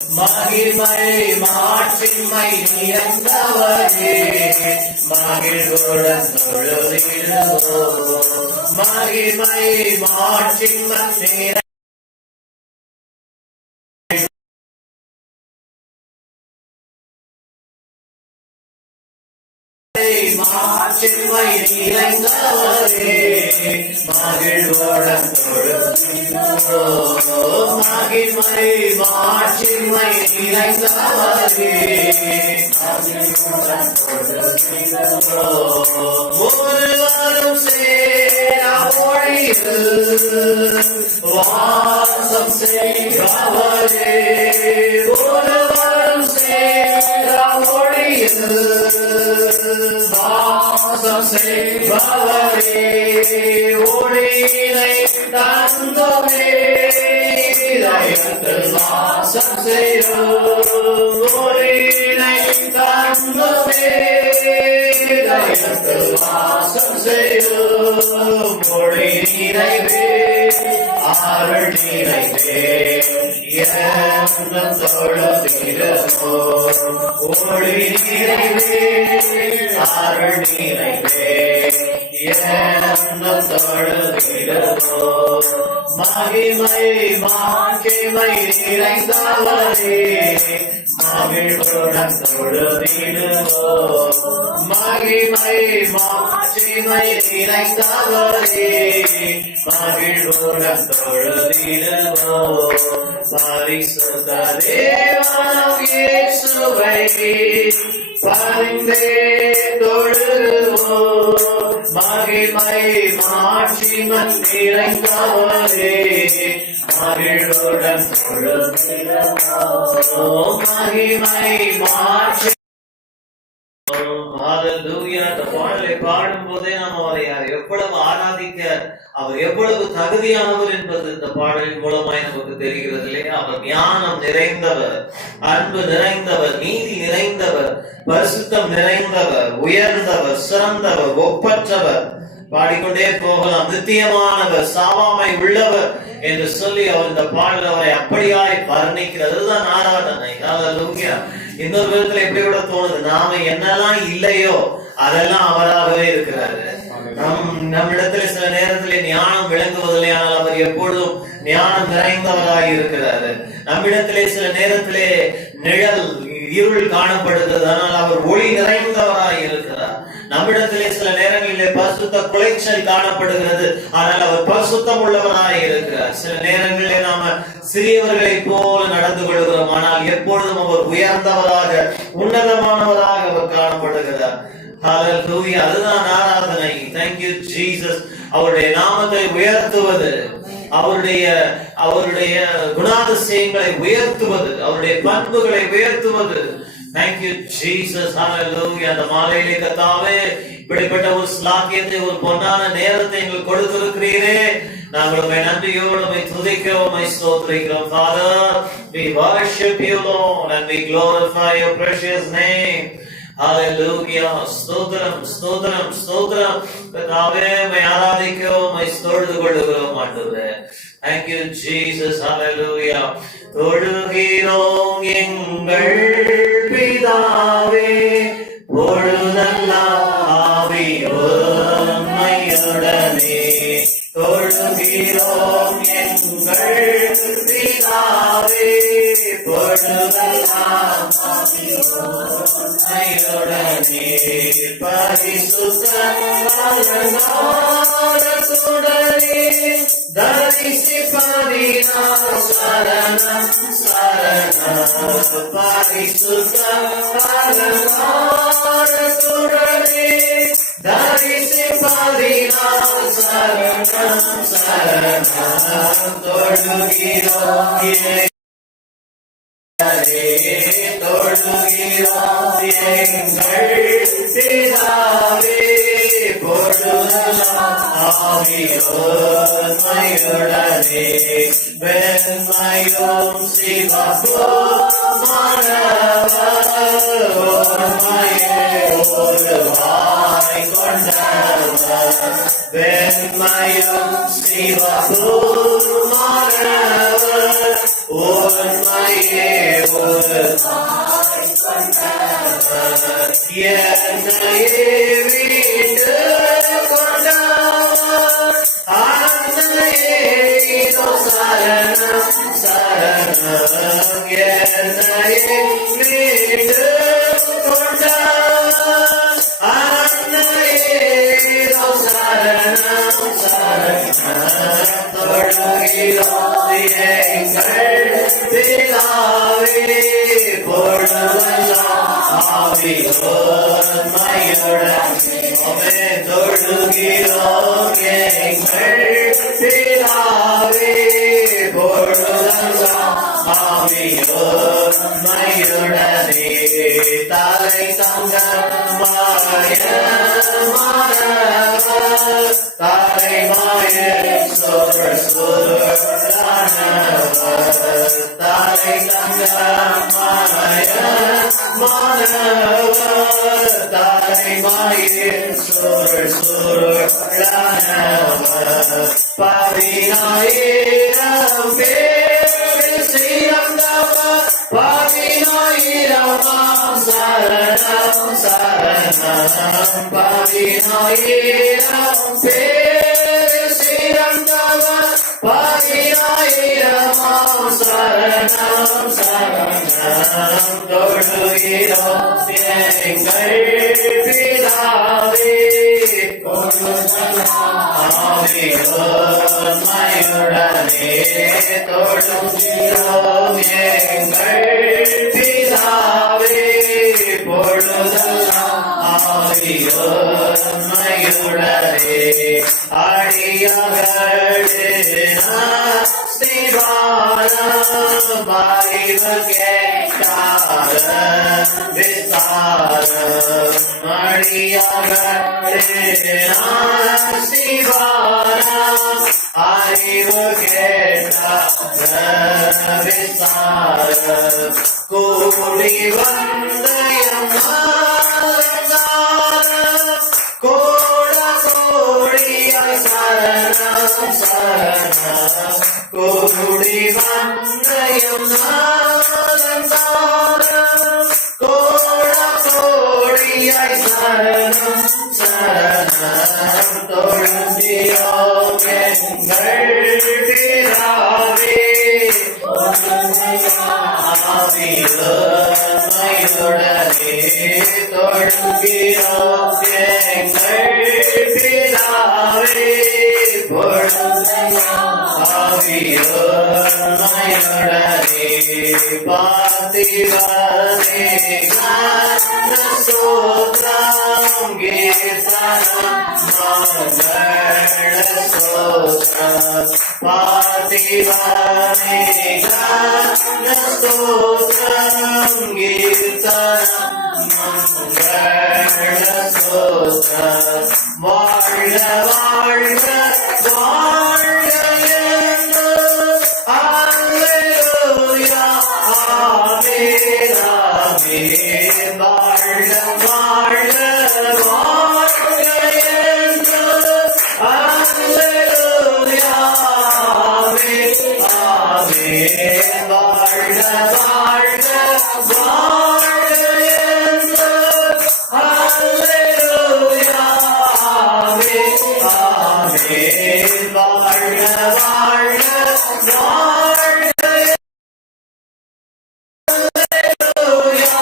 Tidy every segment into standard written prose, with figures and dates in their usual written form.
மகிமை மாட்சிமை நிறைந்தவரே, மகிழ்வுடன் தொழுதிடுவோம். மகிமை மாட்சிமை மாட்சிமை நிறைந்தவரே, மகிழ்வுடன் தொழுதிடுவோம். மகிமை மாட்சிமை நிறைந்தவரே, மகிழ்வுடன் தொழுதிடுவோம். முழுவதும் சேரா ஒளியில் வாசம் செய்பவரே, முழுவதும் சேரா ஒளியில் வாசம் செய்பவரே, ஒளியினை தந்தோரே, இதயத்தில் வாசம் செய்யும். ஒளியினை தந்தோரே, இதயத்தில் வாசம் செய்யும். மொழி நிறைவே அருள் நிறைவே எண்ணம் தொழுதிடுவோம். ஒளி நிறைவே அருள் நிறைவே எண்ணம் தொழுதிடுவோம். மகிமை மாட்சிமை நிறைந்தவரே, மகிழ்வுடன் தொழுதிடுவோம். மகிமை மாட்சிமை நிறைந்தவரே, மகிழ்வுடன் தொழுதிடுவோம். பரிசுத்த தேவனாம் இயேசுவை பரிந்தே தொழுவோம். மகிமை மாட்சிமை நிறைந்தவரே, மகிழ்வுடன் தொழுதிடுவோம். மகிமை மாட்சி அந்த பாடலை பாடும் போதே நாம் அவரை எவ்வளவு ஆராதிக்க அவர் எவ்வளவு தகுதியானவர் என்பது இந்த பாடலின் மூலமாய் நமக்கு தெரிகிறது இல்லையா? அவர் ஞானம் நிறைந்தவர், அன்பு நிறைந்தவர், நீதி நிறைந்தவர், பரிசுத்தம் நிறைந்தவர், உயர்ந்தவர், சிறந்தவர், ஒப்பற்றவர், பாடிக்கொண்டே போகலாம். நித்தியமானவர், சாவாமை உள்ளவர் என்று சொல்லி அவர் இந்த பாடல் அவரை அப்படியாய் வர்ணிக்கிறது. அதுதான் ஆராதனை. ஹல்லேலூயா. இன்னொரு விதத்துல எப்படி கூட தோணுது, நாம என்னெல்லாம் இல்லையோ அதெல்லாம் அவராகவே இருக்கிறாரு. நம்மிடத்துல சில நேரத்திலே ஞானம் விளங்குவதில்லை, ஆனால் அவர் எப்பொழுதும் ஞானம் நிறைந்தவராய் இருக்கிறாரு. நம்மிடத்திலே சில நேரத்திலே நிழல் இருள் காணப்படுகிறது, ஆனால் அவர் ஒளி நிறைந்தவராய் இருக்கிறார். நம்மிடத்திலே சில நேரங்களிலே பரிசுத்த குலைச்சல் காணப்படுகிறது, ஆனால் அவர் பரிசுத்தம் உள்ளவராய் இருக்கிறார். சில நேரங்களிலே நாம சிறியவர்களை போல நடந்து கொள்கிறோம், ஆனால் எப்பொழுதும் அவர் உயர்ந்தவராக உன்னதமானவராக அவர் காணப்படுகிறார். ஹல்லேலூயா. அதுதான் ஆராதனை. Thank you Jesus. அவருடைய நாமத்தை உயர்த்துவது, அவருடைய குணாதிசயங்களை உயர்த்துவது, அவருடைய பண்புகளை உயர்த்துவது. Thank you Jesus. Hallelujah. அந்த மாலையிலே கர்த்தாவே இப்படிப்பட்ட ஒரு ஸ்லாக்கியத்தை, ஒரு பொன்னான நேரத்தை எங்களுக்கு கொடுத்திருக்கிறீரே, நாங்கள் உம்மை நன்றியோடு உம்மை துதிக்கிறோம், உம்மை ஸ்தோத்திரிக்கிறோம். Father, we worship you Lord and we glorify your precious name. Hallelujah. ஸ்தோத்திரம் ஸ்தோத்திரம் ஸ்தோத்திரம். கர்த்தாவே உம்மை ஆராதிக்கிறோம், உம்மை தொழுது கொள்ளுகிறோம் ஆண்டவரே. Thank you Jesus. Hallelujah. தொழுகிறோம் எங்கள் பிதாவே, பொழுதெல்லாம் ஆவியுடனே. தொழுகிறோம் எங்கள் பிதாவே, பொழுதெல்லாம் ஆவியுடனே. பரிசுத்த ஆவியுடனே தரிசிப்பதினால் சரணம் சரணம். பரிசுத்த ஆவியுடனே தரிசிப்பதினால் சரணம் சரணம். தொழுகிறோம் தொழுகிறோம் எங்கள் பிதாவே, பொழுதெல்லாம் ஆவியுடனே. வெண்மையும் சிவப்புமானவர், ஓர்மையே ஒருவாய் கொண்டவர். வெண்மையும் சிவப்புமானவர் உண்மையே ஒரு என்னையே வீட்டு கொண்டவர் அன்னையே இதோ சரணம் சரணம் என்னையே வீட்டு கொண்டவர் அன்னையே இதோ சரணம் சரணம் தொழுகிறோம் எங்கள் பிதாவே பொழுதெல்லாம் ஆவியோர்மையுடன் தொழுகிறோம் எங்கள் பிதாவே பொழுதெல்லாம் ஆவியோர்மையுடனே தலை தங்கமாய மாணவர் தலைமாய சொல் சொல்லானவர் தலை தங்கமாய மாணவர் தலைமாய சொல் சொல்லானவர் பதினாயிரம் பேர் சிறந்தவர் பதினாயிரம் சரணம் சரணம் பதினாயிரம் பேர் சிறந்தவர் பதினாயிரம் சரணம் சரணம் தொழுகிறோம் எங்கள் பிதாவே ஆவியோர்மையுடனே தொழுகிறோம் எங்கள் பிதாவே பொழுதெல்லாம் ஆவியோர்மையுடனே அடியவர்களே பாய்வர் கேட்டார விசாரம் அடியவர்களே அறிவு கேட்டார விசாரம் கூடி வந்தயம் கோட கோடியாய் சரணம் சரணம் கூடி வந்தயம் கோட கோடியாய் சரணம் சரணம் தொழுகிறோம் எங்கள் பிதாவே ஆவியோர்மையுடனே தொழுகிறோம் எங்கள் பிதாவே ஆவியோர்மையுடனே பார்த்திவனே சோத்ரம் கீர்த்தனம் மங்கள சோத்ரம் பார்த்திவனே சோத்ரம் கீர்த்தனம் மங்கள சோத்ரம் வாழ்க வாழ்க வாழ்க என்று அல்லேலூயா ஆமென் ஆமென் வாழ்க வாழ்க வாழ்க என்று அல்லேலூயா ஆமென் ஆமென் வாழ்க வாழ்க வாழ்க என்று அல்லேலூயா ஆமென் ஆமென் வாழ்க வாழ்க வாழ்க அல்லேலூயா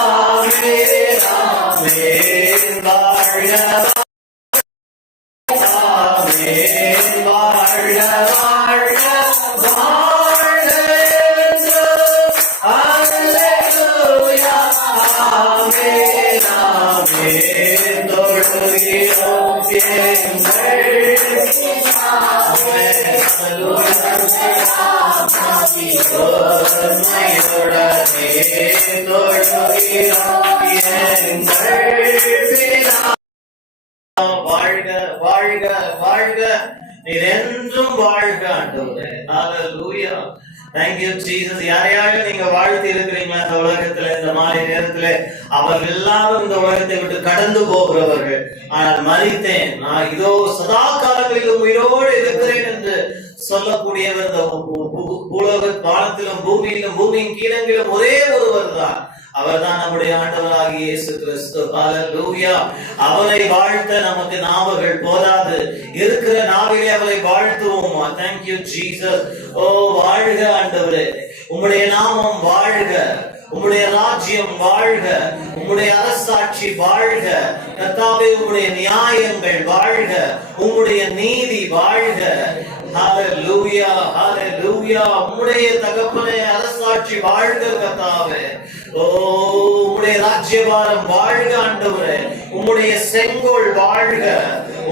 ஆமென் ஆமென் வாழ்க ஆமென் வாழ்க வாழ்க வாழ்க என்று அல்லேலூயா ஆமென் ஆமென் தொழுகிறோம் வாழ்க வாழ்க வாழ்க நீர் என்றும் வாழ்க ஆண்டவரே. ஹalleluya. Thank you Jesus. யாரையாக நீங்க வாழ்த்தி இருக்கிறீங்களா? உலகத்துல இந்த மாலை நேரத்துல அவர்கள் எல்லாரும் இந்த உலகத்தை விட்டு கடந்து போகிறவர்கள். ஆனால் மரித்தேன், நான் இதோ சதா காலங்களிலும் உயிரோடு இருக்கிறேன் என்று சொல்லக்கூடியவர் இந்த பூலோக வானத்திலும் பூமியிலும் பூமியின் கீழங்கிலும் ஒரே ஒருவர் தான். அவர்தான் நம்முடைய ஆண்டவராகிய இயேசு கிறிஸ்து. ஹல்லேலூயா. அவரை வாழ்த்த நமக்கு நாவுகள் போதாது. இருக்கிற நாவிலே அவரை வாழ்த்துவோம். Thank you Jesus. ஓ வாழ்க ஆண்டவரே, உம்முடைய நாமம் வாழ்க, உம்முடைய ராஜ்யம் வாழ்க, உம்முடைய அரசாட்சி வாழ்க. கர்த்தாவே, உம்முடைய நியாயங்கள் வாழ்க, உம்முடைய நீதி வாழ்க. ஹல்லேலூயா, ஹல்லேலூயா. உம்முடைய தகப்பனே அரசாட்சி வாழ்க கர்த்தாவே. ஓ உம்முடைய ராஜ்யபாரம் வாழ்க ஆண்டவரே. உம்முடைய செங்கோல் வாழ்க,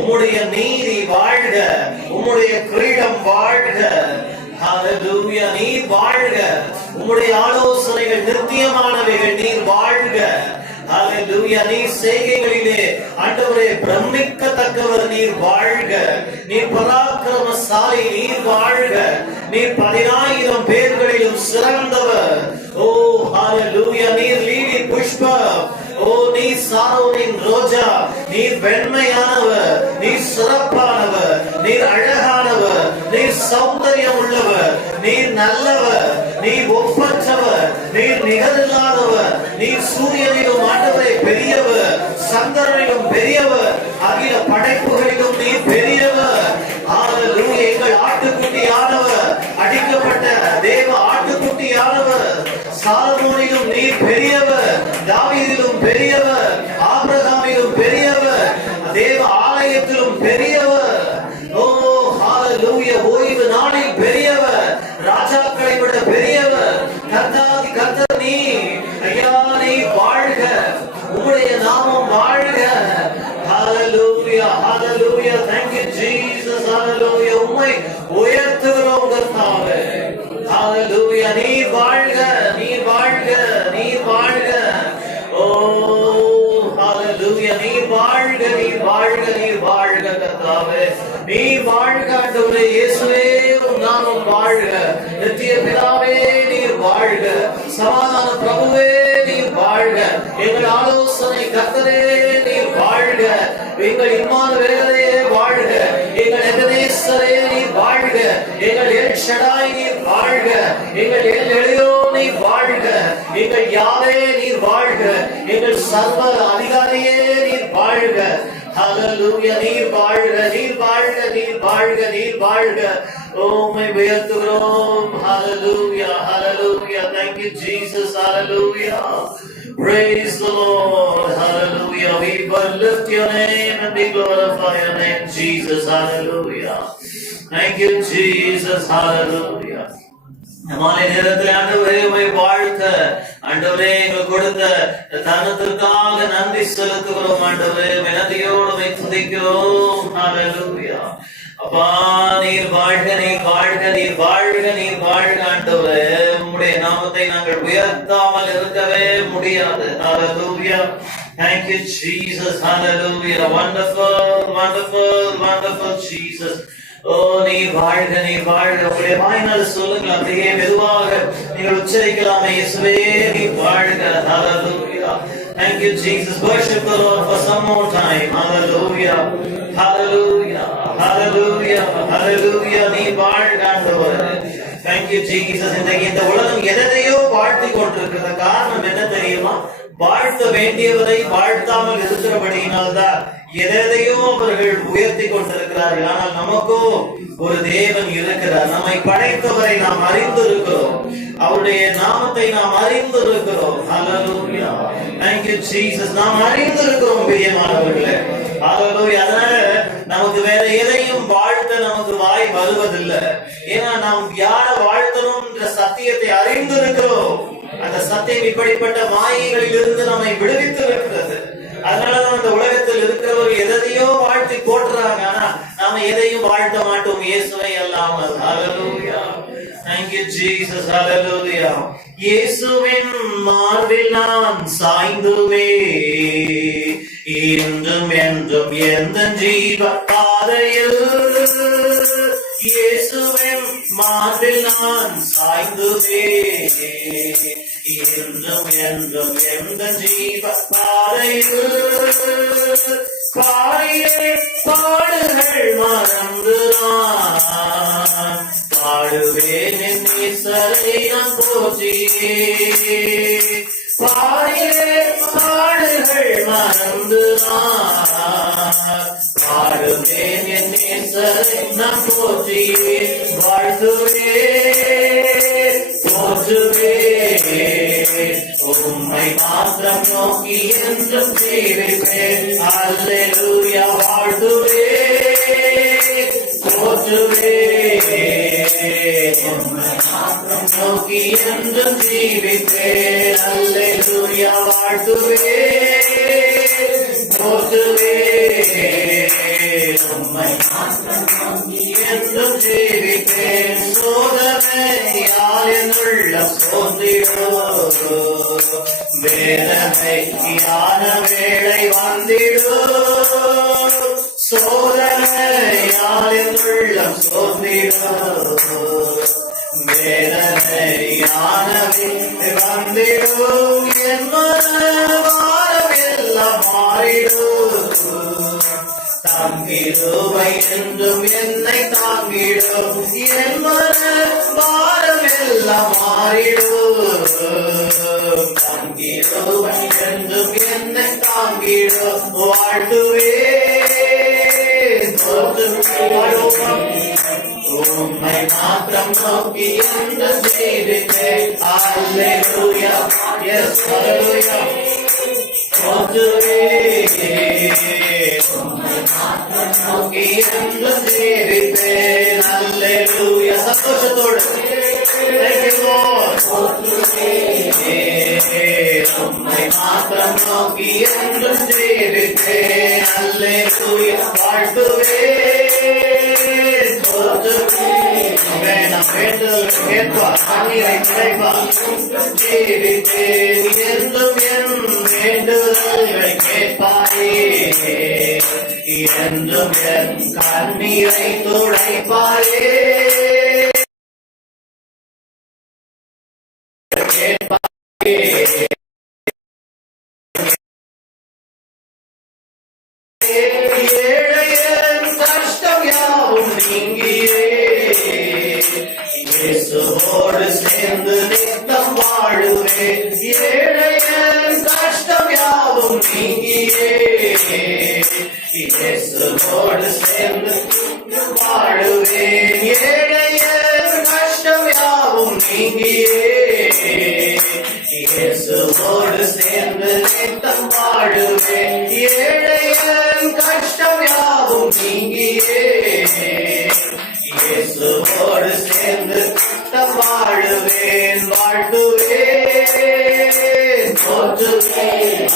உம்முடைய நீதி வாழ்க, உம்முடைய கிரீடம் வாழ்க. ஹல்லேலூயா. நீர் வாழ்க, உம்முடைய ஆலோசனைகள் நித்தியமானவைகள், நீர் வாழ்க. ஹல்லேலூயா. நீர் செய்கைகளிலே ஆண்டவரே பிரமிக்கத்தக்கவர், நீர் வாழ்க. நீர் பராக்கிரமசாலி, நீர் வாழ்க. நீர் 10,000 பேர்களிலும் சிறந்தவர். ஓ ஹல்லேலூயா. நீர் லீலி புஷ்பம், ஓ நீர் சாரோனின் ரோஜா, நீர் வெண்மையானவர், நீர் சிறப்பானவர், நீர் அழகானவர், நீர் சௌந்தரியம் உள்ளவர், நீர் நல்லவர், நீர் ஒப்பற்றவர், நீர் நிகரில்லாதவர், நீர் சூரியனிலும் ஆண்டவரே பெரியவர், சந்திரனிலும் பெரியவர், அகில படைப்புகளிலும் நீர் பெரியவர். ஹல்லேலூயா. எங்கள் ஆட்டுக்குட்டியானவர், அடிக்கப்பட்ட தேவ ஆட்டுக்குட்டியானவர். சாலமோனிலும் நீர் பெரியவர், தாவீதிலும் பெரியவர், ஆபிரகாமிலும் பெரியவர், தேவ ஆலயத்திலும் பெரியவர். ஓ ஹல்லேலூயா. ஓய்வு நாளில் பெரியவர், ராஜாக்களை விட பெரியவர். கர்த்தாதி கர்த்தர் நீ, ஐயா நீ வாழ்க, உம்முடைய நாமம் வாழ்க. ஹல்லேலூயா, ஹல்லேலூயா. Thank you Jesus. ஹல்லேலூயா. உம்மை உயர்த்துகிறோம் கர்த்தாவே. ஹல்லேலூயா. நீர் வாழ்க, நீர் வாழ்க, நீர் வாழ்க. ஓ ஹல்லேலூயா. நீர் வாழ்க, நீர் வாழ்க, நீர் வாழ்க கர்த்தாவே. நீர் வாழ்க ஆண்டவரே. இயேசுவே உம் நாமம் வாழ்க. நித்திய பிதாவே நீர் வாழ்க. சமாதான பிரபுவே நீர் வாழ்க. எங்கள் ஆலோசனை கர்த்தரே நீர் வாழ்க. எங்கள் இம்மானுவேலே வாழ்க. எங்கள் எபனேசரே நீர் வாழ்க. எங்கள் எல் ஷடாய் நீர் வாழ்க. எங்கள் எல் எலியோ நீர் வாழ்க. எங்கள் யாவே நீர் வாழ்க. எங்கள் சர்வ அதிகாரியே நீர் வாழ்க. ஹல்லேலூயா. நீர் வாழ்க, நீர் வாழ்க, நீர் வாழ்க, நீர் வாழ்க. உம்மை உயர்த்துகிறோம். ஹல்லேலூயா, ஹல்லேலூயா. Thank you Jesus. Hallelujah. Praise the Lord. Hallelujah. We will lift your name and we glorify your name Jesus. Hallelujah. Thank you Jesus. Hallelujah. நம்மாலே நேரத்தில் ஆண்டவரே உம்மை வாழ்த்த, ஆண்டவரே எங்களுக்கு கொடுத்த தருணத்திற்காக நன்றி செலுத்துகிறோம். ஆண்டவரே நன்றியோடு உம்மை துதிக்கிறோம். ஹல்லேலூயா. அப்பா நீர் வாழ்க, நீர் வாழ்க, நீர் வாழ்க, நீர் வாழ்க ஆண்டவரே. உம்முடைய நாமத்தை நாங்கள் உயர்த்தாமல் இருக்கவே முடியாது. ஹல்லேலூயா. Thank you Jesus. Hallelujah. Wonderful, wonderful, wonderful Jesus. ஓ நீர் வாழ்க, நீர் வாழ்க. உங்களுடைய வாயினால் சொல்லுங்கள், அப்படியே மெதுவாக நீங்கள் உச்சரிக்கலாமே. இயேசுவே நீர் வாழ்க. Hallelujah. Thank you Jesus. Worship the Lord for some more time. Hallelujah. Hallelujah. Hallelujah. Hallelujah. நீர் வாழ்க ஆண்டவரே. Thank you Jesus. இந்த உலகம் எதையோ வாழ்த்தி கொண்டிருக்கிற காரணம் என்ன தெரியுமா? வாழ்த்த வேண்டியவரை வாழ்த்தாமல் இருக்கிறபடியினால்தான் எதையோ அவர்கள் உயர்த்தி கொண்டிருக்கிறார்கள். ஆனால் நமக்கோ ஒரு தேவன் இருக்கிறார். நம்மை படைத்தவரை நாம் அறிந்திருக்கிறோம். அவருடைய நாமத்தை நாம் அறிந்திருக்கிறோம். ஹல்லேலூயா. Thank you Jesus. நாம் அறிந்திருக்கிறோம் பிரியமானவர்களே. ஹல்லேலூயா. அதனால நமக்கு வேற எதையும் வாழ்த்த நமக்கு வாய் வருவதில்லை. ஏன்னா நாம் யாரை வாழ்த்தணும் என்ற சத்தியத்தை அறிந்திருக்கிறோம். அந்த சத்தியம் இப்படிப்பட்ட மாயைகளில் இருந்து நம்மை விடுவித்து இருக்கிறது. அதனாலதான் அந்த உலகத்தில் இருக்கிறவர் எதையோ வாழ்த்தி போட்டுறாங்க. ஆனா நாம எதையும் வாழ்த்த மாட்டோம் இயேசுவை அல்லாமல். ஹல்லேலூயா. Thank you Jesus. Hallelujah. இயேசுவின் மார்பில் நான் சாய்ந்துவே, இன்றும் என்றும் எந்த ஜீவ பாதையில் இயேசுவின் மார்பில் நான் சாய்ந்துவேன். என்றும் என்றும் எந்த ஜீவ பாறையிலே பாடுகள் மறந்து நான் பாடுவேன் என் நேசரை நான் போற்றியே. பாறையிலே பாடுகள் மறந்து நான் பாடுவேன் என் நேசரை நான் போற்றியே. வாழ்த்துவேன் போற்றுவேன் உம்மை மாத்திரம் நோக்கி என்றும் ஜீவிப்பேன். அல்லேலூயா. வாழ்த்துவேன் போற்றுவேன் உம்மை மாத்திரம் நோக்கி என்றும் ஜீவிப்பேன். அல்லேலூயா. வாழ்த்துவேன் போற்றுவேன் உம்மை மாத்திரம் நோக்கி என்றும் ஜீவிப்பேன். சோதனையால் என் உள்ளம் சோர்ந்திடும், வேதனையான வேளை வந்திடும். சோதனையால் என் உள்ளம் சோர்ந்திடும், வேதனையான வேளை வந்திடும். என் மனவாரம் எல்லாம் மாறிடும், தாங்கிடுவை என்றும் என்னை தாங்கிடும். என் மனவாரம் எல்லாம் மாறிடும், தாங்கிடுவை என்றும் என்னை தாங்கிடும். வாழ்த்துவேன் உம்மை மாத்திரம் நோக்கி என்று ஜீவிப்பேன். அல்லேலூயா. எஸ் அல்லேலூயா. நோக்கி என்று ஜீவிப்பேன். அல்லேலூயா. சந்தோஷத்தோடு உம்மை மாத்திரம் நோக்கி என்று ஜீவிப்பேன். அல்லேலூயா. வாழ்த்துவேன் நாம் வேண்டுதல் கேட்பார், கண்ணீரை கிடைப்பார். ஜீவிப்பேன் என்றும் என் வேண்டுதல்களை கேட்பாரே, என்றும் என் கண்ணீரை துடைப்பாரே. கேட்பாரே ஏழையன் கஷ்டம் யாவும் நீங்கியே, இயேசுவோடு சேர்ந்து நித்தம் வாழுவேன். ஏழையன் கஷ்டம் யாவும் நீங்கியே, இயேசுவோடு சேர்ந்து வாழுவேன். ஏழையன் கஷ்டம் யாவும் நீங்கியே, இயேசுவோடு சேர்ந்து நித்தம் வாழுவேன். ஏழையன் கஷ்டம் யாவும் நீங்கியே, இயேசுவோடு சேர்ந்து நித்தம் வாழுவேன். வாழ்த்துவேன் போற்றுவேன்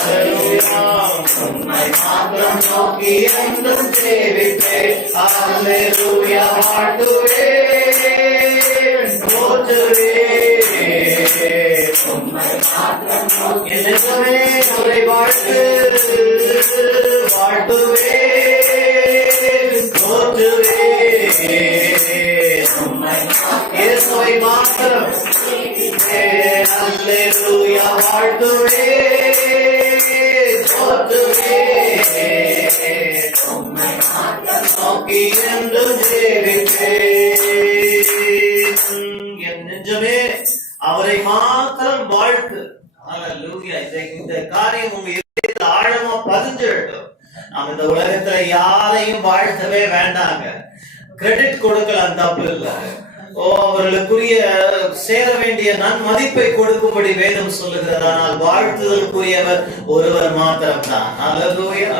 உம்மை மாத்திரம் நோக்கி என்றும் ஜீவிப்பேன். அல்லேலூயா. வாழ்த்துவேன் போற்றுவேன் உம்மை மாத்திரம் நோக்கி என்றுமே உரை வாழ்த்து. வாழ்த்துவேன் போற்றுவேன் உம்மை இயேசுவை மாத்திரம். அல்லேலூயா. வாழ்த்துவேன் போற்றுவேன் உம்மை மாத்திரம் நோக்கி என்றும் ஜீவிப்பேன். என் நெஞ்சமே அவரை மாத்திரம் வாழ்த்து. அல்லேலூயா. இந்த காரியம் உங்க இதயத்துல ஆழமா பதிஞ்சிடட்டும். நாம் இந்த உலகத்துல யாரையும் வாழ்த்தவே வேண்டாங்க. கிரெடிட் கொடுக்கலாம், தப்பு இல்லை. அவர்களுக்குரிய சேர வேண்டிய நன்மதிப்பை கொடுக்கும்படி வேதம் சொல்லுகிறது. ஆனால் வாழ்த்துதலுக்குரியவர் ஒருவர் மாத்திரம் தான். அல்லேலூயா.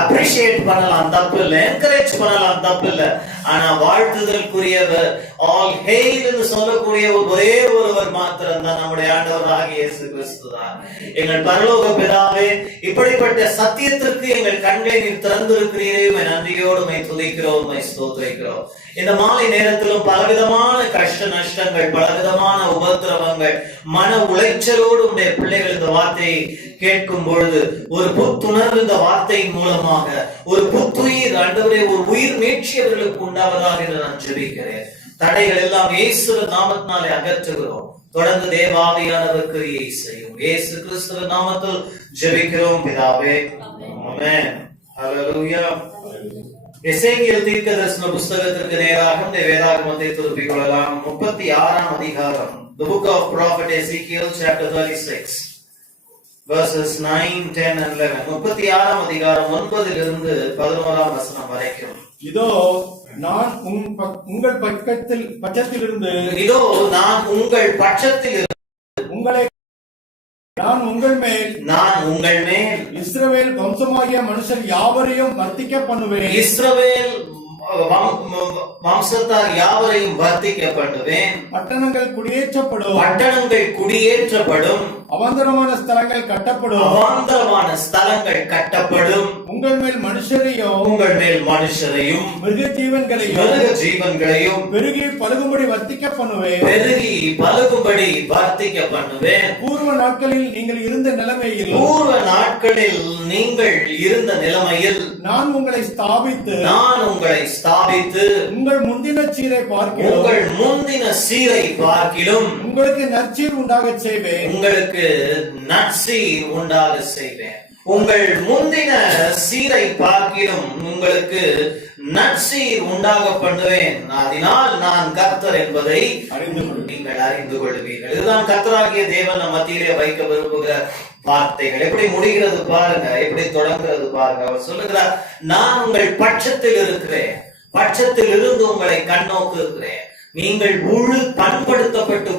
அப்ரிஷியேட் பண்ணலாம், தப்பு இல்லை. என்கரேஜ் பண்ணலாம், தப்பு இல்லை. ஆனா வாழ்த்துதலுக்குரியவர், ஆல் ஹெயில் என்று சொல்லக்கூடிய ஒரே ஒருவர் மாத்திரம் தான், நம்முடைய ஆண்டவராகிய இயேசு கிறிஸ்து தான். எங்கள் பரலோக பிதாவே, இப்படிப்பட்ட சத்தியத்திற்கு எங்கள் கண்களை நீர் திறந்திருக்கிறீரே, நன்றியோடு உம்மை துதிக்கிறோம், உம்மை ஸ்தோத்திரிக்கிறோம். இந்த மாலை நேரத்திலும் பலவிதமான கஷ்ட நஷ்டங்கள், பலவிதமான உபத்திரவங்கள், மன உளைச்சலோடு உடைய பிள்ளைகள் இந்த வார்த்தையை கேட்கும் பொழுது ஒரு புத்துணர்வு இந்த வார்த்தையின் மூலமாக ஒரு புத்துயிர், ஆண்டவரே, ஒரு உயிர் மீட்சி அவர்களுக்கு உண்டாவதாக என்று நான் ஜெபிக்கிறேன். தடைகள் எல்லாம் இயேசுவின் நாமத்தினாலே அகற்றுகிறோம். தொடர்ந்து தேவாவியானவர் கிரியை செய்யும். இயேசு கிறிஸ்துவின் நாமத்தில் ஜெபிக்கிறோம் பிதாவே. ஆமென். ஹல்லேலூயா. எசேக்கியேல் தீர்க்கதரிசன புத்தகத்திற்கு நேராக இந்த வேதாகமத்தை திருப்பிக் கொள்ளலாம். 36ஆம் அதிகாரம். The book of prophet Ezekiel chapter 36 verses 9, 10 and 11. 36ஆம் அதிகாரம் 9 இலிருந்து 11ஆம் வசனம் வரைக்கும். இதோ நான் உங்கள் பட்சத்திலிருந்து இதோ நான் உங்கள் பட்சத்தில் உங்களை நான் உங்கள் மேல் இஸ்ரவேல் வம்சமாகிய மனுஷர் யாவரையும் வர்த்திக்க பண்ணுவேன். இஸ்ரவேல் வம்சத்தார் யாவரையும் வர்த்திக்க பண்ணுவேன். பட்டணங்கள் குடியேற்றப்படும். அவாந்தரமான ஸ்தலங்கள் கட்டப்படும். உங்கள் மேல் மனுஷரையும் மிருக ஜீவன்களையும் பெருகி பலுகும்படி வர்த்திக்க பண்ணுவேன். பூர்வ நாட்களில் நீங்கள் இருந்த நிலைமையில் நான் உங்களை ஸ்தாபித்து உங்கள் முந்தின சீரை பார்க்கிலும் உங்களுக்கு நற்சீர் உண்டாகச் செய்வேன். உங்கள் முந்தின சீரை பார்க்கிலும் உங்களுக்கு நற்சீர் உண்டாக பண்ணுவேன். அதனால் நான் கர்த்தர் என்பதை நீங்கள் அறிந்து கொள்வீர்கள். இதுதான் கர்த்தராகிய தேவன் நம் மத்தியிலே வைக்க விரும்புகிற வார்த்தைகள். எப்படி முடிகிறது பாருங்க, எப்படி தொடங்குகிறது பாருங்க. அவர் சொல்லுகிறார், நான் உங்கள் பட்சத்தில் இருக்கிறேன், பட்சத்தில் இருந்து உங்களை கண்ணோக்குகிறேன். நீங்கள் பண்படுத்தப்பட்டு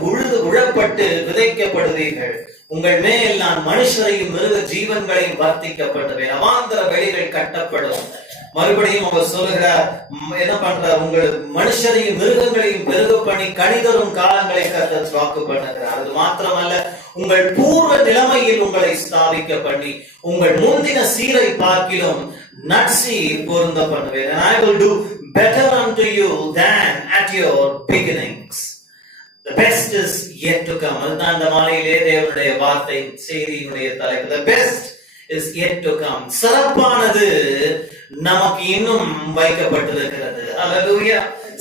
உழப்பட்டு விதைக்கப்படுவீர்கள். உங்கள் மேல் நான் மனுஷரையும் மிருக ஜீவன்களையும் வர்த்திக்கப்படுவேன். அவாந்தர வெளிகள் கட்டப்படும். மறுபடியும் அவர் சொல்லுகிறார், என்ன பண்றார், உங்கள் மனுஷரையும் மிருகங்களையும் பெருக பண்ணி கணிதரும் காலங்களை கர்த்தர் வாக்கு பண்ணுகிறார். அது மாத்திரமல்ல, உங்கள் பூர்வ நிலைமையில் உங்களை ஸ்தாபிக்க பண்ணி உங்கள் முந்தின சீரை பார்க்கிலும் நற்சீர் பொருந்த பண்ணுவேன். And I will do better unto you than at your beginnings. The best is yet to come. அதுதான் இந்த மாலையிலே தேவனுடைய வார்த்தை செய்தியினுடைய தலைப்பு. The best is yet to come. சிறப்பானது நமக்கு இன்னும் வைக்கப்பட்டிருக்கிறது. அல்லேலூயா.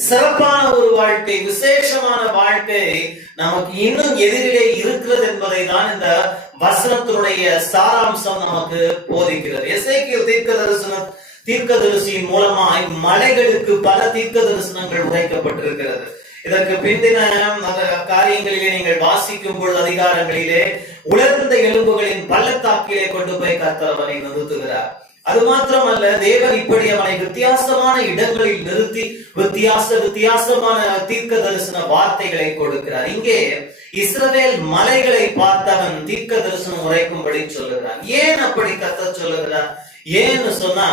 சிறப்பான ஒரு வாழ்க்கை, விசேஷமான வாழ்க்கை நமக்கு இன்னும் எதிரிலே இருக்கிறது என்பதை தான் இந்த வசனத்தினுடைய சாராம்சம் நமக்கு போதிக்கிறது. எசேக்கியேல் தீர்க்கதரிசியின் மூலமாய் மலைகளுக்கு பல தீர்க்க தரிசனங்கள் உரைக்கப்பட்டிருக்கிறது. இதற்கு பிந்தின காரியங்களிலே நீங்கள் வாசிக்கும் பொழுது அதிகாரங்களிலே உலர்ந்த எலும்புகளின் பள்ளத்தாக்கிலே கொண்டு போய் கர்த்தர் அவனை நிறுத்துகிறார். அது மாத்திரமல்ல, தேவன் இப்படி அவனை வித்தியாசமான இடங்களில் நிறுத்தி வித்தியாசமான தீர்க்க தரிசன வார்த்தைகளை கொடுக்கிறார். இங்கே இஸ்ரவேல் மலைகளை பார்த்தவன் தீர்க்க தரிசனம் உரைக்கும்படி சொல்லுகிறான். ஏன் அப்படி கர்த்தர் சொல்லுகிறார்? ஏன்னு சொன்னா,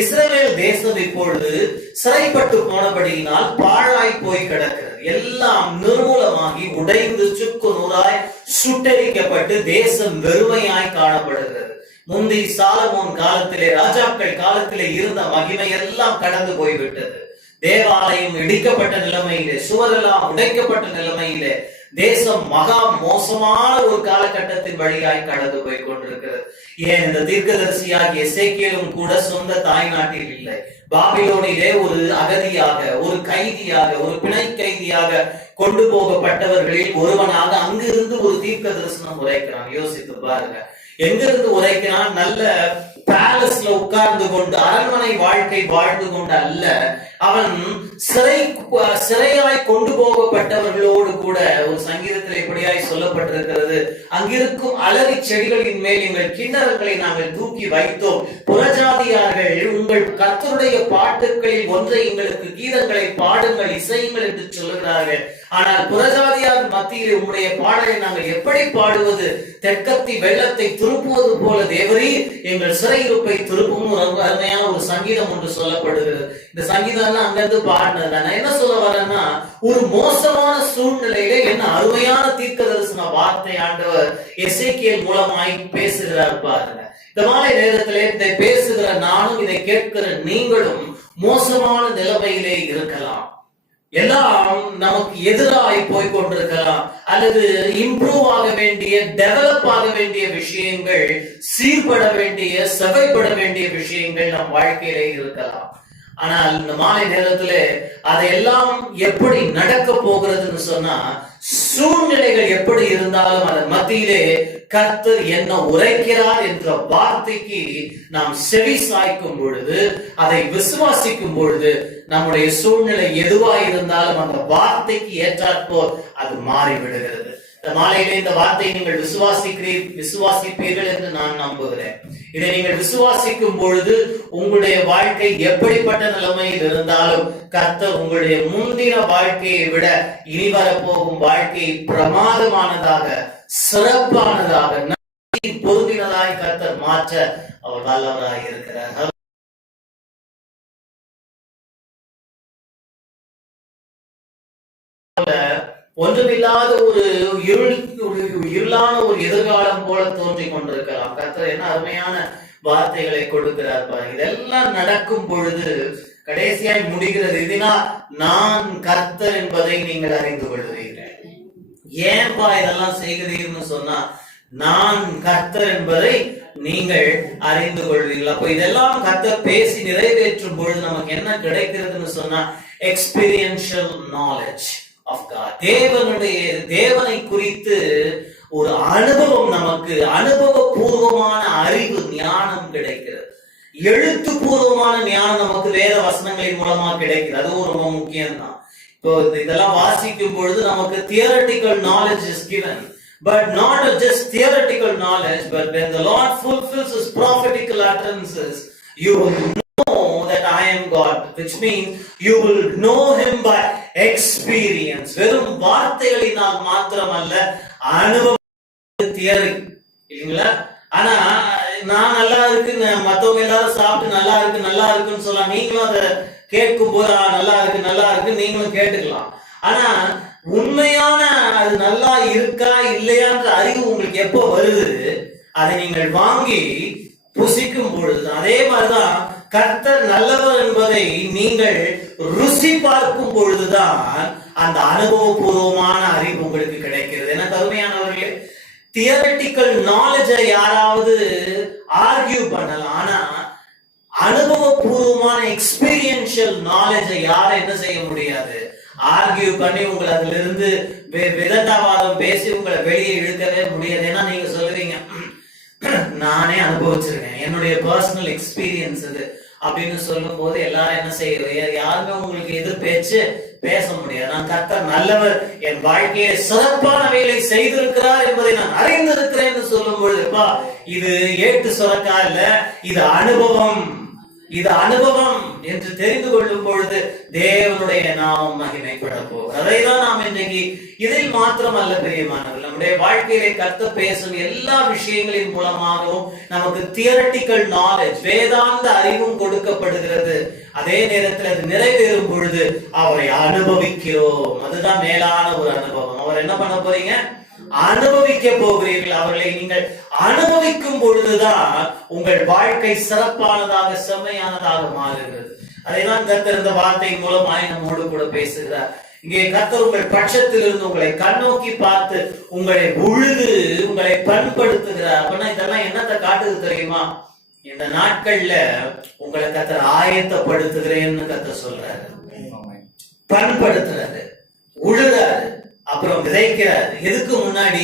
இஸ்ரவேல் தேசம் இப்பொழுது சிறைப்பட்டு போனபடியினால் பாழாய் போய் கிடக்கிறது. எல்லாம் நிர்மூலமாகி உடைந்து சுக்கு நூறாய் சுட்டரிக்கப்பட்டு தேசம் வெறுமையாய் காணப்படுகிறது. முந்தி சாலமோன் காலத்திலே, ராஜாக்கள் காலத்திலே இருந்த மகிமை எல்லாம் கடந்து போய்விட்டது. தேவாலயம் இடிக்கப்பட்ட நிலைமையிலே, சுவரெல்லாம் உடைக்கப்பட்ட நிலைமையிலே தேசம் மகா மோசமான ஒரு காலகட்டத்தின் வழியாய் கடந்து போய் கொண்டிருக்கிறது. ஏன் இந்த தீர்க்கதரிசியாகிய எசேக்கியேலும் கூட சொந்த தாய் நாட்டில் இல்லை, பாபிலோனிலே ஒரு அகதியாக, ஒரு கைதியாக, ஒரு பிணை கைதியாக கொண்டு போகப்பட்டவர்களில் ஒருவனாக அங்கிருந்து ஒரு தீர்க்க தரிசனம் உரைக்கிறான். யோசித்து பாருங்க, எங்கிருந்து உரைக்கிறான்? நல்ல பேலஸ்ல உட்கார்ந்து கொண்டு அரண்மனை வாழ்க்கை வாழ்ந்து கொண்டு அல்ல, அவன் சிறையாய் கொண்டு போகப்பட்டவர்களோடு கூட. ஒரு சங்கீதத்தில் இப்படியாய் சொல்லப்பட்டிருக்கிறது, அங்கிருக்கும் அலரி செடிகளின் மேல் எங்கள் கிண்ணறங்களை நாங்கள் தூக்கி வைத்தோம், புறஜாதியார்கள் உங்கள் கர்த்தருடைய பாட்டுகளில் ஒன்றை எங்களுக்கு கீதங்களை பாடுங்கள், இசையுங்கள் என்று சொல்லுகிறார்கள். ஆனால் புறஜாதியார் மத்தியில் உங்களுடைய பாடலை நாங்கள் எப்படி பாடுவது? தெற்கத்தி வெள்ளத்தை திருப்புவது போல தேவரீ எங்கள் சிறையிருப்பை திருப்பும் அருமையான ஒரு சங்கீதம் ஒன்று சொல்லப்படுகிறது. இந்த சங்கீதம் அங்கிருந்து பாடினது. நான் என்ன சொல்ல வரேன்னா, ஒரு மோசமான சூழ்நிலையில என்ன அருமையான தீர்க்க தரிசன வார்த்தை ஆண்டவர் எசேக்கியேல் மூலமாய் பேசுகிறார் பாருங்க. இந்த மாலை நேரத்திலே இதை பேசுகிற நானும், இதை கேட்கிற நீங்களும் மோசமான நிலைமையிலே இருக்கலாம். எல்லாம் நமக்கு எதிராய் போய் கொண்டிருக்கலாம், அல்லது இம்ப்ரூவ் ஆக வேண்டிய, டெவலப் ஆக வேண்டிய விஷயங்கள், சீர்பட வேண்டிய, சபைப்பட வேண்டிய விஷயங்கள் நம் வாழ்க்கையிலே இருக்கலாம். ஆனால் இந்த மாலை நேரத்துல அதையெல்லாம் எப்படி நடக்க போகிறதுன்னு சொன்னா, சூழ்நிலைகள் எப்படி இருந்தாலும் அதன் மத்தியிலே கர்த்தர் என்ன உரைக்கிறார் என்ற வார்த்தைக்கு நாம் செவி சாய்க்கும் பொழுது, அதை விசுவாசிக்கும் பொழுது, நம்முடைய சூழ்நிலை எதுவாக இருந்தாலும் அந்த வார்த்தைக்கு ஏற்றாற்போல் அது மாறிவிடுகிறது. இந்த மாலையிலே இந்த வார்த்தையை நீங்கள் விசுவாசிப்பீர்கள் என்று நான் நம்புகிறேன். இதை நீங்கள் விசுவாசிக்கும் பொழுது உங்களுடைய வாழ்க்கை எப்படிப்பட்ட நிலைமையில் இருந்தாலும் கர்த்தர் உங்களுடைய முந்தின வாழ்க்கையை விட இனி வரப்போகும் வாழ்க்கையை பிரமாதமானதாக, சிறப்பானதாக, பொருந்தினதாய் கர்த்தர் மாற்ற அவர் வல்லவராய் இருக்கிறார். ஒன்றுமில்லாத ஒரு இருளான ஒரு எதிர்காலம் போல தோன்றிக் கொண்டிருக்கலாம். கர்த்தர் என்ன அருமையான வார்த்தைகளை கொடுக்கிறார் பாருங்க. இதெல்லாம் நடக்கும் பொழுது கடைசியாய் முடிகிறது, இதனால் நான் கர்த்தர் என்பதை நீங்கள் அறிந்து கொள்கிறீர்கள். ஏன்பா இதெல்லாம் செய்கிறீர்கள்னு சொன்னா, நான் கர்த்தர் என்பதை நீங்கள் அறிந்து கொள்வீர்கள். அப்ப இதெல்லாம் கர்த்தர் பேசி நிறைவேற்றும் பொழுது நமக்கு என்ன கிடைக்கிறதுன்னு சொன்னா, எக்ஸ்பீரியன்ஷியல் நாலேஜ் of God. தேவனை குறித்து ஒரு அனுபவம், நமக்கு அனுபவபூர்வமான அறிவு, ஞானம் கிடைக்கிறது. எழுத்துப்பூர்வமான ஞானம் நமக்கு வேத வசனங்களின் மூலமா கிடைக்கிறது. அதுவும் ரொம்ப முக்கியம் தான். இப்போ இதெல்லாம் வாசிக்கும் பொழுது நமக்கு theoretical knowledge is given, but not just theoretical knowledge, but when the Lord fulfills his prophetical utterances, you will know that I am God, which means you will know him by experience. வெறும் வார்த்தைகளினால் மாத்திரமல்ல, அனுபவம், theory இல்லைங்களா? ஆனா நான் நல்லா இருக்கு, மத்தவங்க எல்லாரும் சாப்பிட்டு நல்லா இருக்குன்னு சொல்லலாம். நீங்களும் அதை கேட்கும் போது நல்லா இருக்கு நீங்களும் கேட்டுக்கலாம். ஆனா உண்மையான அது நல்லா இருக்கா இல்லையான்ற அறிவு உங்களுக்கு எப்போ வருது? அதை நீங்கள் வாங்கி புசிக்கும் பொழுது. அதே மாதிரிதான் கர்த்தர் நல்லவர் என்பதை நீங்கள் ருசி பார்க்கும் பொழுதுதான் அந்த அனுபவபூர்வமான அறிவு உங்களுக்கு கிடைக்கிறது. என்ன கருமையானவர்களே, தியரட்டிக்கல் நாலேஜை யாராவது ஆர்கியூ பண்ணலாம், ஆனா அனுபவபூர்வமான எக்ஸ்பீரியன்ஷியல் நாலேஜை யாரும் என்ன செய்ய முடியாது, ஆர்கியூ பண்ணி உங்களை அதுல இருந்து விதண்டாவாதம் பேசி உங்களை வெளியே இழுக்கவே முடியாது. ஏன்னா நீங்க சொல்லுவீங்க, நானே அனுபவிச்சிருக்கேன், என்னுடைய பர்சனல் எக்ஸ்பீரியன்ஸ் இது அப்படின்னு சொல்லும் போது எல்லாரும் என்ன செய்யறது, யாருமே உங்களுக்கு எதிர் பேச்சு பேச முடியாது. நான் கர்த்தர் நல்லவர், என் வாழ்க்கையை சிறப்பான வேலை செய்திருக்கிறார் என்பதை நான் அறிந்திருக்கிறேன் சொல்லும் பொழுது, இது ஏட்டு சுரக்கா இல்ல, இது அனுபவம், இது அனுபவம் என்று தெரிந்து கொள்ளும் பொழுது தேவனுடைய நாமம் மகிமைப்பட போகும். அதைதான் நாம் இன்றைக்கு இதில் மாத்திரம் அல்ல பிரியமானவர்கள், நம்முடைய வாழ்க்கையிலே கர்த்தர் பேசும் எல்லா விஷயங்களின் மூலமாகவும் நமக்கு தியரட்டிக்கல் நாலேஜ், வேதாந்த அறிவும் கொடுக்கப்படுகிறது. அதே நேரத்தில் அது நிறைவேறும் பொழுது அவரை அனுபவிக்கிறோம். அதுதான் மேலான ஒரு அனுபவம். அவர் என்ன பண்ண போறீங்க? அனுபவிக்க போகிறீர்கள். அவர்களை நீங்கள் அனுபவிக்கும் பொழுதுதான் உங்கள் வாழ்க்கை சிறப்பானதாக, செம்மையானதாக மாறுகிறது. அதைதான் கர்த்தர் இந்த வார்த்தையின் மூலமாய் நம்மோடு கூட பேசுகிறார். இங்கே கர்த்தர் உங்கள் பட்சத்தில் இருந்து உங்களை கண்ணோக்கி பார்த்து உங்களை உழுது உங்களை பண்படுத்துகிறார். அப்படின்னா இதெல்லாம் என்னத்தை காட்டுது தெரியுமா? இந்த நாட்கள்ல உங்களை கர்த்தர் ஆயத்தப்படுத்துகிறேன்னு கர்த்தர் சொல்றாரு, பண்படுத்துறாரு, உழுறாரு, அப்புறம் விதைக்கிறாரு. எதுக்கு முன்னாடி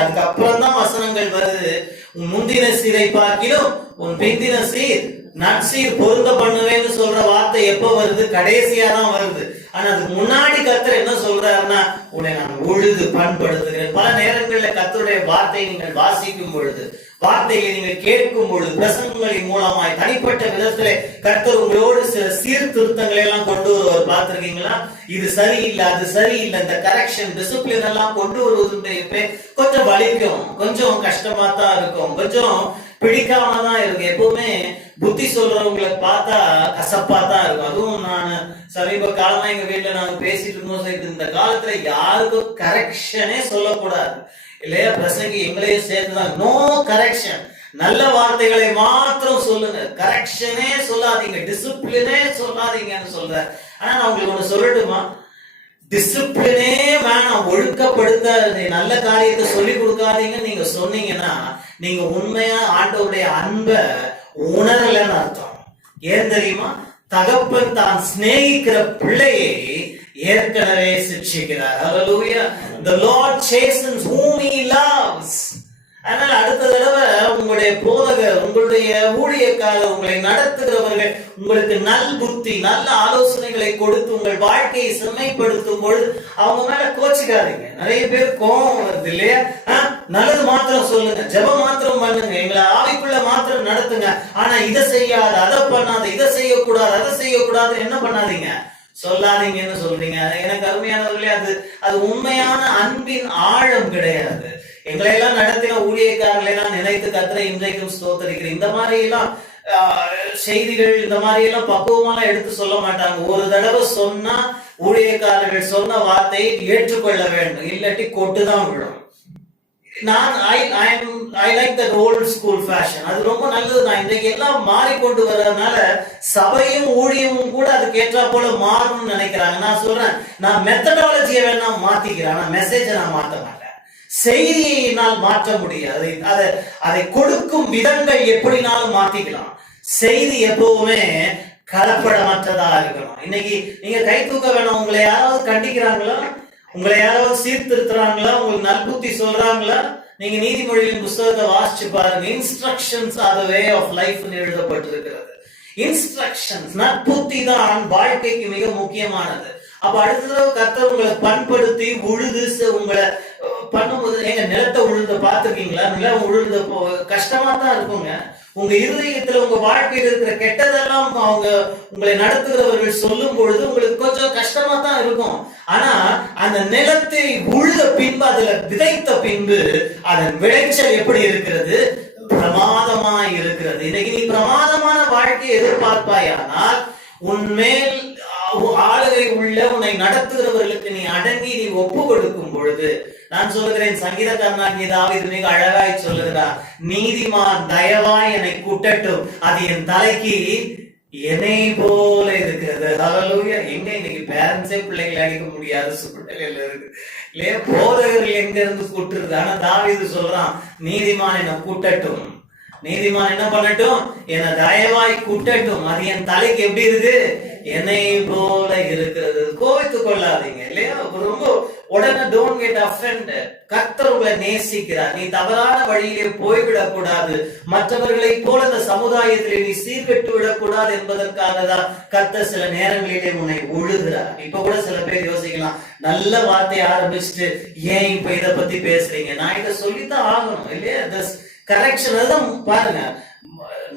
அதுக்கப்புறம் தான் வசனங்கள் வருது. உன் முந்தின சீரை பார்க்கிலும் உன் பிந்தின சீர் நற்சீர் பொருந்த பண்ணுவேன்னு சொல்ற வார்த்தை எப்ப வருது? கடைசியா தான் வருது. ஆனா அதுக்கு முன்னாடி கர்த்தர் என்ன சொல்றாருன்னா, உன்னை நான் உழுது பண்படுத்துகிறேன். பல நேரங்கள்ல கர்த்தருடைய வார்த்தையை நீங்கள் வாசிக்கும் பொழுது, வார்த்தையை நீங்கள் கேட்கும் பொழுது, பிரசங்கங்களின் மூலமாய் தனிப்பட்ட விதத்திலே கர்த்தர் உங்களோடு சில சீர்திருத்தங்களை எல்லாம் கொண்டு வருவார். பார்த்திருக்கீங்களா? இது சரியில்லை, அது சரியில்லை, இந்த கரெக்ஷன், டிசிப்ளின் எல்லாம் கொண்டு வருவது கொஞ்சம் வலிக்கும், கொஞ்சம் கஷ்டமா தான் இருக்கும், கொஞ்சம் பிடிக்காம தான் இருக்கும். எப்பவுமே புத்தி சொல்றவங்களை பார்த்தா கசப்பா தான் இருக்கும். அதுவும் நான் சமீப காலமா எங்க வீட்டுல நாங்க பேசிட்டு இருந்தோம், இந்த காலத்துல யாருக்கும் கரெக்ஷனே சொல்லக்கூடாது இல்லையா? பிரசங்கி எங்களையும் சேர்த்துதான், நோ கரெக்ஷன், நல்ல வார்த்தைகளை மாத்திரம் சொல்லுங்க, கரெக்ஷனே சொல்லாதீங்க, டிசிப்ளினே சொல்லாதீங்கன்னு சொல்ற. ஆனா நான் உங்களுக்கு ஒண்ணு சொல்லட்டுமா? டிசிப்ளினே வேணாம், ஒழுக்கப்படுத்த நல்ல காரியத்தை சொல்லி கொடுக்காதீங்க நீங்க சொன்னீங்கன்னா நீங்க உண்மையா ஆண்டவருடைய அன்பை உணரலன்னு அர்த்தம். ஏன் தெரியுமா? தகப்பன் தான் சிநேகிக்கிற பிள்ளையை ஏற்கனவே சிட்சிக்கிறார். Hallelujah. The Lord chastens whom he loves. அதனால அடுத்த தடவை உங்களுடைய போதகர், உங்களுடைய ஊழியக்காரர், உங்களை நடத்துகிறவர்கள் உங்களுக்கு நல் புத்தி, நல்ல ஆலோசனைகளை கொடுத்து உங்கள் வாழ்க்கையை செம்மைப்படுத்தும் பொழுது அவங்க மேல கோச்சிக்காதீங்க. நிறைய பேர் கோபம் வருது இல்லையா? நல்லது மாத்திரம் சொல்லுங்க, ஜெபம் மாத்திரம் பண்ணுங்க, எங்களை ஆவிக்குள்ள மாத்திரம் நடத்துங்க, ஆனா இதை செய்யாத, அதை பண்ணாத, இதை செய்யக்கூடாது, அதை செய்யக்கூடாது என்ன பண்ணாதீங்க, சொல்லாதீங்கன்னு சொல்றீங்க. எனக்கு அருமையானவர்களே, அது உண்மையான அன்பின் ஆழம் கிடையாது. எங்களை எல்லாம் நடத்தின ஊழியக்காரர்களை எல்லாம் நினைத்து கர்த்தரை இன்றைக்கும் ஸ்தோத்திரிக்கிறேன். இந்த மாதிரி எல்லாம் செய்திகள், இந்த மாதிரி எல்லாம் பக்குவமா எடுத்து சொல்ல மாட்டாங்க. ஒரு தடவை சொன்னா ஊழியக்காரர்கள் சொன்ன வார்த்தையை ஏற்றுக்கொள்ள வேண்டும், இல்லாட்டி கொட்டுதான் விழும். I like that old school fashion. அது ரொம்ப நல்லதுதான். இன்றைக்கு எல்லாம் மாறிக்கொண்டு வர்றதுனால சபையும் ஊழியமும் கூட அதுக்கு ஏற்றா போல மாறணும்னு நினைக்கிறாங்க. நான் சொல்றேன், நான் மெத்தடாலஜியை வேணா மாத்திக்கிறேன், ஆனா மெசேஜை நான் மாத்த மாட்டேன். செய்தியினால் மாற்ற முடியாது. அதை கொடுக்கும் விதங்கள் எப்படினாலும் மாத்திக்கலாம். செய்தி எப்பவுமே கலப்படமற்றதா இருக்கணும். இன்னைக்கு நீங்க கை தூக்க வேணாம். உங்களை யாராவது கண்டிக்கிறாங்களா? உங்களை யாராவது சீர்திருத்துறாங்களா? உங்களுக்கு நல்புத்தி சொல்றாங்களா? நீங்க நீதிமொழிகளின் புஸ்தகத்தை வாசிச்சு பாருங்க. Instructions are the way of life எழுதப்பட்டிருக்கிறது. இன்ஸ்ட்ரக்ஷன்ஸ், நற்புத்தி தான் வாழ்க்கைக்கு மிக முக்கியமானது. அப்ப அடுத்த தடவை கர்த்தர் உங்களை பண்படுத்தி உழுது உங்களை பண்ணும்போது, எங்க நிலத்தை உழுத பாத்துருக்கீங்களா? நிலம் உழுத கஷ்டமா தான் இருக்குங்க. உங்க இருதயத்துல, உங்க வாழ்க்கையில் இருக்கிற கெட்டதெல்லாம் அவங்க உங்களை நடத்துகிறவர்கள் சொல்லும் பொழுது உங்களுக்கு கொஞ்சம் கஷ்டமா தான் இருக்கும். ஆனா அந்த நிலத்தை உழுத பின்பு, அதுல விதைத்த பின்பு அதன் விளைச்சல் எப்படி இருக்கிறது? பிரமாதமா இருக்கிறது. இன்னைக்கு நீ பிரமாதமான வாழ்க்கையை எதிர்பார்ப்பாயானால் உன்மேல் ஆளுகை உள்ள உன்னை நடத்துகிறவர்களுக்கு நீ அடங்கி நீ ஒப்பு கொடுக்கும் பொழுது, நான் சொல்லுகிறேன், சங்கீதக்காரனாகிய தாவீது மிக அழகாய் சொல்லுகிறார், நீதிமான் தயவாய் என்னை கூட்டட்டும், அது என் தலைக்கு என்னை போல இருக்கிறது. ஹல்லேலூயா. எங்க இன்னைக்கு பேரண்ட்ஸே பிள்ளைகளை அடிக்க முடியாத சூழ்நிலையில இருக்கு இல்லையா? போதகர்கள் எங்க இருந்து கூட்டுறது? ஆனா தாவீது சொல்றான், நீதிமான் என்னை கூட்டட்டும், நீதிமான் என்ன பண்ணட்டும், என்னை தயவாய் கூட்டட்டும், அது என் தலைக்கு எப்படி இருக்கு? என்னை போல இருக்கிறது. கோவித்துக் கொள்ளாதீங்க இல்லையா? ரொம்ப உடனே டோன்ட் கெட் அஃபெண்டட். கர்த்தர் உங்களை நேசிக்கிறார். நீ தவறான வழியிலே போய்விடக் கூடாது, மற்றவர்களை போல இந்த சமுதாயத்திலே நீ சீர்கெட்டு விடக்கூடாது என்பதற்காக தான் கர்த்தர் சில நேரங்களிலே உன்னை உழுகிறார். இப்ப கூட சில பேர் யோசிக்கலாம், நல்ல வார்த்தையை ஆரம்பிச்சுட்டு ஏன் இப்ப இதை பத்தி பேசுறீங்க? நான் இதை சொல்லித்தான் ஆகணும் இல்லையா? கரெக்ஷன் அதுதான் பாருங்க.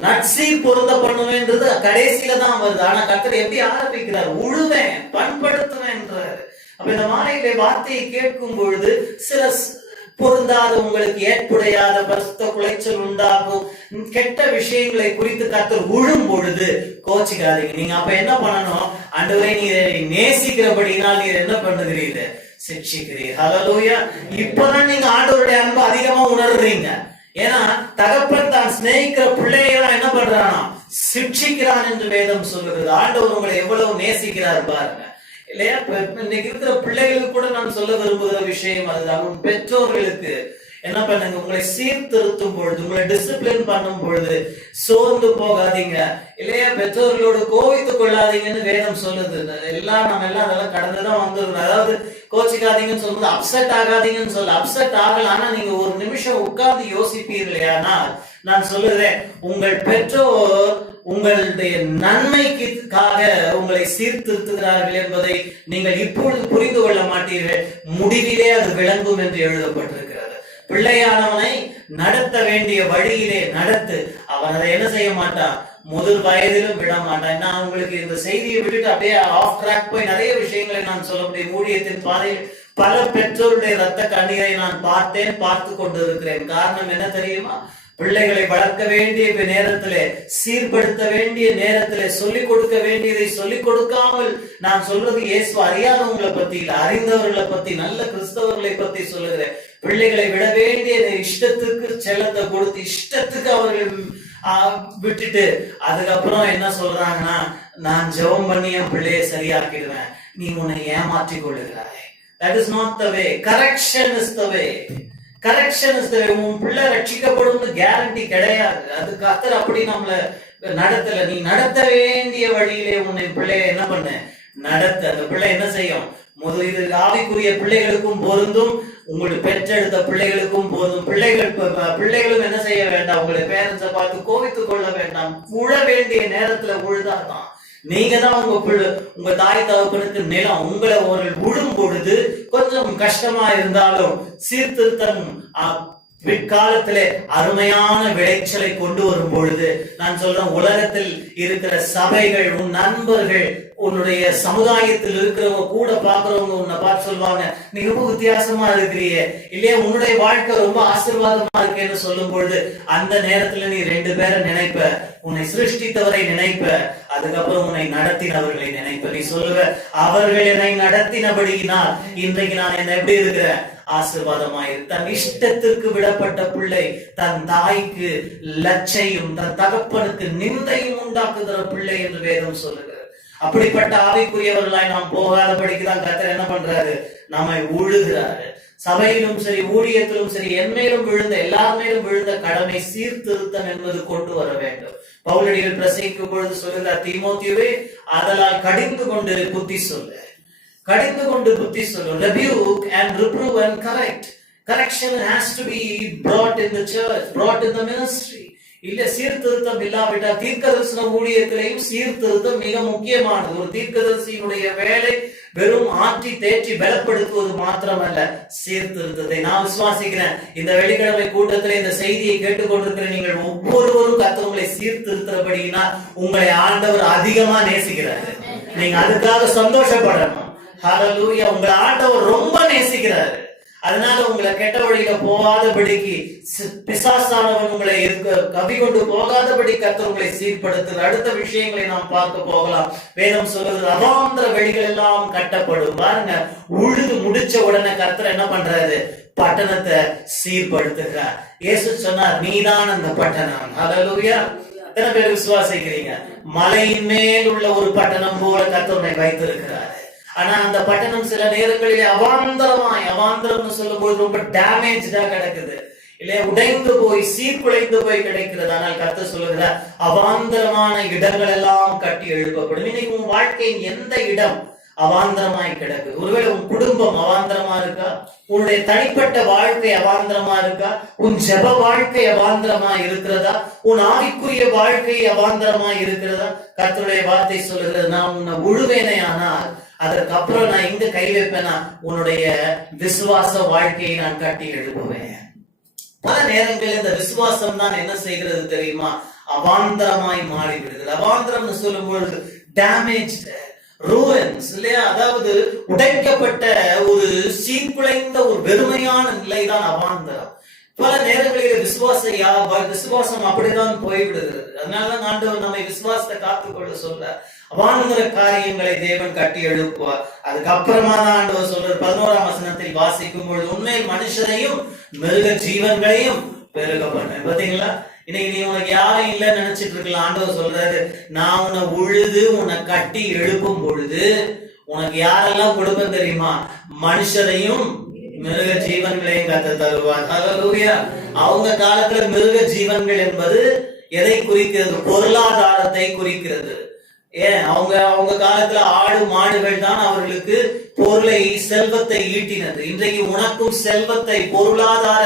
நட்சி பொருந்த பண்ணுவேன்றது கடைசியில தான் வருது. ஆனா கர்த்தர் எப்படி ஆரம்பிக்கிறார்? உழுவேன், பண்படுத்துவேன்றாரு. அப்ப இந்த மாதிரி வார்த்தையை கேட்கும் பொழுது சில பொருந்தாத, உங்களுக்கு ஏற்புடையாத பரிசுத்த குலைச்சல் உண்டாகும் கெட்ட விஷயங்களை குறித்து கர்த்தர் உழும் பொழுது கோச்சிக்காதீங்க. நீங்க அப்ப என்ன பண்ணணும்? ஆண்டவரே, நீரை நேசிக்கிறபடினால் நீர் என்ன பண்ணுகிறீர்கள்? சிட்சிக்கிறீர். ஹல்லேலூயா. இப்பதான் நீங்க ஆண்டவருடைய அன்பு அதிகமா உணர்றீங்க. ஏன்னா தகப்பன் தான் சிநேகிக்கிற பிள்ளையெல்லாம் என்ன பண்றானா? சிட்சிக்கிறான் என்று வேதம் சொல்லுகிறது. ஆண்டவர் உங்களை எவ்வளவு நேசிக்கிறார் பாருங்க இல்லையா? இன்னைக்கு இருக்கிற பிள்ளைகளுக்கு கூட நான் சொல்ல விரும்புகிற விஷயம் அதுதான். உன் பெற்றோர்களுக்கு என்ன பண்ணுங்க, உங்களை சீர்திருத்தும் பொழுது, உங்களை டிசிப்ளின் பண்ணும் பொழுது சோர்ந்து போகாதீங்க இல்லையா? பெற்றோர்களோடு கோவித்துக் கொள்ளாதீங்கன்னு வேதம் சொல்லுது. நம்ம எல்லாம் அதெல்லாம் கடந்துதான் வந்துருக்கணும். அதாவது கோச்சிக்காதீங்கன்னு சொல்லுது, அப்செட் ஆகாதீங்கன்னு சொல்ல. அப்செட் ஆகல, ஆனா நீங்க ஒரு நிமிஷம் உட்கார்ந்து யோசிப்பீர்களேனா, நான் சொல்லுறேன், உங்கள் பெற்றோர் உங்களுடைய நன்மைக்காக உங்களை சீர்திருத்துகிறார்கள் என்பதை நீங்கள் இப்பொழுது புரிந்து கொள்ள மாட்டீர்கள். முடிவிலே அது விளங்கும் என்று எழுதப்பட்டிருக்கிறது. பிள்ளையானவனை நடத்த வேண்டிய வழியிலே நடத்து. அவன் அதை என்ன செய்ய மாட்டான்? முதல் வயதிலும் விட மாட்டான். நான் உங்களுக்கு இந்த செய்தியை விட்டுட்டு அப்படியே ஆஃப் ட்ராக் போய் நிறைய விஷயங்களை நான் சொல்ல முடியும். ஊழியத்தின் பாதையில் பல பெற்றோருடைய ரத்த கண்ணீரை நான் பார்த்து கொண்டு இருக்கிறேன். காரணம் என்ன தெரியுமா? பிள்ளைகளை வளர்க்க வேண்டிய நேரத்திலே, சீர்படுத்த வேண்டிய நேரத்திலே, சொல்லிக் கொடுக்க வேண்டியதை சொல்லிக் கொடுக்காமல், நான் சொல்றது இயேசு அறியாதவங்களை பத்தி இல்ல, அறிந்தவர்களை பத்தி, நல்ல கிறிஸ்தவர்களை பத்தி சொல்லுகிறேன். பிள்ளைகளை விட வேண்டிய இஷ்டத்துக்கு செல்லத்தை கொடுத்து, இஷ்டத்துக்கு அவர்கள் விட்டுட்டு அதுக்கப்புறம் என்ன சொல்றாங்கன்னா, நான் ஜெபம் பண்ணி என் பிள்ளையை சரியாக்கிடுவேன், நீ உன்னை ஏமாற்றி கொள்ளுகிறாய். That is not the way. Correction is the way. Correction is the way. உன் பிள்ளை ரட்சிக்கப்படும் கேரண்டி கிடையாது. அது கர்த்தர் அப்படி நம்மள நடத்தல. நீ நடத்த வேண்டிய வழியிலே உன்னை பிள்ளைய என்ன பண்ண நடத்த. அந்த பிள்ளை என்ன செய்யும்? இது ஆவிக்குரிய பிள்ளைகளுக்கும் பொருந்தும், உங்களுக்கு பெற்றெடுத்த பிள்ளைகளுக்கும் போதும். பிள்ளைகளும் என்ன செய்ய வேண்டாம்? உங்களுடைய பேரண்ட்ஸை பார்த்து கோவித்துக் கொள்ள வேண்டாம். உழ வேண்டிய நேரத்துல உழுதாதான். நீங்க தான் உங்க தாய் தகப்பனுக்கு நிலம். உங்களை ஒரு உழும் பொழுது கொஞ்சம் கஷ்டமா இருந்தாலும் சீர்திருத்தம் பிற்காலத்திலே அருமையான விளைச்சலை கொண்டு வரும் பொழுது, நான் சொல்றேன், உலகத்தில் இருக்கிற சபைகள், உன் நண்பர்கள், உன்னுடைய சமுதாயத்தில் இருக்கிறவங்க, கூட பாக்குறவங்க உன்னை பார்த்து சொல்லுவாங்க, நீ ரொம்ப வித்தியாசமா இருக்கிறிய, இல்லையா உன்னுடைய வாழ்க்கை ரொம்ப ஆசீர்வாதமா இருக்கேன்னு சொல்லும் பொழுது, அந்த நேரத்துல நீ 2 பேரை நினைப்ப. உன்னை சிருஷ்டித்தவரை நினைப்ப, அதுக்கப்புறம் உன்னை நடத்தினவர்களை நினைப்ப. நீ சொல்லுவ, அவர்கள் என்னை நடத்தினபடியினால் இன்றைக்கு நான் என்ன எப்படி இருக்கிறேன்? ஆசீர்வாதமாய். தன் இஷ்டத்திற்கு விடப்பட்ட பிள்ளை தன் தாய்க்கு லட்சையும் தன் தகப்பனுக்கு நிந்தையும் உண்டாக்குகிற பிள்ளை என்று வேதம் சொல்லுகிறது. அப்படிப்பட்ட ஆவிக்குரியவர்களாய் நாம் போகாதபடிக்குதான் கர்த்தர் என்ன பண்றாரு? நம்மை உழுகிறாரு. சபையிலும் சரி, ஊழியத்திலும் சரி, என்மேலும் விழுந்த, எல்லார் மேலும் விழுந்த கடமை சீர்திருத்தம் என்பது கொண்டு வர வேண்டும். பவுலடிகள் பிரசங்கிக்கும் பொழுது சொல்லுகிறார், தீமோத்தேயுவே, ஆதலால் கடிந்து கொண்டு புத்தி சொல்லு. கடிந்து கொண்டு புத்தி சொல்லு. Rebuke and reprove and correct. Correction has to be brought in the church, brought in the ministry. இல்ல சீர்திருத்தம் இல்லாவிட்டா, தீர்க்கதரிசன ஊழியத்திலையும் சீர்திருத்தம் மிக முக்கியமானது. ஒரு தீர்க்கதரிசியினுடைய வேலை வெறும் ஆற்றி தேற்றி பலப்படுத்துவது மாத்திரமல்ல, சீர்திருத்தத்தை. நான் விசுவாசிக்கிறேன், இந்த வெள்ளிக்கிழமை கூட்டத்தில் இந்த செய்தியை கேட்டுக்கொண்டிருக்கிற நீங்கள் ஒவ்வொருவரும் கர்த்தர் சீர்திருத்தபடினா உங்களை ஆண்டவர் அதிகமா நேசிக்கிறாரு. நீங்க அதுக்காக சந்தோஷப்படணும். ஹல்லேலூயா. உங்களை ஆண்டவர் ரொம்ப நேசிக்கிறாரு. அதனால உங்களை கெட்ட வழியில போகாதபடிக்கு, பிசாசானவன் உங்களை கவி கொண்டு போகாதபடி கர்த்தர் உங்களை சீர்படுத்துகிற அடுத்த விஷயங்களை நாம் பார்க்க போகலாம். வேதம் சொல்றது, அவாந்தர வழிகள் எல்லாம் கட்டப்படும். பாருங்க, உழுது முடிச்ச உடனே கர்த்தர் என்ன பண்றாரு? பட்டணத்தை சீர்படுத்துகிறார். இயேசு சொன்னார், நீதான் அந்த பட்டணம். ஹல்லேலூயா. எத்தனை பேர் விசுவாசிக்கிறீங்க? மலையின் மேல் உள்ள ஒரு பட்டணம் போல கர்த்தர் வைத்திருக்கிறார். ஆனா அந்த பட்டணம் சில நேரங்களிலே அவாந்தரம்னு சொல்லும் போது ரொம்ப டேமேஜா கிடக்குது, இல்லையா, உடைந்து போய் சீர்குலைந்து போய் கிடைக்கிறது. ஆனால் கர்த்தர் சொல்லுகிறார், அவாந்தரமான இடங்கள் எல்லாம் கட்டி எழுப்பப்படும். இன்னைக்கு உன் வாழ்க்கையின் எந்த இடம் அவாந்தரமாய் கிடக்குது? ஒருவேளை உன் குடும்பம் அவாந்தரமா இருக்கா? உன்னுடைய தனிப்பட்ட வாழ்க்கை அவாந்தரமா இருக்கா? உன் ஜெப வாழ்க்கை அவாந்தரமா இருக்கிறதா? உன் ஆவிக்குரிய வாழ்க்கை அவாந்தரமா இருக்கிறதா? கர்த்தருடைய வார்த்தை சொல்லுகிறது, நான் உன்னை உழுவேனே, ஆனால் அதற்கு அப்புறம் நான் எங்க கை வைப்பேனா, உன்னுடைய விசுவாச வாழ்க்கையை நான் கட்டி எழுப்புவேன். பல நேரங்களில் இந்த விசுவாசம் தான் என்ன செய்கிறது தெரியுமா? அவாந்தரமாய் மாறிவிடுகிறது. அவாந்தரம்னு சொல்லும் பொழுது டேமேஜ், ரூவன்ஸ், இல்லையா, அதாவது உடைக்கப்பட்ட ஒரு சீர்குலைந்த ஒரு வெறுமையான நிலைதான் அவாந்தரம். பல நேரங்களில் விசுவாசம் அப்படிதான் போய்விடுகிறது. அதனாலதான் ஆண்டவர் நம்மை விசுவாசத்தை காத்துக்கொள்ள சொல்றார். அவாந்தர காரியங்களை தேவன் கட்டி எழுப்புவார். அதுக்கப்புறமா தான் ஆண்டவர் சொல்றார், 11ஆம் வசனத்தில் வாசிக்கும் பொழுது, உண்மையில் மனுஷரையும் மிருக ஜீவன்களையும் பெருக பண்ண. பாத்தீங்களா? இன்னைக்கு நீ உனக்கு யாரும் இல்லைன்னு நினைச்சிட்டு இருக்கலாம். ஆண்டவர் சொல்றாரு, நான் உன்னை உழுது உன்னை கட்டி எழுப்பும் பொழுது உனக்கு யாரெல்லாம் கொடுப்பேன் தெரியுமா? மனுஷரையும் மிருக ஜீவன்களையும் கத்த தருவார். ஹல்லேலூயா. அவங்க காலத்துல மிருக ஜீவன்கள் என்பது எதை குறிக்கிறது? பொருளாதாரத்தை குறிக்கிறது. ஏன், அவங்க காலத்துல ஆடு மாடுகள் தான் அவர்களுக்கு பொருளை, செல்வத்தை ஈட்டினது. இன்றைக்கு உனக்கும் செல்வத்தை, பொருளாதார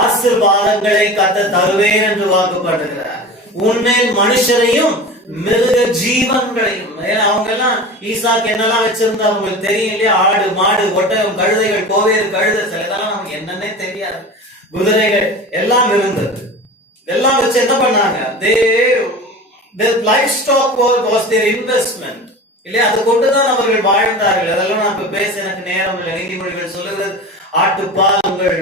ஆசீர்வாதங்களை கத்த தருவேன் என்று வாக்குப்படுகிறார். உன்மேல் மனுஷரையும் மிருக ஜீவன்களையும். அவங்க எல்லாம் ஈசாக்கு என்னெல்லாம் வச்சிருந்தா அவங்களுக்கு தெரியும் இல்லையா? ஆடு மாடு ஒட்டகம் கழுதைகள் கோவேறு கழுதை, சிலதெல்லாம் நமக்கு என்னன்னே தெரியாது, குதிரைகள் எல்லாம் இருந்தது. எல்லாம் வச்சு என்ன பண்ணாங்க? Their livestock was their investment. இல்லையா? அதை கொண்டுதான் அவர்கள் வாழ்ந்தார்கள். அதெல்லாம் நான் இப்ப பேச எனக்கு நேரம் இல்லை. நீதிமொழிகள் சொல்லுகிறது, ஆட்டுப்பால் உங்கள்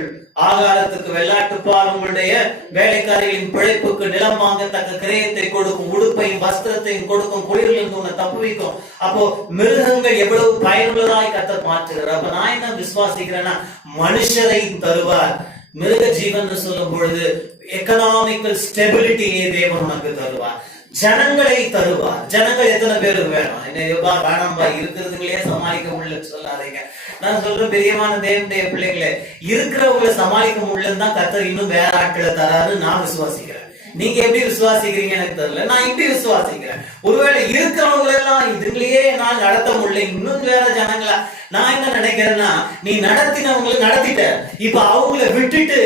ஆகாரத்துக்கு, வெள்ளாட்டுப்பால் உங்களுடைய வேலைக்காரிகளின் பிழைப்புக்கு, நிலம் வாங்கத்தக்க கிரயத்தை கொடுக்கும், உடுப்பையும் வஸ்திரத்தையும் கொடுக்கும், குளிரிலிருந்து உன்னை தப்புவிக்கும். அப்போ மிருகங்கள் எவ்வளவு பயனுள்ளதாய் கர்த்தர் மாற்றுகிறார். அப்ப நான் என்ன விசுவாசிக்கிறேன்னா, மனுஷரையும் தருவார். மிருக ஜீவன் சொல்லும் பொழுது எக்கனாமிக்கல் ஸ்டெபிலிட்டியை தேவன் உனக்கு தருவார். ஜனங்களை தருவார். ஜனங்கள் எத்தனை பேருக்கு வேணும்? என்ன வேணாம்பா, இருக்கிறதுங்களே சமாளிக்க முடியல சொல்லாதீங்க. நான் சொல்றேன், பெரியமான தேவனுடைய பிள்ளைகளை, இருக்கிறவங்களை சமாளிக்க முடியலன்னு தான் கர்த்தர் இன்னும் வேற ஆட்களை தராரு நான் விசுவாசிக்கிறேன். நீங்க எப்படி விசுவாசிக்கிறீங்க எனக்கு தெரியல, நான் இப்படி விசுவாசிக்கிறேன். ஒருவேளை இருக்கிறவங்க எல்லாம் இதுலயே நான் நடத்த முடியல, இன்னும் வேற ஜனங்களா, நான் என்ன நினைக்கிறேன்னா, நீ நடத்தினவங்களை நடத்திட்ட, இப்ப அவங்கள விட்டுட்டு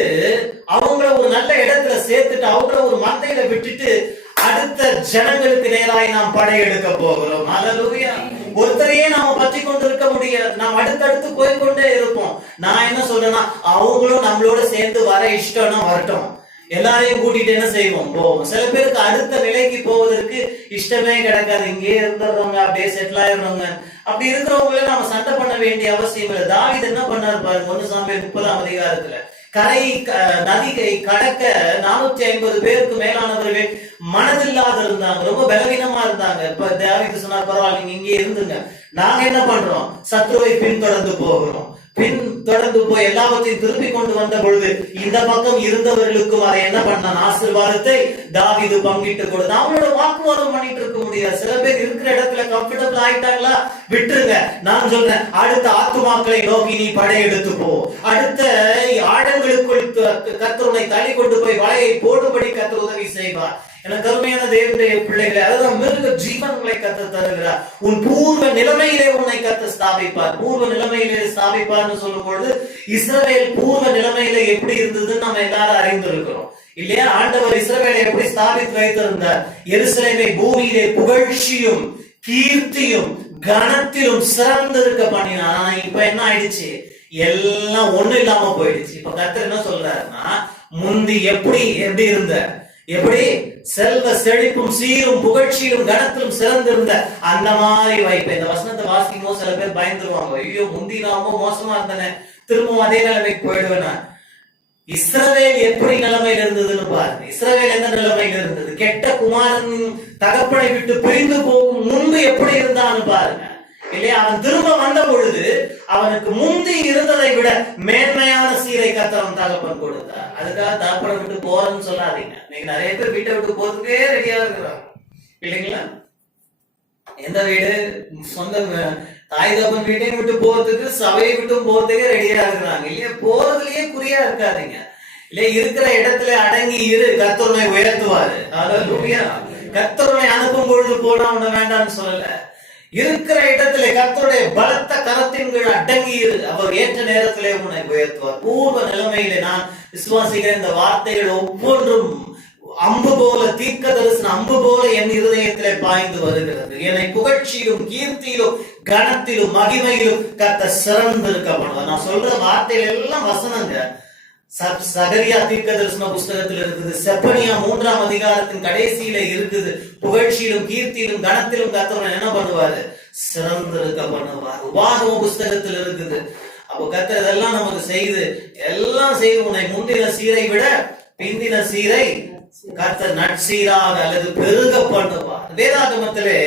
அவங்கள ஒரு நல்ல இடத்துல சேர்த்துட்டு அவங்கள ஒரு மந்தையில விட்டுட்டு அடுத்த ஜனங்களுக்கு நேராய் நாம் படையெடுக்க போகிறோம். ஹல்லேலூயா. ஒருத்தரையே நாம பற்றி கொண்டு இருக்க முடியாது, நாம் அடுத்தடுத்து போய்கொண்டே இருப்போம். நான் என்ன சொல்றேன்னா, அவங்களும் நம்மளோட சேர்ந்து வர இஷ்டம்னா வரட்டும், எல்லாரையும் கூட்டிட்டு என்ன செய்வோம், போவோம். சில பேருக்கு அடுத்த நிலைக்கு போவதற்கு இஷ்டமே கிடைக்காது, இங்கே இருந்துடுறவங்க, அப்படியே செட்டில் ஆயிடுறவங்க. அப்படி இருக்கிறவங்களே நாம சண்டை பண்ண வேண்டிய அவசியம் இல்லை. தாவீது என்ன பண்ணாரு பாருங்க, 1 சாமுவேல் 30ஆம் அதிகாரத்துல நதியை கடக்க 450 பேருக்கு மேலானவர்கள் மனதில்லாத இருந்தாங்க, ரொம்ப பலவீனமா இருந்தாங்க. இப்ப தாவீது சொன்னார், பரவாயில்ல நீங்க இங்கே இருந்துங்க, நாங்க என்ன பண்றோம், சத்ருவை பின்தொடர்ந்து போகிறோம். பின்தொடர்ந்து போய் எல்லாவற்றையும் திருப்பி கொண்டு வந்த பொழுது இந்த பக்கம் இருந்தவர்களுக்கும் அதை என்ன பண்ணான், ஆசீர்வாதத்தை தாவீது பங்கிட்டு கொடுத்து. அவங்களோட வாக்குவாதம் பண்ணிட்டு இருக்க முடியாது. சில பேர் இருக்கிற இடத்துல கம்ஃபர்டபிள் ஆயிட்டாங்களா, விட்டுருங்க. நான் சொல்றேன், அடுத்த ஆத்துமாக்களை நோக்கி நீ படையெடுத்து போ. அடுத்த ஆழங்களுக்குள் கர்த்தரை தள்ளி கொண்டு போய் வலையை போடும்படி கர்த்தர் உதவி செய்வார். எனக்கு அருமையான தேவனுடைய பிள்ளைகளை, அதுதான் மிருக ஜீவன்களை கர்த்தர் தருகிறார். உன் பூர்வ நிலைமையிலே உன்னை கர்த்தர் ஸ்தாபிப்பார். பூர்வ நிலைமையிலே ஸ்தாபிப்பார்னு சொல்லும் பொழுது, இஸ்ரவேல் பூர்வ நிலைமையில எப்படி இருந்ததுன்னு நம்ம எல்லாரும் அறிந்திருக்கிறோம் இல்லையா? ஆண்டவர் இஸ்ரவேலை எப்படி ஸ்தாபித்து வைத்திருந்தார்? எருசலேமை பூமியிலே புகழ்ச்சியும் கீர்த்தியும் கனத்திலும் சிறந்திருக்க பண்ணினார். ஆனா இப்ப என்ன ஆயிடுச்சு, எல்லாம் ஒண்ணு இல்லாம போயிடுச்சு. இப்ப கர்த்தர் என்ன சொல்றாருன்னா, முந்தி எப்படி இருந்த, எப்படி செல்வ செழிப்பும் சீரும் புகழ்ச்சியிலும் கனத்திலும் சிறந்திருந்த அந்த மாதிரி வைப்பேன். இந்த வசனத்தை வாசிக்கும் போது சில பேர் பயந்துருவாங்க, ஐயோ முந்தி நான் ரொம்ப மோசமா இருந்தேனே, திரும்பவும் அதே நிலைமைக்கு போயிடுவேன். இஸ்ரவேல் எப்படி நிலைமையில இருந்ததுன்னு பாருங்க. இஸ்ரவேல் எந்த நிலைமையில இருந்தது, கெட்ட குமாரன் தகப்பனை விட்டு பிரிந்து போகும் முன்பு எப்படி இருந்தான்னு பாருங்க இல்லையா? அவன் திரும்ப வந்த பொழுது அவனுக்கு முந்தி இருந்ததை விட மேன்மையான சீரை கர்த்தர் தகப்பன் கொடுத்தார். அதுக்காக தகப்பனை விட்டு போறேன்னு சொல்லாதீங்க. நீங்க நிறைய பேர் வீட்டை விட்டு போறதுக்கே ரெடியா இருக்கிறாங்க இல்லைங்களா? எந்த வீடு, சொந்த தாய் தகப்பன் வீட்டையும் விட்டு போறதுக்கு, சபையை விட்டு போறதுக்கே ரெடியா இருக்கிறாங்க இல்லையா? போறதுலயே குறியா இருக்காதீங்க இல்லையா? இருக்கிற இடத்துல அடங்கி இரு, கர்த்தரை உயர்த்துவாரு. ஹல்லேலூயா. கர்த்தரை அனுப்பும் பொழுது போனா உன்னை வேண்டாம்னு சொல்லல, இருக்கிற இடத்துல கர்த்தருடைய பலத்த கரத்தின் கீழ் அடங்கி இரு, அவர் ஏற்ற நேரத்திலே உன்னை உயர்த்துவார். பூர்வ நிலைமையிலே நான் விசுவாசிக்கிற இந்த வார்த்தைகள் ஒவ்வொன்றும் அம்பு போல, தீர்க்க தரிசன அம்பு போல என் இருதயத்திலே பாய்ந்து வருகிறது. என்னை புகழ்ச்சியிலும் கீர்த்தியிலும் கனத்திலும் மகிமையிலும் கர்த்தர் சிறந்திருக்க பண்ணுவார். நான் சொல்ற வார்த்தைகள் எல்லாம் வசனங்க. சகரியா தீர்க்க தரிசன புஸ்தகத்தில் இருக்குது, செப்பனியா 3ஆம் அதிகாரத்தின் கடைசியில இருக்குது. புகழ்ச்சியிலும் கீர்த்தியிலும் கனத்திலும் கர்த்தர் என்ன பண்ணுவாரு, சிறந்திருக்க பண்ணுவார். உபாகம புஸ்தகத்தில் இருக்குது. அப்போ கர்த்தர் இதெல்லாம் நமக்கு செய்து, எல்லாம் செய்து உன்னை முந்தின சீரை விட பிந்தின சீரை கர்த்தர் நற்சீராக அல்லது பெருக பண்ணுவார். வேதாகமத்திலே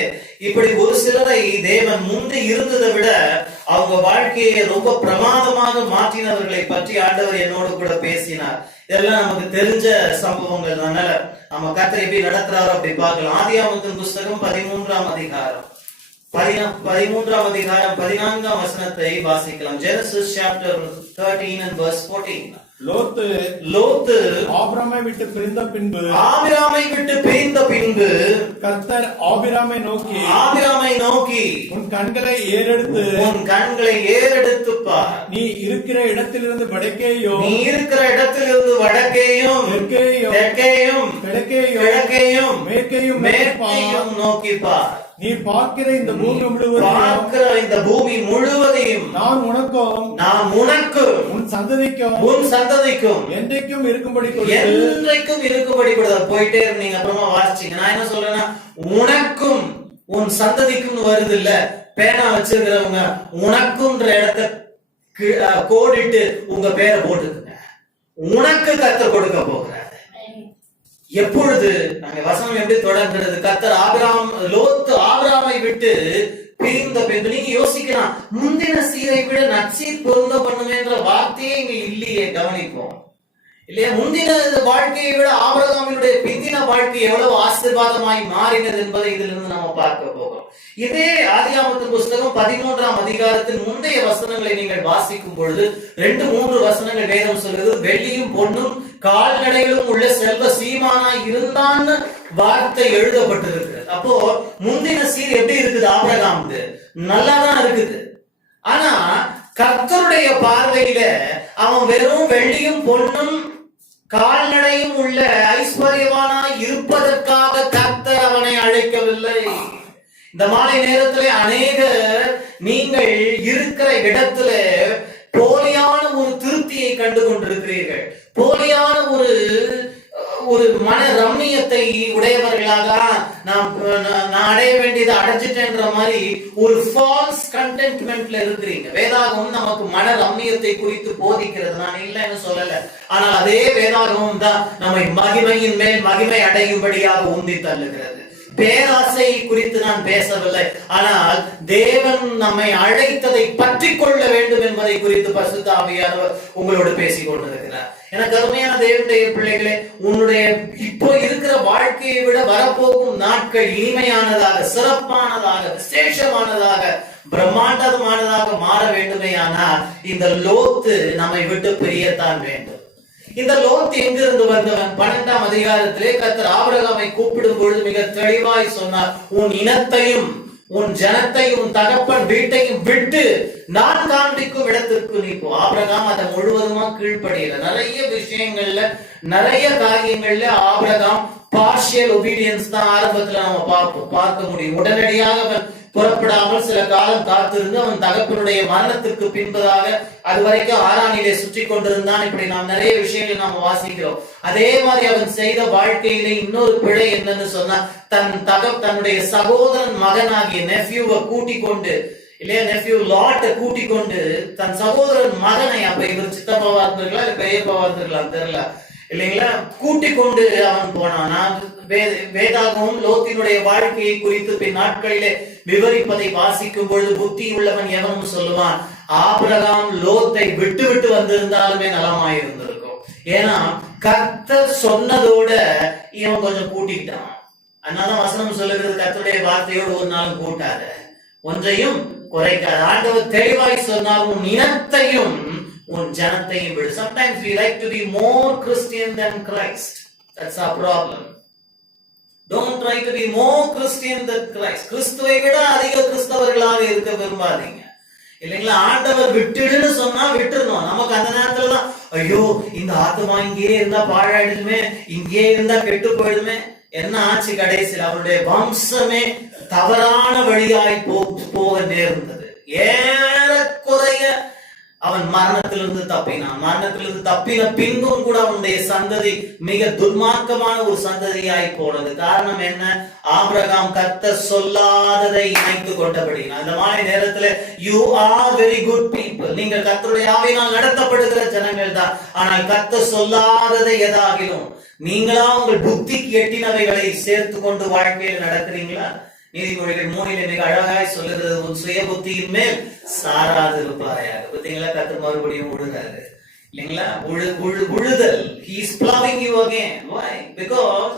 இப்படி ஒரு சிலரை தேவன் முந்தி இருந்ததை விட அவங்க வாழ்க்கையை ரொம்ப பிரமாதமாக மாற்றினவர்களை பற்றி ஆண்டவர் என்னோடு கூட பேசினார். இதெல்லாம் நமக்கு தெரிஞ்ச சம்பவங்கள். அதனால நம்ம கர்த்தர் எப்படி நடத்துறாரோ அப்படி பார்க்கலாம். ஆதியாகமத்தின் புஸ்தகம் 13ஆம் அதிகாரம் 14ஆம் வசனத்தை வாசிக்கலாம். Genesis chapter 13 and verse 14. லோத்து ஆபிரகாமை விட்டு பிரிந்த பின்பு கர்த்தர் ஆபிரகாமை நோக்கி உன் கண்களை ஏறெடுத்து பார், நீ இருக்கிற இடத்திலிருந்து வடக்கேயும் தெற்கேயும் கிழக்கேயும் மேற்கேயும் நோக்கி பார். நீ பார்க்கிற இந்த பூமி முழுவதையும் நான் உனக்கும் உன் சந்ததிக்கும் என்றைக்கும் இருக்கும்படி கொடுத்தார். போயிட்டே இருந்தீங்க, அப்புறமா வாசிச்சீங்க. நான் என்ன சொல்றேன்னா, உனக்கும் உன் சந்ததிக்கும் வருது இல்ல, பேனா வச்சிருக்கிறவங்க உனக்கும்ன்ற இடத்த கோடிட்டு உங்க பேரை போட்டுக்குங்க. உனக்கு கர்த்தர் கொடுக்க போகிறார். எப்பொழுது நாங்க வசனம் எப்படி தொடர்கிறது, கர்த்தர் லோத்து ஆபிரகாமை விட்டு பிரிந்த பின்பு. நீங்க யோசிக்கலாம், முந்தின சீரை விட நற்சீர் பொருந்த பண்ணுவேன்ற வார்த்தையே இங்க இல்லையே. கவனிப்போம் இல்லையா? முந்தின வாழ்க்கையை விட ஆபிரகாமினுடைய பிந்தின வாழ்க்கை எவ்வளவு ஆசீர்வாதமாய் மாறினது என்பதை இதிலிருந்து நம்ம பார்க்க போகிறோம். இதே ஆதியாகமத்தின் புஸ்தகம் 13ஆம் அதிகாரத்தின் முந்தைய வசனங்களை நீங்கள் வாசிக்கும் பொழுது 2-3 வசனங்கள் வேதம் சொல்லுது, வெள்ளியும் பொன்னும் கால்நடைகளும் உள்ள செல்வ சீமானா இருந்தான்னு வார்த்தை எழுதப்பட்டிருக்கு. அப்போ முந்தின சீர் எப்படி இருக்குது? ஆபிரகாமுக்கு நல்லாதான் இருக்குது. ஆனா கர்த்தருடைய பார்வையில அவன் வெறும் வெள்ளியும் பொன்னும் கால்நடையும் உள்ள ஐஸ்வர்யவானா இருப்பதற்காக கர்த்தர் அவனை அழைக்கவில்லை. இந்த மாலை நேரத்திலே அநேகர் நீங்கள் இருக்கிற இடத்துல போலியான ஒரு திருப்தியை கண்டு கொண்டிருக்கிறீர்கள். போலியான ஒரு மன ரம்மியத்தை உடையவர்களாக நான் அடைய வேண்டியதை அடைஞ்சிட்டேன்ற மாதிரி ஒரு ஃபால்ஸ் கண்டென்ட்மெண்ட்ல இருக்கிறீங்க. வேதாகமம் நமக்கு மன ரம்மியத்தை குறித்து போதிக்கிறது, நான் இல்லைன்னு சொல்லல. ஆனால் அதே வேதாகமம் தான் நம்மை மகிமையின் மேல் மகிமை அடையும்படியாக உந்தி தள்ளுகிறது. பேராசை குறித்து நான் பேசவில்லை, ஆனால் தேவன் நம்மை அழைத்ததை பற்றி கொள்ள வேண்டும் என்பதை குறித்து பரிசுத்த ஆவியானவர் உங்களோடு பேசிக் கொண்டிருக்கிறார். எனக்கு அருமையான தேவனுடைய பிள்ளைகளே, உன்னுடைய இப்போ இருக்கிற வாழ்க்கையை விட வரப்போகும் நாட்கள் இனிமையானதாக, சிறப்பானதாக, விசேஷமானதாக, பிரம்மாண்டமானதாக மாற வேண்டுமே. ஆனால் இந்த லோத்து நம்மை விட்டு பிரியத்தான் வேண்டும். இந்த லோத் எங்கிருந்து வந்தவன்? 12ஆம் அதிகாரத்திலே கர்த்தர் ஆபிரகாமை கூப்பிடும் பொழுது மிக தெளிவாய் சொன்னார், உன் இனத்தையும் உன் ஜனத்தையும் உன் தகப்பன் வீட்டையும் விட்டு நான் காண்பிக்கும் இடத்திற்கு நீ போ. ஆபிரகாம் அதை முழுவதுமா கீழ்ப்படியல. நிறைய விஷயங்கள்ல, நிறைய காரியங்கள்ல ஆபிரகாம் பார்ஷியல் ஒபீடியன்ஸ் தான் ஆரம்பத்துல நம்ம பார்க்க முடியும். உடனடியாக அவன் புறப்படாமல் சில காலம் காத்திருந்து அவன் தகப்பனுடைய மரணத்திற்கு பின்பதாக அது வரைக்கும் ஆரானிலே சுற்றி கொண்டிருந்தான். இப்படி நாம் நிறைய விஷயங்கள் நாம் வாசிக்கிறோம். அதே மாதிரி அவன் செய்த வாழ்க்கையிலே இன்னொரு பிழை என்னன்னு சொன்னா, தன்னுடைய சகோதரன் மகனாகிய நெஃப்யூவை கூட்டிக் கொண்டு, இல்லையா, நெஃப்யூ லாட்டை கூட்டிக் கொண்டு தன் சகோதரன் மகனை, அப்ப இவர் சித்தப்பாவா இருந்திருக்கலாம் இல்ல பெரியப்பாவா இருந்திருக்கலாம் தெரியல, இல்லைங்களா, கூட்டிக் கொண்டு அவன் போனான். வேதாகமும் லோத்தினுடைய வாழ்க்கையை குறித்து பின் நாட்களிலே விவரிப்பதை வாசிக்கும் பொழுது புத்தி உள்ளவன் எவனும் சொல்லுவான், ஆபிரகாம் லோத்தை விட்டு விட்டு வந்திருந்தாலுமே நலமாயிருந்திருக்கும். ஏன்னா கர்த்தர் சொன்னதோட இவன் கொஞ்சம் கூட்டிக்கிட்டான். அதனால வசனம் சொல்லுகிறது, கர்த்தருடைய வார்த்தையோடு ஒரு நாளும் கூட்டாத, ஒன்றையும் குறைக்காத. ஆண்டவர் தெளிவாய் சொன்னார், உன் இனத்தையும் உன் ஜனத்தையும் விடு. Sometimes we like to be more Christian than Christ. That's our problem. Don't try to be more Christian than Christ. கிறிஸ்துவை விட அதிக கிறிஸ்தவர்களாக இருக்க விரும்பாதீங்க, இல்லைங்களா. ஆண்டவர் விட்டுடுன்னு சொன்னா விட்டுறணும். நமக்கு அந்த நேரத்துல தான், ஐயோ இந்த ஆத்மா இங்கே இருந்தா பாழாயிடுமே, இங்கே இருந்தா கெட்டு போயிடுமே. என்ன ஆச்சு? கடைசியில் அவருடைய வம்சமே தவறான வழியாய் போக நேர்ந்தது. ஏறக்குறைய அவன் மரணத்திலிருந்து தப்பினான். மரணத்திலிருந்து தப்பின பின்பும் கூட அவனுடைய சந்ததி மிக துர்மார்க்கமான ஒரு சந்ததியாய் போனது. காரணம் என்ன? ஆபிரகாம் கர்த்தர் சொல்லாததை இணைத்து கொண்டபடினா. அந்த மாதிரி நேரத்துல you are very good people, நீங்கள் கர்த்தருடைய ஆவியினால் நடத்தப்படுகிற ஜனங்கள் தான். ஆனால் கர்த்தர் சொல்லாததை எதாகிலும் நீங்களா உங்கள் புத்திக்கு எட்டினவைகளை சேர்த்து கொண்டு வாழ்க்கையில் நடக்கிறீங்களா? நீதிமொழிகள் 3 மிக அழகாய் சொல்லுகிறது, உன் சுய புத்தியின் மேல் சாராது இருப்பாயாக. பார்த்தீங்களா, கர்த்தர் மறுபடியும் விழுறாரு, இல்லைங்களா. விழுதல். He is plowing you again. Why? Because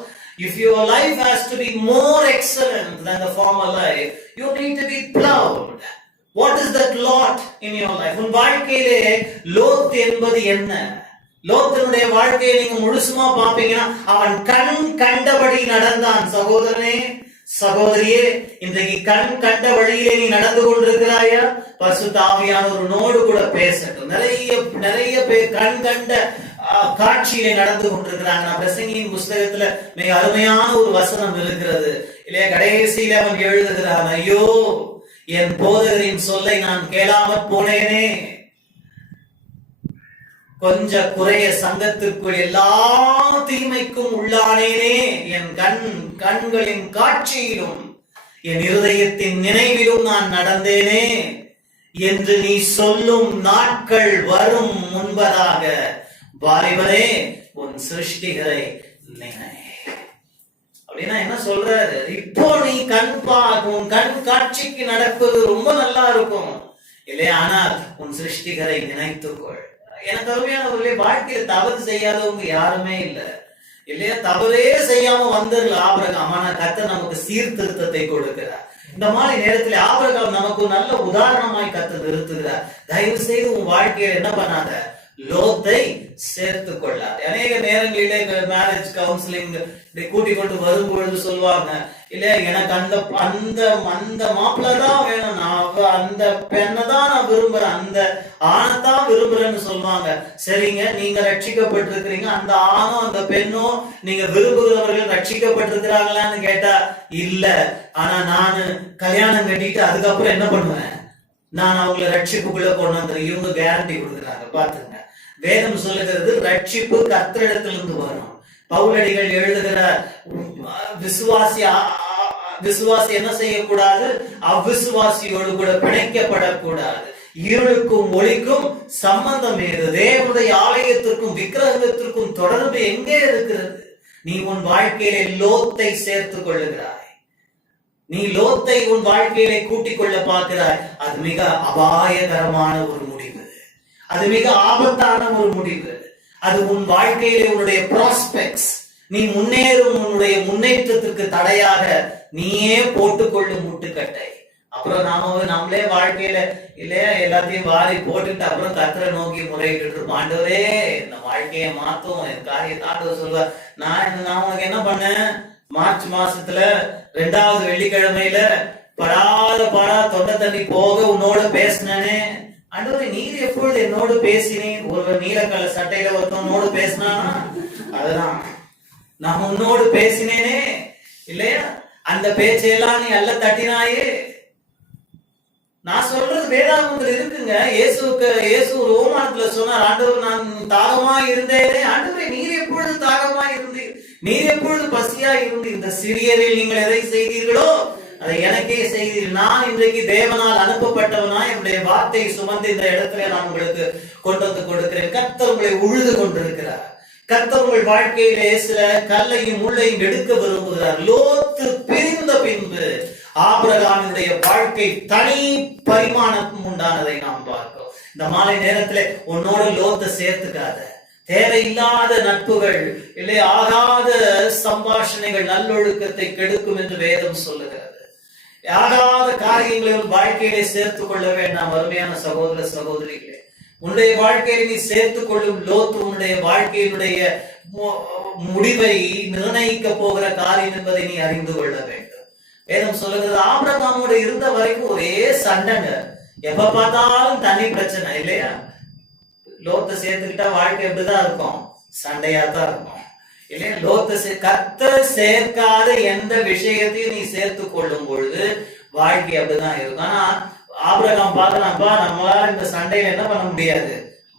if your life has to be more excellent than the former life, you need to be plowed. What is that lot in your life? உன் வாழ்க்கையிலே லோத் என்பது என்ன? லோத்தினுடைய வாழ்க்கையை நீங்க முழுசுமா பாப்பீங்கன்னா, அவன் கண் கண்டபடி நடந்தான். சகோதரனே, சகோதரியே, இன்றைக்கு கண் கண்ட வழியிலே நீ நடந்து கொண்டிருக்கிறாயா? பரிசுத்த ஆவியானவர் உன்னோடு கூட பேசட்டும். நிறைய பேர் கண் கண்ட காட்சியிலே நடந்து கொண்டிருக்கிறாங்க. நான் பிரசங்கியின் புஸ்தகத்துல மிக அருமையான ஒரு வசனம் இருக்கிறது, இல்லையா. கடைசியில அவன் எழுதுகிறான், ஐயோ என் போதகரின் சொல்லை நான் கேளாமற் போனேனே, கொஞ்ச குறைய சங்கத்திற்குள் எல்லா தீமைக்கும் உள்ளானேனே, என் கண்களின் காட்சியிலும் என் இருதயத்தின் நினைவிலும் நான் நடந்தேனே என்று நீ சொல்லும் நாட்கள் வரும் முன்பதாக வாலிபனே உன் சிருஷ்டிகரை நினை. அப்படின்னா என்ன சொல்றாரு? இப்போ நீ உன் கண் காட்சிக்கு நடப்பது ரொம்ப நல்லா இருக்கும், இல்லையா. ஆனால் உன் சிருஷ்டிகரை நினைத்துக்கொள். எனக்கு அருமையானவர்களே, வாழ்க்கையில தவறு செய்யாதவங்க யாருமே இல்ல, இல்லையா. தவறே செய்யாம வந்துடல ஆபிரகாம். ஆனா கர்த்தர் நமக்கு சீர்திருத்தத்தை கொடுக்கிறார். இந்த மாதிரி நேரத்தில் ஆபிரகாம் நமக்கு நல்ல உதாரணமாய் கத்து நிறுத்துகிறார். தயவு செய்து உன் வாழ்க்கையில என்ன பண்ணாத, லோத்தை சேர்த்து கொள்ளாது. அநேக நேரங்களிலே மேரேஜ் கவுன்சிலிங் கூட்டிக் கொண்டு வரும்பொழுது சொல்லுவாங்க, இல்ல எனக்கு அந்த அந்த அந்த மாப்பிள்ள தான் வேணும், நான் அந்த பெண்ணை தான் நான் விரும்புறேன், அந்த ஆணைத்தான் விரும்புறேன்னு சொல்லுவாங்க. சரிங்க, நீங்க ரட்சிக்கப்பட்டிருக்கிறீங்க, அந்த ஆணும் அந்த பெண்ணும் நீங்க விரும்புகிறவர்கள் ரட்சிக்கப்பட்டிருக்கிறாங்களான்னு கேட்டா இல்ல. ஆனா நானு கல்யாணம் கட்டிட்டு அதுக்கப்புறம் என்ன பண்ணுவேன், நான் அவங்களை ரட்சிப்புக்குள்ள கொண்டு வந்துறேன். இவங்க கேரண்டி கொடுக்குறாங்க. பாத்துங்க, வேதம் சொல்லுகிறது ரட்சிப்பு கர்த்தரிடத்திலிருந்து வரும். பவுலடிகள் எழுதுகிற விசுவாசி என்ன செய்யக்கூடாது, அவ்விசுவாசியோடு கூட பிணைக்கப்படக்கூடாது. இருளுக்கும் ஒளிக்கும் சம்பந்தம் ஏது? தேவனுடைய ஆலயத்திற்கும் விக்கிரகத்திற்கும் தொடர்பு எங்கே இருக்கிறது? நீ உன் வாழ்க்கையிலே லோத்தை சேர்த்துக் கொள்ளுகிறாய், நீ லோத்தை உன் வாழ்க்கையிலே கூட்டிக் கொள்ள பார்க்கிறாய். அது மிக அபாயகரமான ஒரு முடிவு, அது மிக ஆபத்தான ஒரு முடிவு. அது உன் வாழ்க்கையிலே உன்னுடைய ப்ராஸ்பெக்ட்ஸ், நீ முன்னேறும் உன்னுடைய முன்னேற்றத்திற்கு தடையாக நீயே போட்டுக்கொள்ளும் முட்டுக்கட்டை. அப்புறம் நம்மளே வாழ்க்கையில இல்லையா எல்லாத்தையும் வாரி போட்டுட்டு அப்புறம் கர்த்தரை நோக்கி முறையிட்டு இருப்போம். ஆண்டவரே இந்த வாழ்க்கையை மாத்தும், என் காரியத்தை ஆண்டவர் சொல்வார். நான் உனக்கு என்ன பண்ணேன், மார்ச் மாசத்துல 2வது வெள்ளிக்கிழமையில படாத தொண்டை தண்ணி போக உன்னோட பேசினே. ஆண்டவரே நீர் எப்பொழுது என்னோடு பேசினேன்? ஒரு நீலக்கல சட்டையில ஒருத்தனோடு பேசினா, அதுதான் நான் உன்னோடு பேசினேனே இல்லையா? அந்த பேச்சையெல்லாம் நீ அல்ல தட்டினாயே. நான் சொல்றது வேதாகமத்தில் இருக்குங்க. இயேசு ரோமானத்துல சொன்னார், ஆண்டவர் நான் தாகமா இருந்தேனே. ஆண்டவரே நீர் எப்பொழுது தாகமா இருந்தீர், நீர் எப்பொழுது பசியா இருந்தீர்? இந்த சிறியரில் நீங்கள் எதை செய்தீர்களோ அதை எனக்கே செய்தீர்கள். நான் இன்றைக்கு தேவனால் அனுப்பப்பட்டவனா என்னுடைய வார்த்தையை சுமந்து இந்த இடத்துல நான் உங்களுக்கு கொண்டு வந்து கொடுக்கிறேன். கர்த்தர் உங்களை உழுது கொண்டிருக்கிறார். கர்த்தர் உங்கள் வாழ்க்கையிலே சில கல்லையும் முள்ளையும் எடுக்க விரும்புகிறார். லோத்து பிரிந்த பின்பு ஆபிரகாமுடைய வாழ்க்கை தனி பரிமாணம் உண்டானதை நாம் பார்க்கிறோம். இந்த மாலை நேரத்துல உன்னோட லோத்தை சேர்த்துக்காத. தேவையில்லாத நட்புகள் இல்லை, ஆகாத சம்பாஷணைகள் நல்லொழுக்கத்தை கெடுக்கும் என்று வேதம் சொல்லுகிறது. ஆகாத காரியங்களை வாழ்க்கையிலே சேர்த்துக் கொள்ள வேண்டாம். அருமையான சகோதர சகோதரிகளே, உன்னுடைய வாழ்க்கையை நீ சேர்த்துக் கொள்ளும் லோத்து உன்னுடைய வாழ்க்கையினுடைய முடிவை நிர்ணயிக்க போகிற காரியம் என்பதை நீ அறிந்து கொள்ள வேண்டும். வேதம் சொல்லுகிறது, ஆபிரகாமோட இருந்த வரைக்கும் ஒரே சண்டைங்க, எப்ப பார்த்தாலும் தனி பிரச்சனை இல்லையா? லோத்தை சேர்த்துக்கிட்டா வாழ்க்கை எப்படிதான் இருக்கும், சண்டையா தான் இருக்கும் இல்லையா? கர்த்தர் சேர்க்காத எந்த விஷயத்தையும் நீ சேர்த்து கொள்ளும் பொழுது வாழ்க்கை அப்படிதான் இருக்கும். ஆனா ஆபிரகாம் பார்க்கலாம்ப்பா, நம்மளால இந்த சண்டையில என்ன பண்ண முடியாது,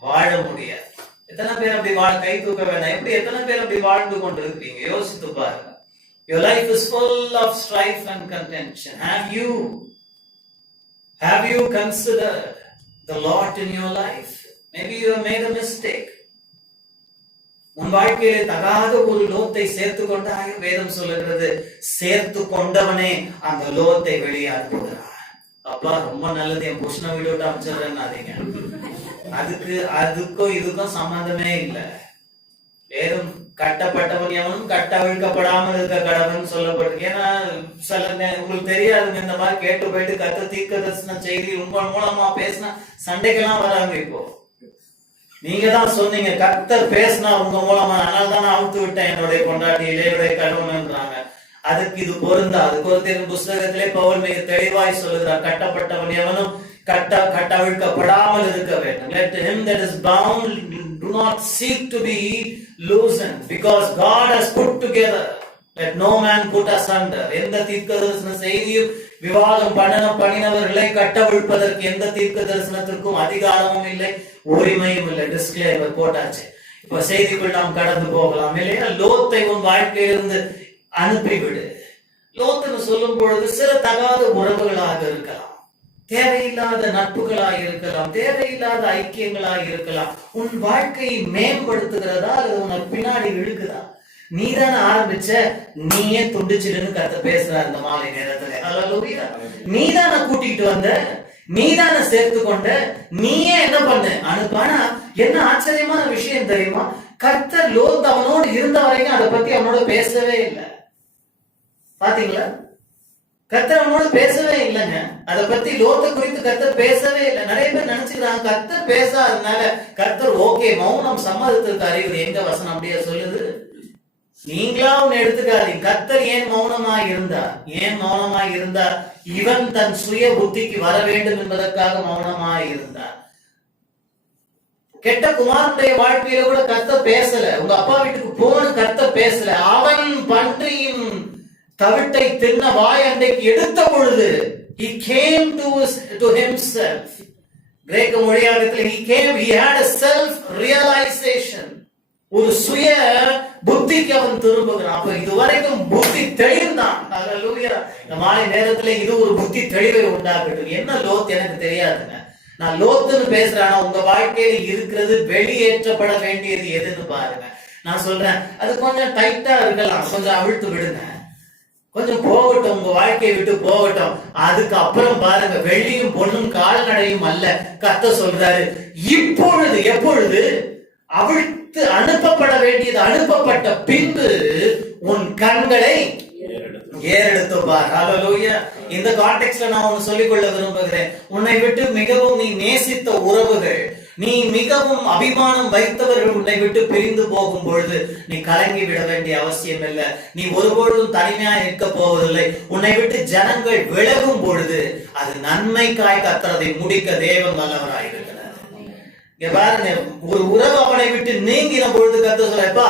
வாழ முடியாது. எத்தனை பேர் அப்படி கை தூக்க வேண்டாம். எப்படி எத்தனை பேர் அப்படி வாழ்ந்து கொண்டு இருக்கீங்க? யோசித்து பாருங்க. Your life is full of strife and contention. Have you considered the Lord in your life? Maybe you have made a mistake. உன் வாழ்க்கையிலே தகாத ஒரு லோத்தை சேர்த்து கொண்டாய். வேதம் சொல்லுகிறது, சேர்த்து கொண்டவனே அந்த லோத்தை வெளியே அனுப்புகிறார். அப்பா ரொம்ப நல்லது, என் புருஷனை வீடு விட்டு அமைச்சிடுறேன்னாதீங்க. அதுக்கும் இதுக்கும் சம்பந்தமே இல்லை. வேதம் கட்டப்பட்டவன் எவனும் கட்டவிழ்க்கப்படாமல் இருக்க கடவுள்னு சொல்லப்பட்டு. ஏன்னா சில உங்களுக்கு தெரியாதுங்க, இந்த மாதிரி கேட்டு போயிட்டு கத்த தீர்க்க தரிசன செய்தி உங்க மூலமா பேசினா சண்டைக்கெல்லாம் வராங்க. இப்போ நீங்க தான் சொன்னீங்க கர்த்தர் பேசினா உங்க மூலமா, அதனால தான் நான் அவுத்து விட்டேன் என்னுடைய கொண்டாடி இளையுடைய கடவுள்ன்றாங்க. அதுக்கு இது பொருந்தாது. கொரிந்தியர் புஸ்தகத்திலே பவுல் மிக தெளிவாய் சொல்லுகிறார், கட்டப்பட்டவன் எவனும் கட்டவிழ்க்கப்படாமல் இருக்க வேண்டும். Let him that is bound do not seek to be loosened, because God has put together. Let no man put asunder. எந்த தீர்க்கதரிசன செய்தியும் விவாதம் பண்ணினவர்களை கட்டவிழ்ப்பதற்கு எந்த தீர்க்க தரிசனத்திற்கும் அதிகாரமும் இல்லை, உரிமையும் இல்லை. டிஸ்க்ளைமர் போட்டாச்சு. இப்ப செய்திக்குள் நாம் கடந்து போகலாம் இல்லையா? லோத்தை உன் வாழ்க்கையிலிருந்து அனுப்பிவிடு. லோத்துன்னு சொல்லும் பொழுது சில தகாத உறவுகளாக இருக்கலாம், தேவையில்லாத நட்புகளாக இருக்கலாம், தேவையில்லாத ஐக்கியங்களாக இருக்கலாம். உன் வாழ்க்கையை மேம்படுத்துகிறதா அல்லது உன்னை பின்னாடி இழுக்குதா? நீதான ஆரம்பிச்ச, நீயே துண்டிச்சிடுன்னு கத்த பேசுற அந்த மாலை நேரத்துல. அல்லேலூயா. நீதான கூட்டிட்டு வந்த, நீதான சேர்த்து கொண்ட, நீயே என்ன பண்ண அனுப்பானா? என்ன ஆச்சரியமான விஷயம் தெரியுமா? கர்த்தர் லோத் அவனோடு இருந்த வரைக்கும் அதை பத்தி அவனோட பேசவே இல்லை. பாத்தீங்களா? கர்த்தர் அவனோட பேசவே இல்லைங்க. அதை பத்தி லோத்தை குறித்து கர்த்தர் பேசவே இல்லை. நிறைய பேர் நினைச்சுக்கிறாங்க கர்த்தர் பேசாதனால கர்த்தர் ஓகே மௌனம் சம்மதத்திற்கு அறிவுறு. எங்க வசனம் அப்படியே சொல்லுது? நீங்களா ஒண்ணு எடுத்துக்காதீங்க. கர்த்தர் ஏன் மௌனமாய் இருந்தார்? ஏன் மௌனமாய் இருந்தார்? இவன் தன் சுய புத்திக்கு வர வேண்டும் என்பதற்காக மௌனமாய் இருந்தார். கெட்ட குமாரனுடைய வாழ்க்கையில கூட கர்த்தர் பேசல. உங்க அப்பா வீட்டுக்கு போன கர்த்தர் பேசல. அவன் பன்றியின் தவிட்டை தின்ன வாய் அண்டைக்கு எடுத்த பொழுது he came to himself. கிரேக்க மொழியாகத்தில் he had a self realization. ஒரு சுய புத்திக்கு அவன் திரும்புகிறான். அப்ப இதுவரைக்கும் புத்தி தெளிந்தான். ஹல்லேலூயா. இந்த மாலை நேரத்துல இது ஒரு புத்தி தெளிவை உண்டாக்கட்டும். என்ன லோத் எனக்கு தெரியாதுங்க. நான் லோத்துன்னு பேசுறேன். உங்க வாழ்க்கையில இருக்கிறது வெளியேற்றப்பட வேண்டியது எதுன்னு பாருங்க. நான் சொல்றேன் அது கொஞ்சம் டைட்டா இருக்கலாம், கொஞ்சம் அவிழ்த்து விடுங்க, கொஞ்சம் போகட்டும், உங்க வாழ்க்கையை விட்டு போகட்டும். அதுக்கப்புறம் பாருங்க, வெள்ளியும் பொண்ணும் கால்நடையும் அல்ல. கர்த்தர் சொல்றாரு இப்பொழுது, எப்பொழுது அவிழ்த்து அனுப்பப்பட வேண்டியது அனுப்பப்பட்ட பின்பு உன் கண்களை ஏறெடுத்து பார். ஹல்லேலூயா. இந்த கான்டெக்ஸ்ட்ல நான் ஒன்னு சொல்லிக்கொள்ள விரும்புகிறேன். உன்னை விட்டு மிகவும் நீ நேசித்த உறவுகள், நீ மிகவும் அபிமானம் வைத்தவர்கள் உன்னை விட்டு பிரிந்து போகும் பொழுது நீ கலங்கி விட வேண்டிய அவசியம் இல்லை. நீ ஒருபொழுதும் தனிமையா இருக்க போவதில்லை. உன்னை விட்டு ஜனங்கள் விலகும் பொழுது அது நன்மைக்காய் கர்த்தரை முடிக்க தேவன் வல்லவராயிருக்கிறார். இங்க பாருங்க, ஒரு உறவு அவனை விட்டு நீங்கின பொழுது கர்த்தர் சொல்றப்பா,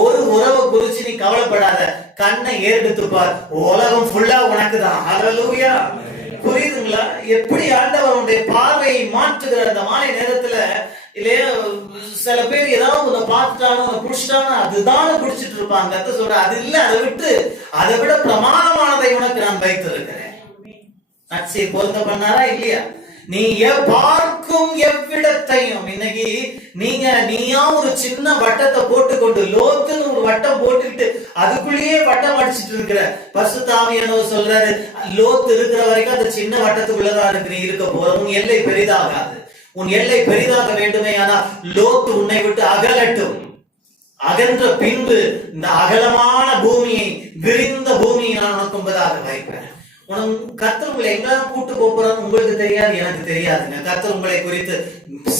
ஒரு உறவை குறிச்சு நீ கவலைப்படாத, கண்ணை ஏறெடுத்து பார், உலகம் ஃபுல்லா உனக்கு தான். ஹல்லேலூயா. புரியுதுங்களா? எப்படி ஆண்டவருடைய பார்வையை மாற்றுகிற அந்த மாலை நேரத்துல இல்லையா? சில பேர் ஏதாவது உன்னை பார்த்துட்டானோ உன்னை பிடிச்சிட்டானோ அதுதான் பிடிச்சிட்டு இருப்பாங்க. கர்த்தர் சொல்ற அது இல்ல, அதை விட்டு அதை விட பிரமாணமானதை உனக்கு நான் வைத்திருக்கிறேன். நட்சை பொருத்த பண்ணாரா இல்லையா? நீ பார்க்கும் எவ்விடத்தையும், இன்னைக்கு நீயா ஒரு சின்ன வட்டத்தை போட்டுக்கொண்டு, லோத்துன்னு ஒரு வட்டம் போட்டுக்கிட்டு அதுக்குள்ளேயே வட்டம் அடிச்சிட்டு இருக்கிற பரிசுத்த ஆவியானவர் சொல்றாரு, லோத்து இருக்கிற வரைக்கும் அந்த சின்ன வட்டத்துக்குள்ளதான் இருக்கு நீ இருக்க போற. உன் எல்லை பெரிதாகாது. உன் எல்லை பெரிதாக வேண்டுமே ஆனால் லோத்து உன்னை விட்டு அகலட்டும். அகன்ற பின்பு இந்த அகலமான பூமியை, விரிந்த பூமியை நான் உனக்கு என்பதாக வைப்பேன். கர்த்தர் உங்களை எங்கெல்லாம் கூட்டு போறான்னு உங்களுக்கு தெரியாது, எனக்கு தெரியாதுங்க. கர்த்தர் உங்களை குறித்து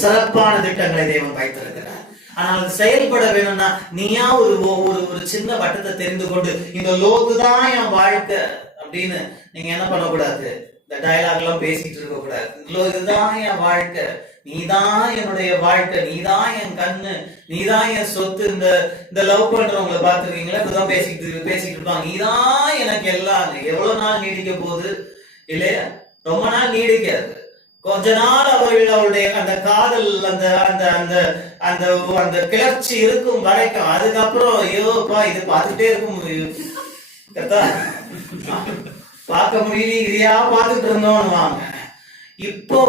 சிறப்பான திட்டங்களை தேவன் வைத்திருக்கிறார். ஆனால் அது செயல்பட வேணும்னா நீயா ஒரு சின்ன வட்டத்தை தெரிந்து கொண்டு, இந்த லோத்து தான் என் வாழ்க்கை அப்படின்னு நீங்க என்ன பண்ணக்கூடாது, இந்த டயலாக் எல்லாம் பேசிட்டு இருக்க கூடாது. இதுதான் என் வாழ்க்கை, நீதான் என்னுடைய வாழ்க்கை, நீதான் என் கண்ணு, நீதான் என் சொத்து. இந்த லவ் பண்றவங்களை பாத்துருக்கீங்களா? இப்பதான் பேசிக்கிட்டு இருப்பாங்க, நீதான் எனக்கு எல்லாம். எவ்வளவு நாள் நீடிக்க போகுது இல்லையா? ரொம்ப நாள் நீடிக்காது. கொஞ்ச நாள் அவருடைய அந்த காதல், அந்த அந்த அந்த அந்த அந்த கிளர்ச்சி இருக்கும் வரைக்கும். அதுக்கப்புறம் ஐயோப்பா இது பார்த்துட்டே இருக்கும், பார்க்க முடியல, இதையா பார்த்துட்டு இருந்தோம்னு வாங்க. இப்போ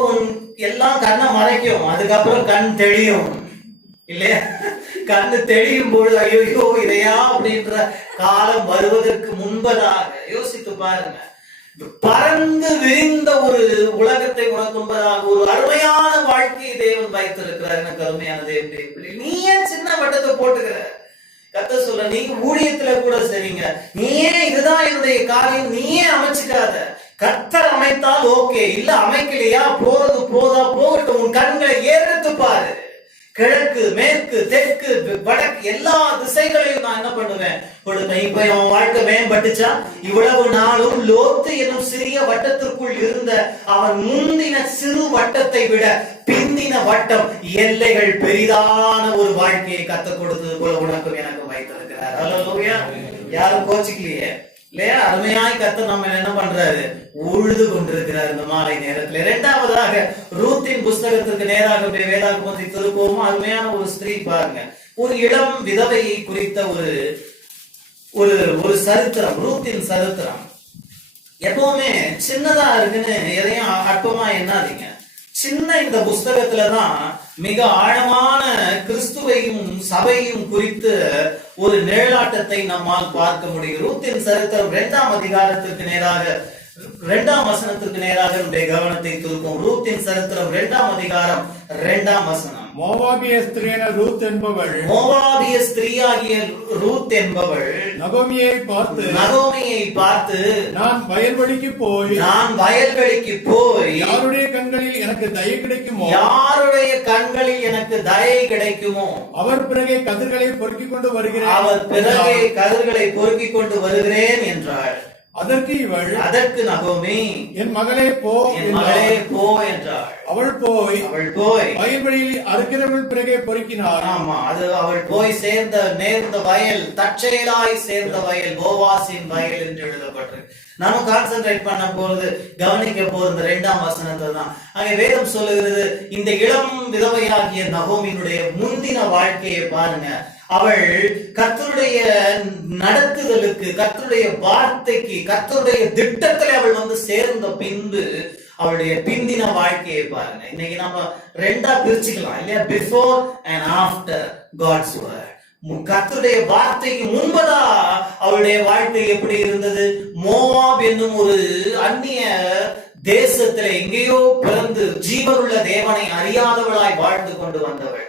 எல்லாம் கண்ணை மறைக்கும், அதுக்கப்புறம் கண் தெளியும் இல்லையா? கண்ணு தெளியும் பொழுது ஐயோ இதையா அப்படின்ற காலம் வருவதற்கு முன்பதாக யோசித்து பாருங்க. பறந்து விரிந்த ஒரு உலகத்தை உணர்த்தும்பதாக ஒரு அருமையான வாழ்க்கையை தேவன் வைத்திருக்கிறார். எனக்கு அருமையான தேவனுடைய, நீ ஏன் சின்ன வட்டத்தை போட்டுக்கிற? கர்த்தர் சொல்ற, நீங்க ஊழியத்துல கூட சரிங்க, நீயே இதுதான் என்னுடைய காரியம், நீயே அமைச்சுக்காத. கர்த்தர் அமைத்தால் ஓகே, இல்ல அமைக்கலையா, போறது போகட்டும். உன் கண்களை ஏறெடுத்து பாரு. கிழக்கு, மேற்கு, தெற்கு, வடக்கு எல்லா திசைகளையும் நான் என்ன பண்ணுவேன் கொடுப்பேன். இப்ப அவன் வாழ்க்கை மேம்பட்டுச்சா? இவ்வளவு நாளும் லோத்து என்னும் சிறிய வட்டத்திற்குள் இருந்த அவன் முந்தின சிறு வட்டத்தை விட பிந்தின வட்டம், எல்லைகள் பெரிதான ஒரு வாழ்க்கையை கத்துக் கொடுத்தது போல உனக்கும் எனக்கு வைத்திருக்கிறார். ஹல்லேலூயா. யாரும் கோச்சிக்கலையே இல்லையா? அருமையாய் கர்த்தர் நம்ம என்ன பண்றாரு, உழுது கொண்டிருக்கிறார் இந்த மாலை நேரத்துல. இரண்டாவதாக ரூத்தின் புஸ்தகத்திற்கு நேராக வேதாகமத்தை திருப்பவும். அருமையான ஒரு ஸ்திரீ பாருங்க, ஒரு இளம் விதவையை குறித்த ஒரு சரித்திரம், ரூத்தின் சரித்திரம். எப்பவுமே சின்னதா இருக்குன்னு எதையும் அற்பமா எண்ணாதீங்க. சின்ன இந்த புஸ்தகத்துலதான் மிக ஆழமான கிறிஸ்துவையும் சபையும் குறித்து ஒரு நிழலாட்டத்தை நம்மால் பார்க்க முடியும். ரூத்தின் சரித்திரம் 2ஆம் அதிகாரத்திற்கு நேராக 2ஆம் வசனத்திற்கு நேராக நம்முடைய கவனத்தை திருப்போம். ரூத்தின் சரித்திரம் 2ஆம் அதிகாரம் 2ஆம் வசனம். மோவாபிய ஸ்திரீயான ரூத் என்பவள், மோவாபிய ஸ்திரீயாகிய ரூத் என்பவள் நகோமியை பார்த்து நான் வயல்வெளிக்கு போய் யாருடைய கண்களில் எனக்கு தயை கிடைக்குமோ அவர் பிறகே கதிர்களை பொறுக்கிக் கொண்டு வருகிறேன் என்றாள். அதற்கு நகோமி என் மகளே போ என்றாள். அவள் போய் வயல்வெளியில் அறுக்கிறவள் பிறகே பொறுக்கினார். ஆமா, அது அவள் போய் நேர்ந்த வயல், தற்செயலாய் சேர்ந்த வயல், போவாசின் வயல் என்று எழுதப்பட்டிருக்கு. நாம கான்சென்ட்ரேட் பண்ண போறது, கவனிக்க போறது 2ஆம் வசனத்தை தான். அங்கே வேதம் சொல்லுகிறது, இந்த இளம் விதவையாகிய நகோமியினுடைய முந்தின வாழ்க்கையை பாருங்க. அவள் கர்த்தருடைய நடத்துதலுக்கு, கர்த்தருடைய வார்த்தைக்கு, கர்த்தருடைய திட்டத்தில் அவள் சேர்ந்த பின்பு அவளுடைய பிந்தின வாழ்க்கையை பாருங்க. இன்னைக்கு நம்ம 2ஆ பிரிச்சுக்கலாம் இல்லையா? Before and after God's word. கர்த்தருடைய வார்த்தைக்கு முன்பதா அவளுடைய வாழ்க்கை எப்படி இருந்தது? மோவாப் என்னும் ஒரு அந்நிய தேசத்துல எங்கேயோ பிறந்து ஜீவனுள்ள தேவனை அறியாதவளாய் வாழ்ந்து கொண்டு வந்தவள்.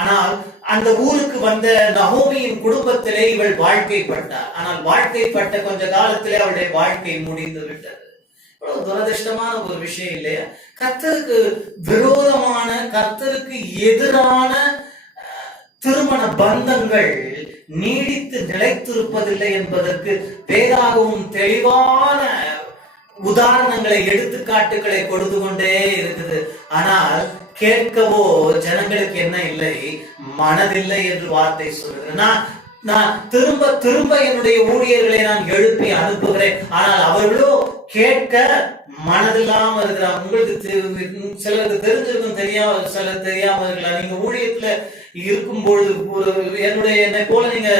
ஆனால் அந்த ஊருக்கு வந்த நகோமியின் குடும்பத்திலே இவள் வாழ்க்கைப்பட்டார். ஆனால் வாழ்க்கைப்பட்ட கொஞ்ச காலத்திலே அவளுடைய வாழ்க்கை முடிந்து விட்டது. துரதிருஷ்டமான ஒரு விஷயம் இல்லையா? கர்த்தருக்கு விரோதமான, கர்த்தருக்கு எதிரான திருமண பந்தங்கள் நீடித்து நிலைத்திருப்பதில்லை என்பதற்கு வேதாகவும் தெளிவான உதாரணங்களை, எடுத்துக்காட்டுகளை கொடுத்து கொண்டே இருக்குது. ஆனால் கேட்கவோ ஜனங்களுக்கு என்ன இல்லை? மனதில்லை என்று வார்த்தை சொல்லுகிறேன். நான் திரும்ப திரும்ப என்னுடைய ஊழியர்களை நான் எழுப்பி அனுப்புகிறேன். ஆனால் அவர்களோ கேட்க மனதில்லாம இருக்கிறாங்க. உங்களுக்கு சிலருக்கு தெரிஞ்சிருக்கும், சிலர் தெரியாம இருக்கலாம். நீங்க ஊழியத்துல இருக்கும் பொழுது, என்னை போல நீங்க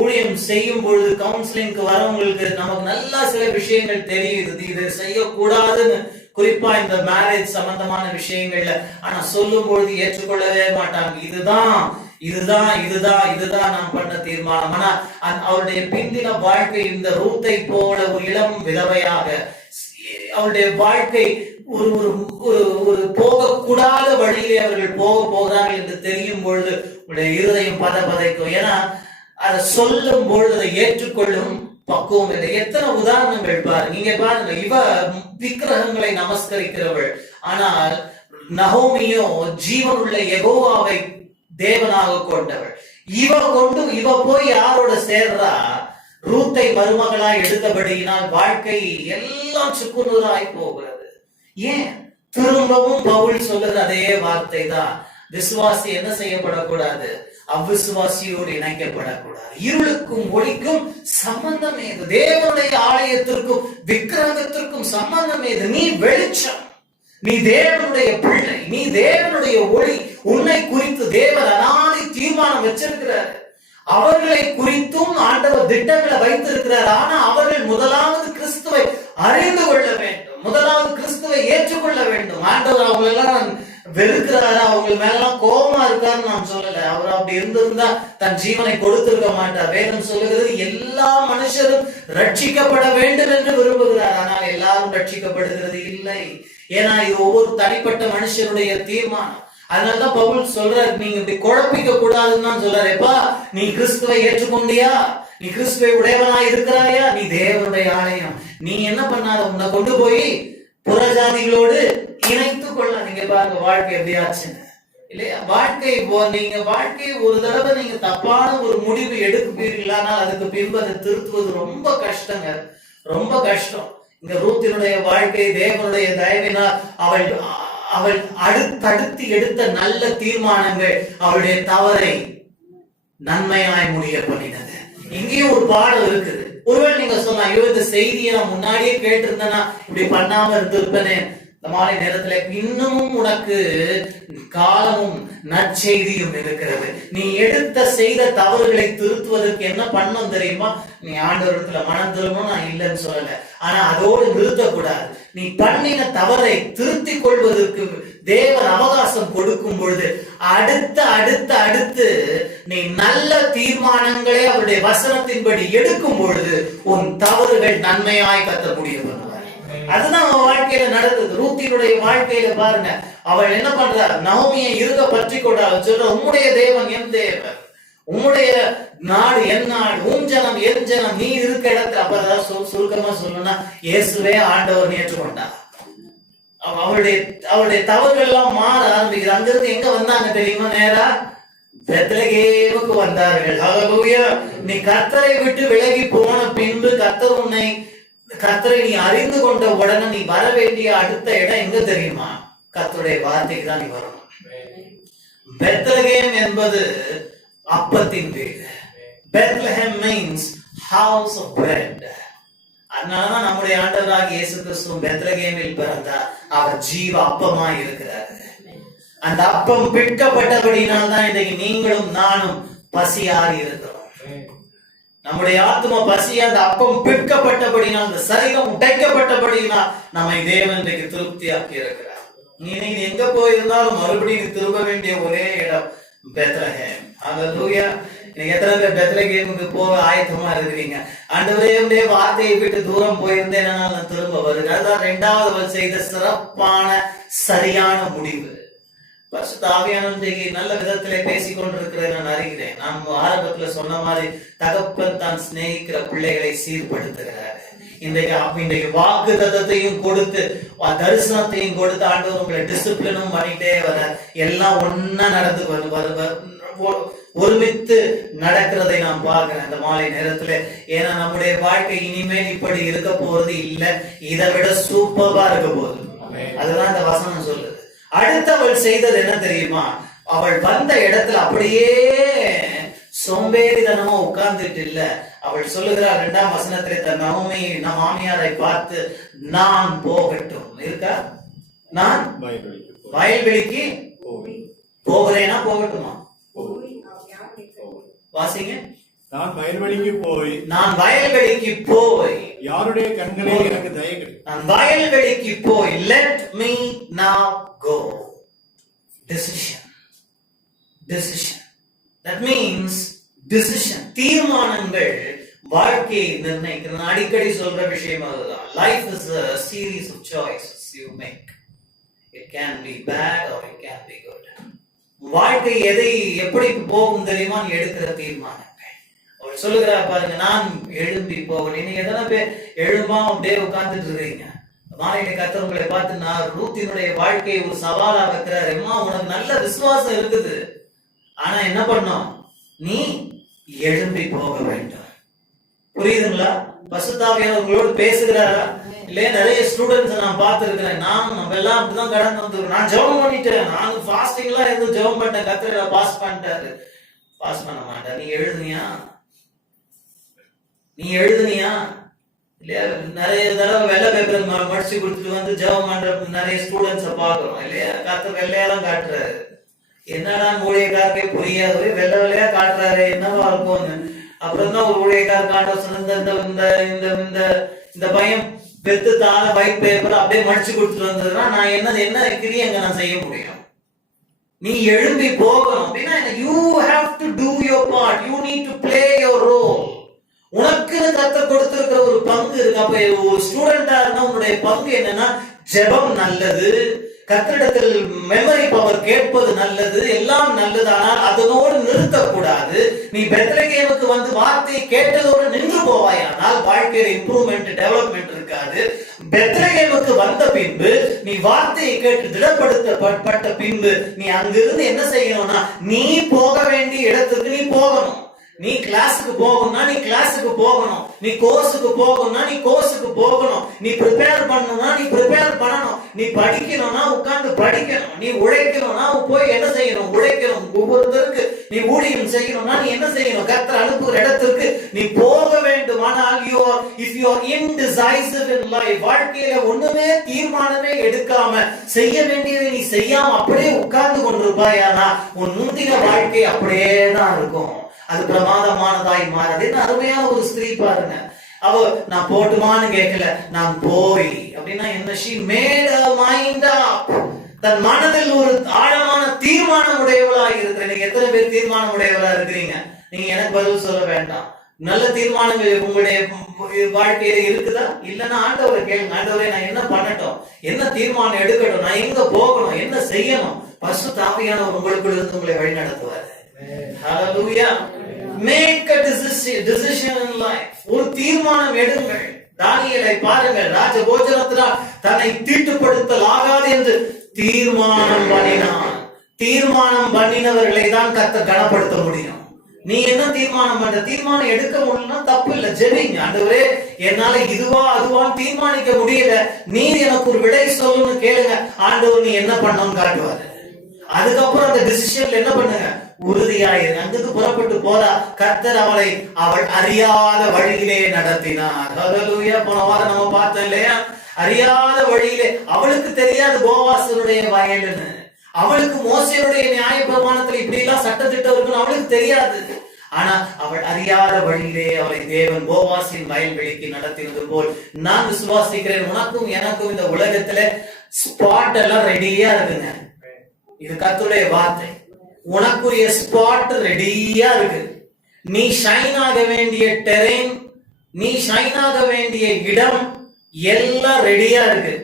ஊழியம் செய்யும் பொழுது, கவுன்சிலிங்க்கு வரவங்களுக்கு நமக்கு நல்லா சில விஷயங்கள் தெரியுது, இதை செய்யக்கூடாதுன்னு. குறிப்பா இந்த மேரேஜ் சம்பந்தமான விஷயங்கள்ல. ஆனா சொல்லும் பொழுது ஏற்றுக்கொள்ளவே மாட்டாங்க. இதுதான் நாம் பண்ண தீர்மானம். ஆனா அவருடைய பிந்தின வாழ்க்கை இந்த ரூத்தை போல ஒரு இளம் விதவையாக, அவருடைய வாழ்க்கை ஒரு போகக்கூடாத வழியிலே அவர்கள் போகிறார்கள் என்று தெரியும் பொழுது உடைய இருதயம் பதைக்கும். ஏன்னா அதை சொல்லும் பொழுது அதை ஏற்றுக்கொள்ளும் பக்குவம் இல்லை. எத்தனை உதாரணங்கள் பாருங்க. நீங்க பாருங்க, இவ விக்கிரகங்களை நமஸ்கரிக்கிறவள். ஆனால் நகோமியோ ஜீவனுள்ள யெகோவாவை தேவனாக கொண்டவள். இவ போய் யாரோட சேர்றா? ரூத்தை மருமகளாய் எடுத்தபடியினால் வாழ்க்கை எல்லாம் சுக்குநூறாய் போகிறது. ஏன்? திரும்பவும் பவுல் சொல்லுற அதே வார்த்தை தான். விசுவாசி என்ன செய்யப்படக்கூடாது? அவ்விசுவாசியோடு இணைக்கப்படக்கூடாது. இருளுக்கும் ஒளிக்கும் சம்பந்தம் ஏது? தேவனுடைய ஆலயத்திற்கும் விக்கிரகத்திற்கும் சம்பந்தம் ஏது? நீ வெளிச்சம், நீ தேவனுடைய பிள்ளை, நீ தேவனுடைய ஒளி. உன்னை குறித்து தேவன் அனாதி தீர்மானம் வச்சிருக்கிறார். அவர்களை குறித்தும் ஆண்டவர் திட்டங்களை வைத்திருக்கிறார். ஆனா அவர்கள் முதலாவது கிறிஸ்துவை அறிந்து கொள்ள வேண்டும், முதலாவது கிறிஸ்துவை ஏற்றுக்கொள்ள வேண்டும். ஆண்டவர் அவங்களெல்லாம் வெறுக்கிறாரு, அவங்க மேலாம் கோபமா இருக்காருன்னு நான் சொல்லல. அவர் அப்படி இருந்திருந்தா தன் ஜீவனை கொடுத்திருக்க மாட்டார். வேதம் சொல்லுகிறது, எல்லா மனுஷரும் ரட்சிக்கப்பட வேண்டும் என்று விரும்புகிறார். ஆனால் எல்லாரும் ரட்சிக்கப்படுகிறது இல்லை. ஏன்னா இது ஒவ்வொரு தனிப்பட்ட மனுஷனுடைய தீர்மானம். அதனாலதான் பவுல் சொல்றாரு, நீங்க இப்படி குழப்பிக்க கூடாதுன்னு சொல்றாரு. எப்பா, நீ கிறிஸ்துவை ஏற்றுக்கொண்டியா? நீ கிறிஸ்துவை உடையவனாய் இருக்கிறாயா? நீ தேவனுடைய ஆலயம். நீ என்ன பண்ணாத, உன்னை கொண்டு போய் புறஜாதிகளோடு இணைத்துக் கொள்ள. நீங்க பாருங்க வாழ்க்கை எப்படியாச்சுன்னு இல்லையா? நீங்க வாழ்க்கையை ஒரு தடவை நீங்க தப்பான ஒரு முடிவு எடுப்பீர்களானா அதுக்கு பின்பு அதை திருத்துவது ரொம்ப கஷ்டங்க, ரொம்ப கஷ்டம். இங்க ரூத்தினுடைய வாழ்க்கை தேவனுடைய தயவினால் அவள் அடுத்தடுத்து எடுத்த நல்ல தீர்மானங்கள் அவளுடைய தவறை நன்மையாய் முடிய பண்ணினது. இங்கேயும் ஒரு பாடம் இருக்குது. ஒருவேளை நீங்க சொன்னா, இந்த செய்தியை நான் முன்னாடியே கேட்டிருந்தேன்னா இப்படி பண்ணாம இருந்திருப்பேனே. இந்த மாலை நேரத்துல இன்னமும் உனக்கு காலமும் நற்செய்தியும் இருக்கிறது. நீ செய்த தவறுகளை திருத்துவதற்கு என்ன பண்ணும் தெரியுமா? நீ ஆண்டவரத்துல மனம் திரும்பணும், நான் இல்லைன்னு சொல்லல. ஆனா அதோடு நிறுத்தக்கூடாது. நீ பண்ணின தவறை திருத்திக் கொள்வதற்கு தேவன் அவகாசம் கொடுக்கும் பொழுது அடுத்து நீ நல்ல தீர்மானங்களை அவருடைய வசனத்தின்படி எடுக்கும் பொழுது உன் தவறுகள் நன்மையாய் கத்த முடியும். அதுதான் அவன் வாழ்க்கையில நடந்தது. ரூத்தினுடைய வாழ்க்கையில பாருங்க, அவள் என்ன பண்றார்? நகோமியை இருக பற்றி கொண்டாள். சொல்ற, உம்முடைய தேவன் என் தேவன், உன்னுடைய நாடு என் நாடு, உன் ஜனம் என் ஜனம், நீ இருக்க இடத்துல. அப்ப அதாவது சுருக்கமா சொல்லணும்னா இயேசுவே ஆண்டவர் ஏற்றுக்கொண்டார். அவருடைய தவறுகள் எல்லாம் மாற ஆரம்பிக்குது. அங்கிருந்து எங்க வந்தாங்க தெரியுமா? நேரா பெத்லகேமுக்கு வந்தார்கள். ஹல்லேலூயா. நீ கர்த்தரை விட்டு விலகி போன பின்பு கர்த்தரை நீ அறிந்து கொண்ட உடனே நீ வர வேண்டிய அடுத்த இடம் எங்க தெரியுமா? கர்த்தருடைய வார்த்தைக்கு தான் நீ வரணும். பெத்லகேம் என்பது அப்பத்தின் வீடு. Bethlehem means house of bread. அதனாலதான் நம்முடைய ஆண்டவராகிய இயேசு கிறிஸ்து பெத்லகேமில் பிறந்தார். அவர் ஜீவ அப்பமாய் இருக்கிறார். அந்த அப்பம் பிற்கப்பட்டபடினால் தான் இன்றைக்கு நீங்களும் நானும் பசியாறி இருக்கிறோம். நம்முடைய ஆத்மா பசி அந்த அப்பம் பிற்கப்பட்டபடினால், அந்த சரீரம் உடைக்கப்பட்டபடினால் நம்மை தேவன் இன்றைக்கு திருப்தியாக்கி இருக்கிறார். நீ எங்க போயிருந்தாலும் மறுபடியும் திரும்ப வேண்டிய ஒரே இடம் பெத்லகேம். ஹல்லேலூயா. நீங்க எத்தனை பேர் பெத்லகேமுக்கு போக ஆயத்தமா இருக்கிறீங்க? ஆண்டவரே வார்த்தையை விட்டு தூரம் போயிருந்தேன், நான் திரும்ப வருகிறேன். அதுதான் இரண்டாவது செய்த சிறப்பான சரியான முடிவு. பரிசுத்த ஆவியானவர் நல்ல விதத்திலே பேசிக் கொண்டிருக்கிறதை நான் அறிகிறேன். நான் ஆரம்பத்துல சொன்ன மாதிரி தகப்பன் தான் சிநேகிக்கிற பிள்ளைகளை சீர்படுத்துகிறார். இன்றைக்கு வாக்கு தத்தத்தையும் கொடுத்து தரிசனத்தையும் கொடுத்து ஆண்டவர் உங்களை டிசிப்ளினும் பண்ணிட்டே வர, எல்லாம் ஒன்னா நடந்து ஒருமித்து நடக்கிறதை நான் பார்க்கிறேன் இந்த மாலை நேரத்துல. ஏன்னா நம்முடைய வாழ்க்கை இனிமேல் இப்படி இருக்க போறது இல்ல, இதை விட சூப்பரா இருக்க போகுது. அதுதான் இந்த வசனம் சொல்லுது. அடுத்தவள் செய்தது என்ன தெரியுமா? அவள் வந்த இடத்துல அப்படியே சோம்பேறித்தனமா உட்கார்ந்துட்டு இல்ல. அவள் சொல்லுகிறார் 2ஆம் வசனத்திலே தன் மாமியாரை பார்த்து, நான் போகட்டும் இருக்கா, நான் வயல்வெளிக்கு போகிறேனா போகட்டுமா? வாசிங்க. நான் வயல்வெளிக்கு போய் யாருடைய கண்களில் எனக்கு தயை கிடைக்கும். நான் வயல்வெளிக்கு போய், let me now go. Decision. That means decision. தீர்மானங்கள் வாழ்க்கையை நிர்ணயிக்கிறது. அடிக்கடி சொல்ற விஷயம் அதுதான். Life is a series of choices you make. It can be bad or it can be good. வாழ்க்கை எதை எப்படி போகும் தெரியுமா? நீ எடுக்கிற தீர்மானங்கள். அவர் சொல்லுகிறார் பாருங்க, நான் எழும்பி போகணும். நீங்க எத்தனை பேர் எழும்பாம அப்படியே உட்கார்ந்துட்டு இருக்கீங்க? மாலையில கர்த்தர் உங்களை பார்த்து நான் ரூத்தினுடைய வாழ்க்கையை ஒரு சவாலா வைக்கிறார். அம்மா உனக்கு நல்ல விசுவாசம் இருக்குது, ஆனா என்ன பண்ணும்? நீ எழும்பி போக வேண்டும். புரியுதுங்களா? பரிசுத்த ஆவியானவர் உங்களோடு பேசுகிறாரா இல்லையா? நிறைய ஸ்டூடெண்ட்ஸ் நான் பார்த்திருக்கிறேன். நம்ம எல்லாம் அப்படிதான் கடந்து வந்துருக்கோம். நான் ஜெபம் பண்ணிட்டேன், நான் ஃபாஸ்டிங் எல்லாம் எதுவும் ஜெபம் பண்ணிட்டேன், கர்த்தர் பாஸ் பண்ணிட்டாரு. பாஸ் பண்ண மாட்டேன். நீ எழுதுனியா இல்லையா? நிறைய தடவை வெள்ளை பேப்பர் மடிச்சு கொடுத்துட்டு வந்து ஜெபம் பண்ற நிறைய ஸ்டூடெண்ட்ஸ பாக்குறோம் இல்லையா? கர்த்தர் வெள்ளையெல்லாம் காட்டுறாரு. என்னடா ஊழியக்காரக்கே புரியாது, வெள்ளை வெள்ளையா காட்டுறாரு, என்னவா இருக்கும்னு. அப்புறம் தான் ஒரு ஊழியக்காரர் காட்ட சொன்ன இந்த பையன் பெத்து தான ஒயிட் பேப்பர் அப்படியே மடிச்சு கொடுத்துட்டு வந்ததுன்னா நான் என்ன கிரியங்க நான் செய்ய முடியும்? நீ எழும்பி போகணும் அப்படின்னா you have to do your part. You need to play your role. உனக்குன்னு கர்த்தர் கொடுத்திருக்கிற ஒரு பங்கு இருக்கு. அப்ப ஒரு ஸ்டூடெண்டா இருந்தா உன்னுடைய பங்கு என்னன்னா, ஜெபம் நல்லது, கர்த்தரிடத்தில் மெமரி பவர் கேட்பது நல்லது, எல்லாம் நல்லது. ஆனால் அதனோடு நிறுத்தக்கூடாது. நீ பெத்லகேமுக்கு வந்து வார்த்தையை கேட்டதோடு நின்று போவாயானால் வாழ்க்கையில் இம்ப்ரூவ்மெண்ட் டெவலப்மெண்ட் இருக்காது. பெத்லகேமுக்கு வந்த பின்பு நீ வார்த்தையை கேட்டு திடப்படுத்தப்பட்ட பின்பு நீ அங்கிருந்து என்ன செய்யணும்னா, நீ போக வேண்டிய இடத்துக்கு நீ போகணும். நீ கிளாஸுக்கு போகணும்னா நீ கிளாஸுக்கு போகணும். நீ கோர்ஸுக்கு போகணும்னா நீ கோர்ஸுக்கு போகணும். நீ ப்ரிப்பேர் பண்ணணும்னா நீ ப்ரிப்பேர் பண்ணணும். நீ படிக்கணும்னா உட்கார்ந்து படிக்கணும். நீ உழைக்கணும்னா போய் என்ன செய்யணும்? உழைக்கணும். ஒவ்வொருத்தருக்கு நீ ஊழியம் செய்யணும்னா நீ என்ன செய்யணும்? கர்த்தர் அனுப்புகிற இடத்திற்கு நீ போக வேண்டும். ஆனால் if you are indecisive in life, வாழ்க்கையில ஒண்ணுமே தீர்மானமே எடுக்காம செய்ய வேண்டியதை நீ செய்யாம அப்படியே உட்கார்ந்து கொண்டிருப்பாயானா உன் முந்தின வாழ்க்கை அப்படியே தான் இருக்கும். அது பிரமாதமானதாய் மாறாது. என்ன அருமையான ஒரு ஸ்திரீ பாருங்க. அவ நான் போட்டுமான்னு கேட்கல, நான் போய் அப்படின்னா என்ன? she made her mind up. தன் மனதில் ஒரு ஆழமான தீர்மானம் உடையவளாக இருக்கிற. நீங்க எத்தனை பேர் தீர்மானம் உடையவளா இருக்கிறீங்க? நீங்க எனக்கு பதில் சொல்ல வேண்டாம். நல்ல தீர்மானங்கள் உங்களுடைய வாழ்க்கையில இருக்குதா? இல்லன்னா ஆண்டவரை கேளுங்க. ஆண்டவரே நான் என்ன பண்ணட்டும்? என்ன தீர்மானம் எடுக்கட்டும்? நான் எங்க போகணும்? என்ன செய்யணும்? பரிசுத்த ஆவியானவர் உங்களுக்குள்ள இருந்து உங்களை வழி நடத்துவாரு. Hallelujah. Make a decision in life. ஒரு தீர்மானம் எடுங்கள். தானியேலை பாருங்கள், ராஜபோஜனத்தினால் தன்னை தீட்டுப்படுத்தல் ஆகாது என்று தீர்மானம் பண்ணினான். தீர்மானம் பண்ணினவர்களை தான் கர்த்தர் கனப்படுத்த முடியும். நீ என்ன தீர்மானம் பண்ற? தீர்மானம் எடுக்க முடியலன்னா தப்பு இல்ல, ஜெபிங்க. ஆண்டவரே, என்னால இதுவா அதுவான்னு தீர்மானிக்க முடியல, நீர் எனக்கு ஒரு விடை சொல்லுன்னு கேளுங்க. ஆண்டவர் நீ என்ன பண்ணணும்னு காட்டுவாரு. அதுக்கப்புறம் அந்த டிசிஷன்ல என்ன பண்ணுங்க, உறுதியாயிருங்க. அங்கிருந்து புறப்பட்டு போறா, கர்த்தர் அவள் அறியாத வழியிலே நடத்தினார். ஹல்லேலூயா. போன வாரம் நம்ம பார்த்தோம் இல்லையா, அறியாத வழியிலே. அவளுக்கு தெரியாது போவாசனுடைய வயல்னு, அவளுக்கு மோசேயுடைய நியாயப்பிரமாணத்துல இப்படி எல்லாம் சட்டத்திட்டம் இருக்குன்னு அவளுக்கு தெரியாது. ஆனா அவள் அறியாத வழியிலே அவளை தேவன் போவாசின் வயல்வெளிக்கு நடத்தினது போல் நான் விசுவாசிக்கிறேன். உனக்கும் எனக்கும் இந்த உலகத்துல ஸ்பாட் எல்லாம் ரெடியா இருக்குங்க. இது கர்த்தருடைய வார்த்தை. உனக்குரிய ஸ்பாட் ரெடியா இருக்கு. நீ ஷைன் ஆக வேண்டிய டெரெயின், நீ ஷைன் ஆக வேண்டிய இடம் எல்லாம் ரெடியா இருக்கு.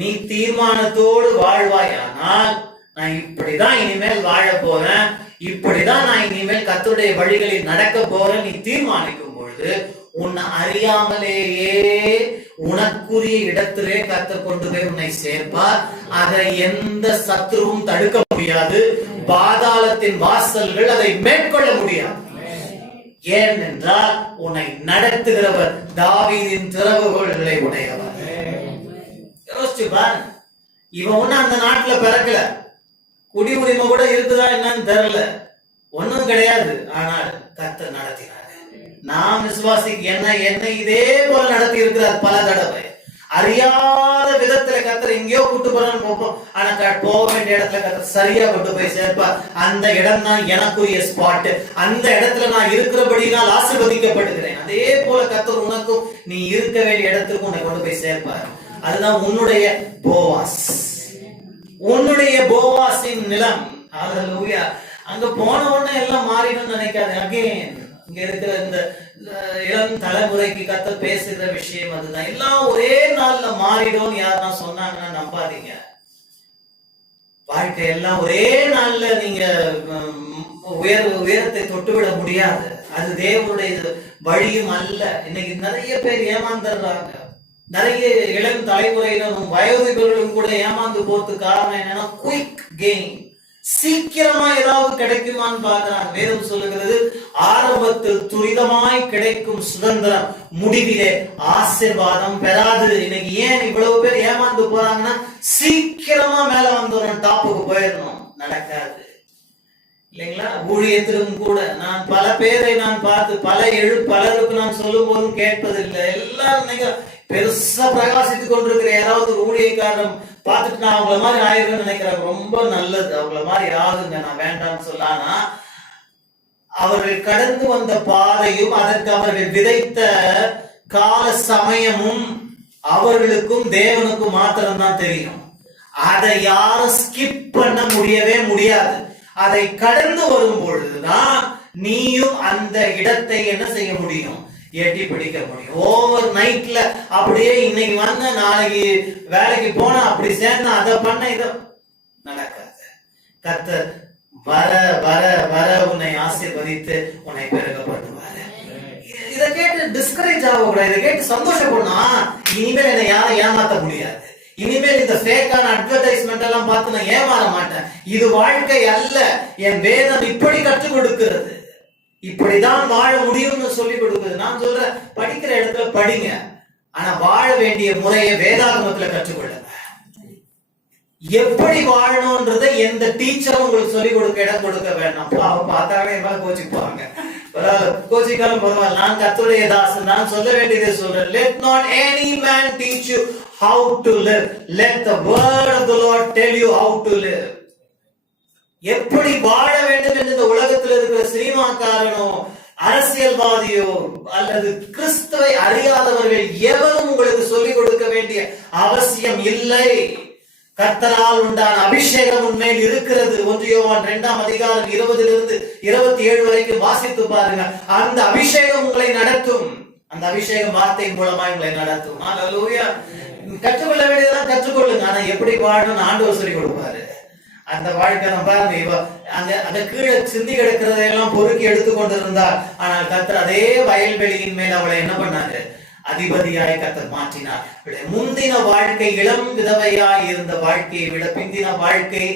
நீ தீர்மானத்தோடு வாழ்வாயானால், நான் இப்படிதான் இனிமேல் வாழ போறேன், இப்படிதான் நான் இனிமேல் கர்த்தருடைய வழிகளில் நடக்க போறேன், நீ தீர்மானிக்கும் பொழுது உன்னை அறியாமலேயே உனக்குரிய இடத்திலே கர்த்தர் கொண்டு போய் உன்னை சேர்ப்பார். அதை எந்த சத்துருவும் தடுக்க முடியாது. பாதாளத்தின் வாசல்கள் அதை மேற்கொள்ள முடியாது. ஏனென்றால் உன்னை நடத்துகிறவர் தாவீதின் திறவுகோல்களை உடையவர். யோசிச்சு பாரு, இவன் ஒண்ணு அந்த நாட்டுல பிறக்கல, குடி உரிமை கூட இருக்குதா என்னன்னு தெரியல, ஒண்ணும் கிடையாது. ஆனால் கர்த்தர் நடத்தினார். நாம் விசுவாசிக்கு என்ன இதே போல நடத்தி இருக்கிறார் பல தடவை. அறியாத விதத்துல கர்த்தர் எங்கேயோ கூட்டு போறான்னு போப்போம், ஆனா போக வேண்டிய இடத்துல கர்த்தர் சரியா கொண்டு போய் சேர்ப்பார். அந்த இடம் தான் எனக்குரிய ஸ்பாட். அந்த இடத்துல நான் இருக்கிறபடி நான் ஆசீர்வதிக்கப்படுகிறேன். அதே போல கர்த்தர் உனக்கும் நீ இருக்க வேண்டிய இடத்துக்கு உன்னை கொண்டு போய் சேர்ப்பார். அதுதான் உன்னுடைய போவாஸ், உன்னுடைய போவாஸின் நிலம். ஹல்லேலூயா. அங்க போன உடனே எல்லாம் மாறிடும் நினைக்காது. அகைன் இங்க இருக்கிற இந்த இளம் தலைமுறைக்கு கர்த்தர் பேசுகிற விஷயம் அதுதான். எல்லாம் ஒரே நாள்ல மாறிடும் யாருன்னா சொன்னாங்கன்னா நம்பாதீங்க. வாழ்க்கை எல்லாம் ஒரே நாள்ல நீங்க உயரத்தை தொட்டுவிட முடியாது. அது தேவனுடைய வழியும் அல்ல. இன்னைக்கு நிறைய பேர் ஏமாந்துடுறாங்க. நிறைய இளம் தலைமுறையினரும் வயோதிபர்களும் கூட ஏமாந்து போறதுக்கு காரணம் என்னன்னா, குயிக் கெயின், சீக்கிரமா ஏதாவது கிடைக்குமான்னு பாக்குறாங்க. வேதம் சொல்லுகிறது, ஆரம்பத்தில் துரிதமாய் கிடைக்கும் சுதந்திரம் முடிவிலே ஆசீர்வாதம் பெறாது. இன்னைக்கு ஏன் இவ்வளவு பேர் ஏமாந்து போறாங்கன்னா, சீக்கிரமா மேல வந்துடும், டாப்புக்கு போயிடணும். நடக்காது இல்லைங்களா? ஊழியத்திலும் கூட நான் பல பேரை நான் பார்த்து பலருக்கு நான் சொல்லும் போதும் கேட்பதில்லை. எல்லாரும் நீங்க பெருசா பிரகாசித்துக் கொண்டிருக்கிற யாராவது ஒரு ஊழியக்காரன் பார்த்துட்டு நான் அவங்கள மாதிரி ஆயிருன்னு நினைக்கிறாங்க. ரொம்ப நல்லது, அவங்கள மாதிரி ஆகுங்க, நான் வேண்டாம்னு சொல்லானா, அவர்கள் கடந்து வந்த பாதையும் அதற்கு அவர்கள் விதைத்த கால சமயமும் அவர்களுக்கும் தேவனுக்கும் மாத்திரம்தான் தெரியும். அதை யாரும் ஸ்கிப் பண்ண முடியவே முடியாது. அதை கடந்து வரும் பொழுதுதான் நீயும் அந்த இடத்தை என்ன செய்ய முடியும், எட்டி பிடிக்க முடியும். ஓவர் நைட்ல அப்படியே இன்னைக்கு வந்த நாளைக்கு வேலைக்கு போனா அப்படி சேர்ந்த அதை பண்ண இதை நடக்காது. கர்த்தர் வர வர வர உன்னை ஆசீர்வதித்து உன்னை பெருக பண்ணுவாரு. இதை கேட்டு டிஸ்கரேஜ் ஆகக்கூடாது. இதை கேட்டு சந்தோஷப்படணும். இனிமேல் என்னை யாரும் ஏமாத்த முடியாது. இனிமேல் இந்த ஃபேக்கான அட்வர்டைஸ்மெண்ட் எல்லாம் பார்த்து நான் ஏமாற மாட்டேன். இது வாழ்க்கை அல்ல. என் வேதம் இப்படி கற்றுக் கொடுக்கிறது, இப்படிதான் வாழ முடியும்னு சொல்லி கொடுக்குது. நான் சொல்றேன், படிக்கிற இடத்துல படிங்க, ஆனா வாழ வேண்டிய முறையை வேதாகமத்துல கற்றுக்கொள்ளுங்க. எப்படி வாழணும்ன்றதை எந்த டீச்சரும் உங்களுக்கு சொல்லி கொடுக்க இடம் கொடுக்க வேண்டாம். அவங்க பார்த்தாலே கோச்சிப்பாங்க. கோச்சிக்காலும் பரவாயில்ல, நான் கர்த்தருடைய தாசன், நான் சொல்ல வேண்டியதை சொல்றேன். Let not any man teach you how to live. Let the word of the Lord tell you how to live. எப்படி வாழ வேண்டும் என்று இந்த உலகத்தில் இருக்கிற சினிமாக்காரனோ அரசியல்வாதியோ அல்லது கிறிஸ்துவை அறியாதவர்கள் எவரும் உங்களுக்கு சொல்லிக் கொடுக்க வேண்டிய அவசியம் இல்லை. கர்த்தரால் உண்டான அபிஷேகம் உண்மையில் இருக்கிறது. 1 யோவான் 2ஆம் அதிகாரம் 20 27 வரைக்கும் வாசித்து பாருங்க. அந்த அபிஷேகம் உங்களை நடத்தும். அந்த அபிஷேகம் வார்த்தையின் மூலமா உங்களை நடத்தும். ஹல்லேலூயா. கற்றுக்கொள்ள வேண்டியதெல்லாம் கற்றுக்கொள்ளுங்க. ஆனா எப்படி வாழணும்னு ஆண்டவர் சொல்லிக் கொடுப்பாரு. அந்த வாழ்க்கை நம்ம பாருங்க, அந்த கீழே சிந்தி கிடக்கிறதையெல்லாம் பொறுக்கி எடுத்துக்கொண்டு இருந்தார். ஆனால் கர்த்தர் அதே வயல்வெளியின் மேல் அவளை என்ன பண்ணாரு? அதிபதியாய் கர்த்தர் மாற்றினார். முந்தின வாழ்க்கை இளம் விதவையாய் இருந்த வாழ்க்கையை விட பிந்தின வாழ்க்கை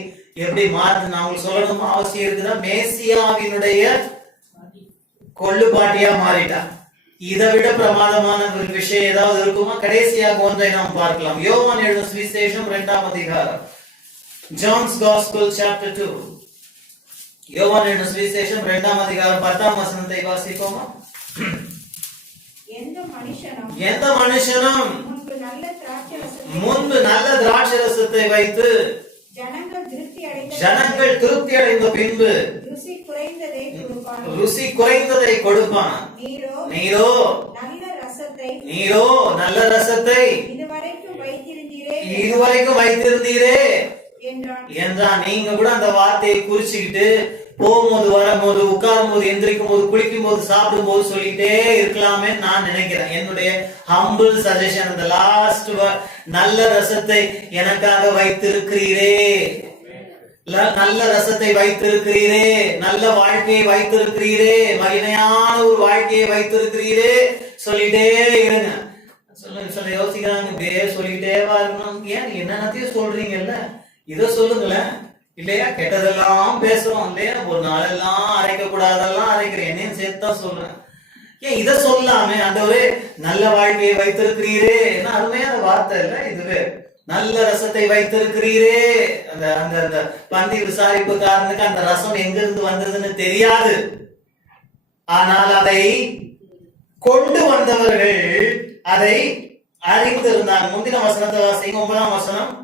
எப்படி மாறுது நான் உங்களுக்கு சொல்லணும் அவசியம் இருக்குதா? மேசியாவினுடைய கொள்ளுப்பாட்டியா மாறிட்டா. இதை விட பிரமாதமான ஒரு விஷயம் ஏதாவது இருக்குமா? கடைசியாக ஒன்றை நாம் பார்க்கலாம். யோவான் எழுதின சுவிசேஷம் 2ஆம் அதிகாரம், John's Gospel chapter 2. யோவான் எழுதின சுவிசேஷம் 2ஆம் அதிகாரம் 10ஆம் வசனத்தை வாசிப்போமா? எந்த மனுஷனும் முன்பு நல்ல திராட்சரசத்தை வைத்து ஜனங்கள் திருப்தி அடைந்த பின்பு ருசி குறைந்ததை கொடுப்பான். நீரோ நல்ல ரசத்தை இதுவரைக்கும் வைத்திருந்தீரே என்றான். நீங்க கூட அந்த வார்த்தையை குறிச்சுக்கிட்டு போகும்போது, வரும்போது, உட்காரும் போது, எந்திரிக்கும் போது, குளிக்கும் போது, சாப்பிடும் போது சொல்லிட்டே இருக்கலாமே நான் நினைக்கிறேன். என்னுடைய ஹம்பிள் சஜஷன், அந்த லாஸ்ட் நல்ல ரசத்தை எனக்காக வைத்திருக்கிறீரே, நல்ல ரசத்தை வைத்திருக்கிறீரே, நல்ல வாழ்க்கையை வைத்திருக்கிறீரே, மகிமையான ஒரு வாழ்க்கையை வைத்திருக்கிறீரே சொல்லிட்டே இருங்க. சொல்ல யோசிக்கிறாங்க, சொல்லிட்டே இருக்கணும். ஏன் என்னத்தையும் சொல்றீங்கல்ல, இதை சொல்லுங்களேன். இல்லையா, கெட்டதெல்லாம் பேசுறோம் இல்லையா, ஒரு நாளெல்லாம் அரைக்க கூடாதெல்லாம் அரைக்கிறேன், என்னையும் சேர்த்துதான் சொல்றேன். ஏன் இதை சொல்லாம அந்த ஒரு நல்ல வாழ்க்கையை வைத்திருக்கிறீரே, என்ன அருமையான வார்த்தை இல்ல இதுவே. நல்ல ரசத்தை வைத்திருக்கிறீரே. அந்த அந்த பந்தி விசாரிப்புக்காரனுக்கு அந்த ரசம் எங்க இருந்து வந்ததுன்னு தெரியாது. ஆனால் அதை கொண்டு வந்தவர்கள் அதை அறிந்திருந்தாங்க. முந்தின வசனத்தை வாசிங்க, 9ஆம் வசனம்.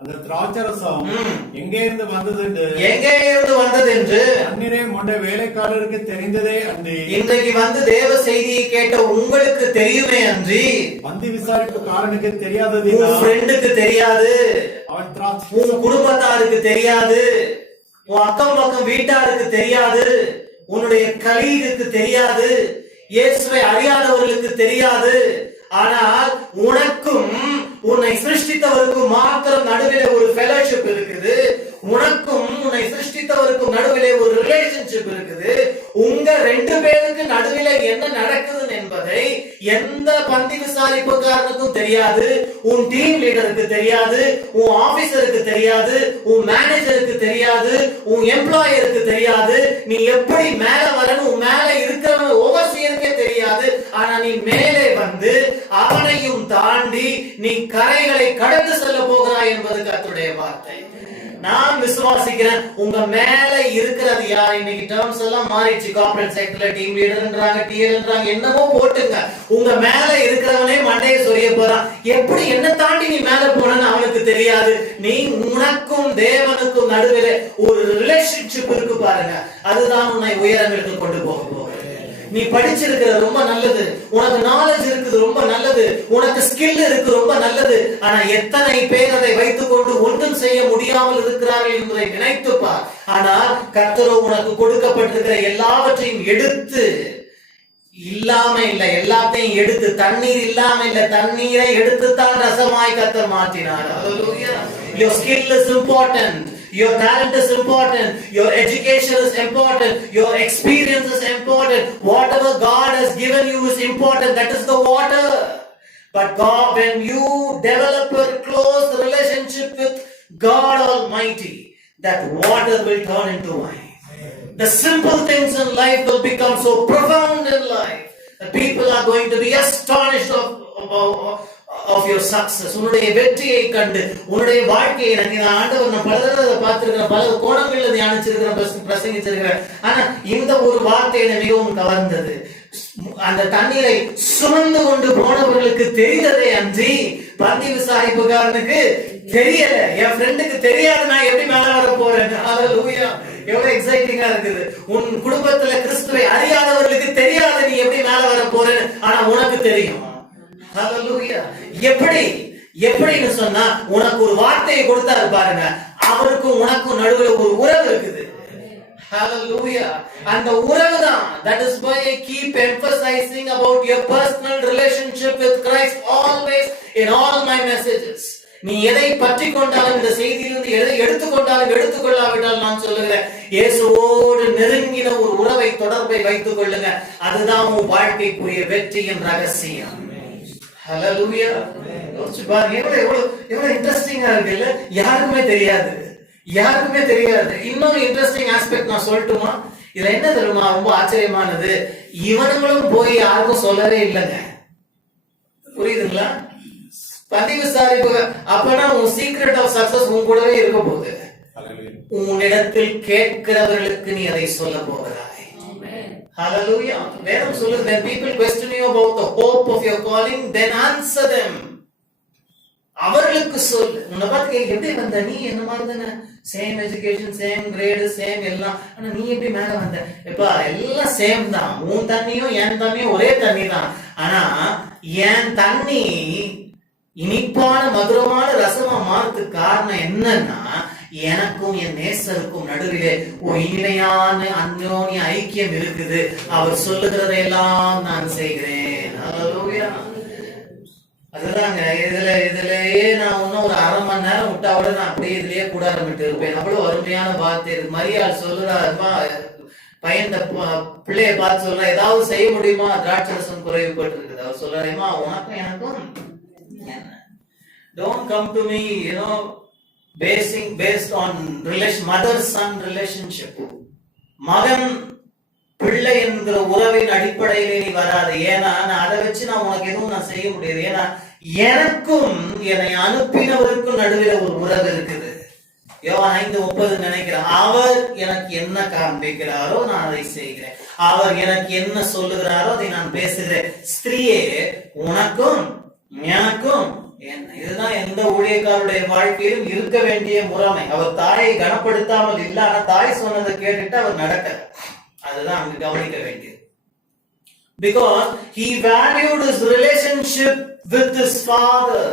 அந்த திராட்சரசம் எங்கே இருந்து வந்தது என்று அந்நிலே முன்ன வேலைக்காரருக்கு தெரிந்ததே அன்றி, இன்றைக்கு வந்து தேவ செய்தியை கேட்ட உங்களுக்கு தெரியுமே அன்றி பந்தி விசாரிப்புக்காரனுக்கு தெரியாதது. உன் ஃப்ரெண்டுக்கு தெரியாது, உன் குடும்பத்தாருக்கு தெரியாது, உன் அக்கம் பக்கம் வீட்டாருக்கு தெரியாது, உன்னுடைய கலீகுக்கு தெரியாது, இயேசுவை அறியாதவர்களுக்கு தெரியாது. ஆனால் உனக்கும் உன்னை சிருஷ்டித்தவருக்கும் மாத்திரம் நடுவிலே ஒரு ஃபெலோஷிப் இருக்குது. உனக்கும் உன்னை சிருஷ்டித்தவருக்கும் நடுவிலே ஒரு ரிலேஷன்ஷிப் இருக்குது. உங்க ரெண்டு பேருக்கு நடுவிலே என்ன நடக்குது என்பதை எந்த பந்தி விசாரிப்புக்காரனுக்கும் தெரியாது, உன் டீம் லீடருக்கு தெரியாது, உன் ஆபீசருக்கு தெரியாது, உன் மேனேஜருக்கு தெரியாது, உன் எம்ப்ளாயருக்கு தெரியாது. நீ எப்படி மேல வரணும், உன் மேல இருக்கிறவன் ஓவர்சியருக்கே தெரியாது. ஆனா நீ மேலே வந்து அவனையும் தாண்டி நீ கரைகளை கடந்து செல்ல போகிறாய் என்பது கர்த்தருடைய வார்த்தை. நான் விசுவாசிக்கிறேன், உங்க மேல இருக்கிறது யார்? இன்னைக்கு டேர்ம்ஸ் எல்லாம் மாறிடுச்சு. கார்ப்பரேட் செக்டர்ல டீம் லீடர்ன்றாங்க, டிஎல்ன்றாங்க, என்னமோ போட்டுங்க. உங்க மேல இருக்கிறவனே மண்டையை சொரிய போறான். எப்படி என்ன தாண்டி நீ மேல போனன்னு அவனுக்கு தெரியாது. நீ உனக்கும் தேவனுக்கும் நடுவில் ஒரு ரிலேஷன்ஷிப் இருக்கு பாருங்க, அதுதான் உன்னை உயரங்களுக்கு கொண்டு போக போகுது. நீ படிச்சிருக்கிற ரொம்ப நல்லது, உனக்கு நாலேஜ் இருக்குது ரொம்ப நல்லது, உனக்கு ஸ்கில் இருக்கு ரொம்ப நல்லது. ஆனா எத்தனை பேர் அதை வைத்துக் கொண்டு ஒன்றும் செய்ய முடியாமல் இருக்கிறார்கள் என்பதை நினைத்துப்பார். ஆனால் கர்த்தரோ உனக்கு கொடுக்கப்பட்டிருக்கிற எல்லாவற்றையும் எடுத்து, இல்லாம இல்ல எல்லாத்தையும் எடுத்து, தண்ணீர் இல்லாம இல்ல தண்ணீரை எடுத்துத்தான் ரசமாய் கர்த்தர் மாற்றினார். Your skill is important. Your talent is important. Your education is important. Your experience is important. Whatever God has given you is important. That is the water. But God, when you develop a close relationship with God Almighty, that water will turn into wine. The simple things in life will become so profound in life that people are going to be astonished of your success. உன்னுடைய வெற்றியை கண்டு, உன்னுடைய வாழ்க்கையை ஆண்டவர் நான் பல தடவை பார்த்திருக்கிறேன், பல கோணங்களில் தியானிச்சிருக்கிறேன், பிரசங்கிச்சிருக்கிறேன். ஆனா இந்த ஒரு வார்த்தை என்னை மிகவும் கவர்ந்தது. அந்த தண்ணீரை சுமந்து கொண்டு போனவர்களுக்கு தெரிந்ததே அன்றி பந்தி விசாரிப்புக்காரனுக்கு தெரியல. என் ஃப்ரெண்டுக்கு தெரியாது நான் எப்படி மேல வர போறேன். ஹல்லேலூயா, எவ்வளவு எக்ஸைட்டிங்கா இருக்குது. உன் குடும்பத்துல கிறிஸ்துவை அறியாதவர்களுக்கு தெரியாது நீ எப்படி மேல வர போறேன்னு, ஆனா உனக்கு தெரியும். ஹல்லேலூயா. எப்படின்னு சொன்னா, உனக்கு ஒரு வார்த்தையை கொடுத்தாரு பாருங்க, அவருக்கும் உனக்கும் நடுவுல ஒரு உறவு இருக்குது. Hallelujah. அந்த உறவுதான். That is why I keep emphasizing about your personal relationship with Christ always in all my messages. நீ எதை பற்றி கொண்டாலும் இந்த செய்தியிலிருந்து எதை எடுத்துக்கொண்டாலும் எடுத்துக்கொள்ளாவிட்டால் நான் சொல்லுகிறேன், இயேசுவோடு நெருங்கின ஒரு உறவை தொடர்பை வைத்துக் கொள்ளுங்க. அதுதான் உன் வாழ்க்கைக்குரிய வெற்றியின் ரகசியம். ஹல்லேலூயா. யோசிச்சு பாருங்க, எவ்வளவு இன்ட்ரெஸ்டிங்கா இருக்கு இல்ல? யாருக்குமே தெரியாது, யாருக்குமே தெரியாது. இன்னொரு இன்ட்ரெஸ்டிங் ஆஸ்பெக்ட் நான் சொல்லட்டுமா? இதுல என்ன தெரியுமா ரொம்ப ஆச்சரியமானது, இவனுங்களும் போய் யாருக்கும் சொல்லவே இல்லைங்க. புரியுதுங்களா? பந்தி விசாரிப்பு. அப்பனா உன் சீக்ரெட் ஆஃப் சக்சஸ் உன் கூடவே இருக்க போகுது. உன்னிடத்தில் கேட்கிறவர்களுக்கு நீ அதை சொல்ல போகிறாய். Hallelujah. வேதம் சொல்லுது, when people question you about the hope of your calling, then answer them. அவர்களுக்கு சொல்லு. உன்னை பார்த்து எப்படி வந்த நீ? என்ன மாதிரி தானே, same education, same grade, same எல்லாம். ஆனா நீ எப்படி மேல வந்த? எப்பா எல்லாம் சேம் தான். உன் தண்ணியும் என் தண்ணியும் ஒரே தண்ணி தான். ஆனா என் தண்ணி இனிப்பான மதுரமான ரசமா மாறதுக்கு காரணம் என்னன்னா, எனக்கும் என் நேசருக்கும் நடுவிலே ஒரு இணையான அந்யோன்ய ஐக்கியம் இருக்குது. அவர் சொல்லுகிறதையெல்லாம் நான் செய்கிறேன். ஹல்லேலூயா. அதுதாங்க. இதுலயே நான் இன்னும் ஒரு அரை மணி நேரம் விட்டா கூட நான் அப்படியே இதுலயே கூட ஆரம்பிட்டு இருப்பேன். அவ்வளவு அருமையான வார்த்தை இருக்கு. மரியாள் சொல்லுறாருமா, பையன் பிள்ளைய பார்த்து சொல்ற, ஏதாவது செய்ய முடியுமா? திராட்சரசம் குறைவுபட்டு இருக்குது. அவர் சொல்றாருமா, உனக்கும் எனக்கும் don't come to me, based on relation, mother son relationship. மகன் பிள்ளை என்கிற உறவின் அடிப்படையிலே நீ வராது. ஏன்னா நான் அதை வச்சு நான் உனக்கு எதுவும் நான் செய்ய முடியாது. ஏன்னா எனக்கும் என்னை அனுப்பினவருக்கும் நடுவில் ஒரு உறவு இருக்குது. யோவான் 5:30 நினைக்கிறேன். அவர் எனக்கு என்ன காண்பிக்கிறாரோ நான் அதை செய்கிறேன், அவர் எனக்கு என்ன சொல்லுகிறாரோ அதை நான் பேசுகிறேன். ஸ்திரீயே, உனக்கும் எனக்கும் என்ன. இதுதான் எந்த ஊழியக்காரருடைய வாழ்க்கையிலும் இருக்க வேண்டிய முறைமை. அவர் தாயை கனப்படுத்தாமல் இல்ல, ஆனா தாய் சொன்னதை கேட்டுட்டு அவர் நடக்க. அதுதான் அங்க கவனிக்க வேண்டியது. Because he valued his relationship with his father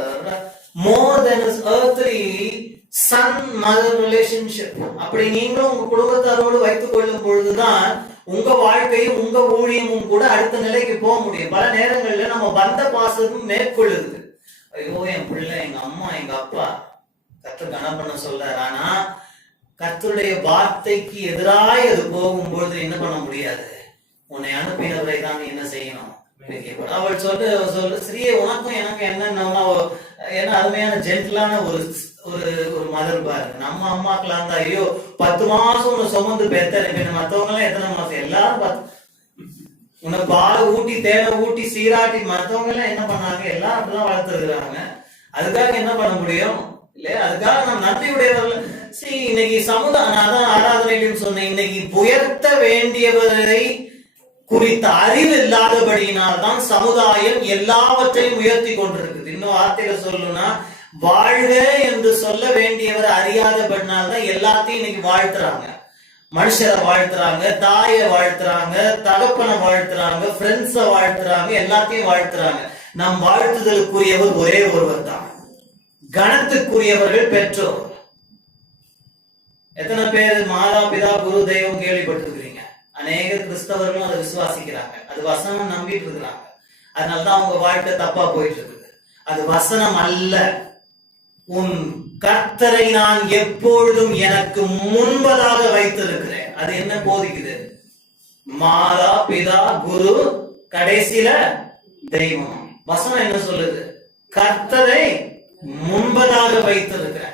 more than his earthly son-mother relationship. அப்படி நீங்களும் உங்க குடும்பத்தாரோடு வைத்துக் கொள்ளும் பொழுதுதான் உங்க வாழ்க்கையும் உங்க ஊழியமும் கூட அடுத்த நிலைக்கு போக முடியும். பல நேரங்கள்ல நம்ம பந்த பாசமும் மேற்கொள்ளுது. ஐயோ, என் பிள்ளை, எங்க அம்மா, எங்க அப்பா கர்த்தர் கனம் பண்ண சொல்றாரு. ஆனா கர்த்தருடைய வார்த்தைக்கு எதிராய் அது போகும்பொழுது என்ன பண்ண முடியாது. உன்னை அனுப்பினவரை தான் நீ என்ன செய்யணும். அவள் சொல்ற ஸ்ரீயே, உனக்கும் எனக்கு என்னன்னா, ஏன்னா அருமையான ஜென்டிலான ஒரு மதர் பாரு. நம்ம அம்மாக்கெல்லாம் இருந்தா, ஐயோ 10 மாசம் உன்னை சுமந்து பெத்த, மத்தவங்க எல்லாம் எத்தனை மாசம், எல்லாரும் உனக்கு பால் ஊட்டி தேனை ஊட்டி சீராட்டி, மத்தவங்க எல்லாம் என்ன பண்ணாங்க, எல்லாம் அப்படிதான் வளர்த்துருக்காங்க. அதுக்காக என்ன பண்ண முடியும் இல்லையா? அதுக்காக நம்ம நன்றியுடையவர்கள். இன்னைக்கு சமுதாயம், அதான் ஆராதனையிலும் சொன்னேன், இன்னைக்கு உயர்த்த வேண்டியவரை குறித்த அறிவு இல்லாதபடியினால் தான் சமுதாயம் எல்லாவற்றையும் உயர்த்தி கொண்டிருக்குது. இன்னும் வார்த்தையில சொல்லணும்னா, வாழ்க என்று சொல்ல வேண்டியவர் அறியாதபடினால்தான் எல்லாத்தையும் இன்னைக்கு வாழ்த்துறாங்க. மனுஷரை வாழ்த்துறாங்க, தாயை வாழ்த்துறாங்க, தகப்பனை வாழ்த்துறாங்க, ஃப்ரெண்ட்ஸ வாழ்த்துறாங்க, எல்லாத்தையும் வாழ்த்துறாங்க. நம் வாழ்த்துதலுக்குரியவர் ஒரே ஒருவர் தான். கணத்துக்குரியவர்கள் பெற்றோர். எத்தனை பேர் மாதா பிதா குரு தெய்வம் கேள்விப்பட்டிருக்கிறீங்க? அநேக கிறிஸ்தவர்களும் அதை விசுவாசிக்கிறாங்க, அது வசனம் நம்பிட்டு இருக்கிறாங்க. அதனாலதான் அவங்க வாழ்க்கை தப்பா போயிட்டு இருக்குது. அது வசனம் அல்ல. உன் கர்த்தரை நான் எப்பொழுதும் எனக்கு முன்பதாக வைத்திருக்கிறேன். அது என்ன போதிக்குது? மாதா பிதா குரு கடைசியில தெய்வம். வசனம் என்ன சொல்லுது? கர்த்தரை முன்பதாக வைத்திருக்கிறேன்.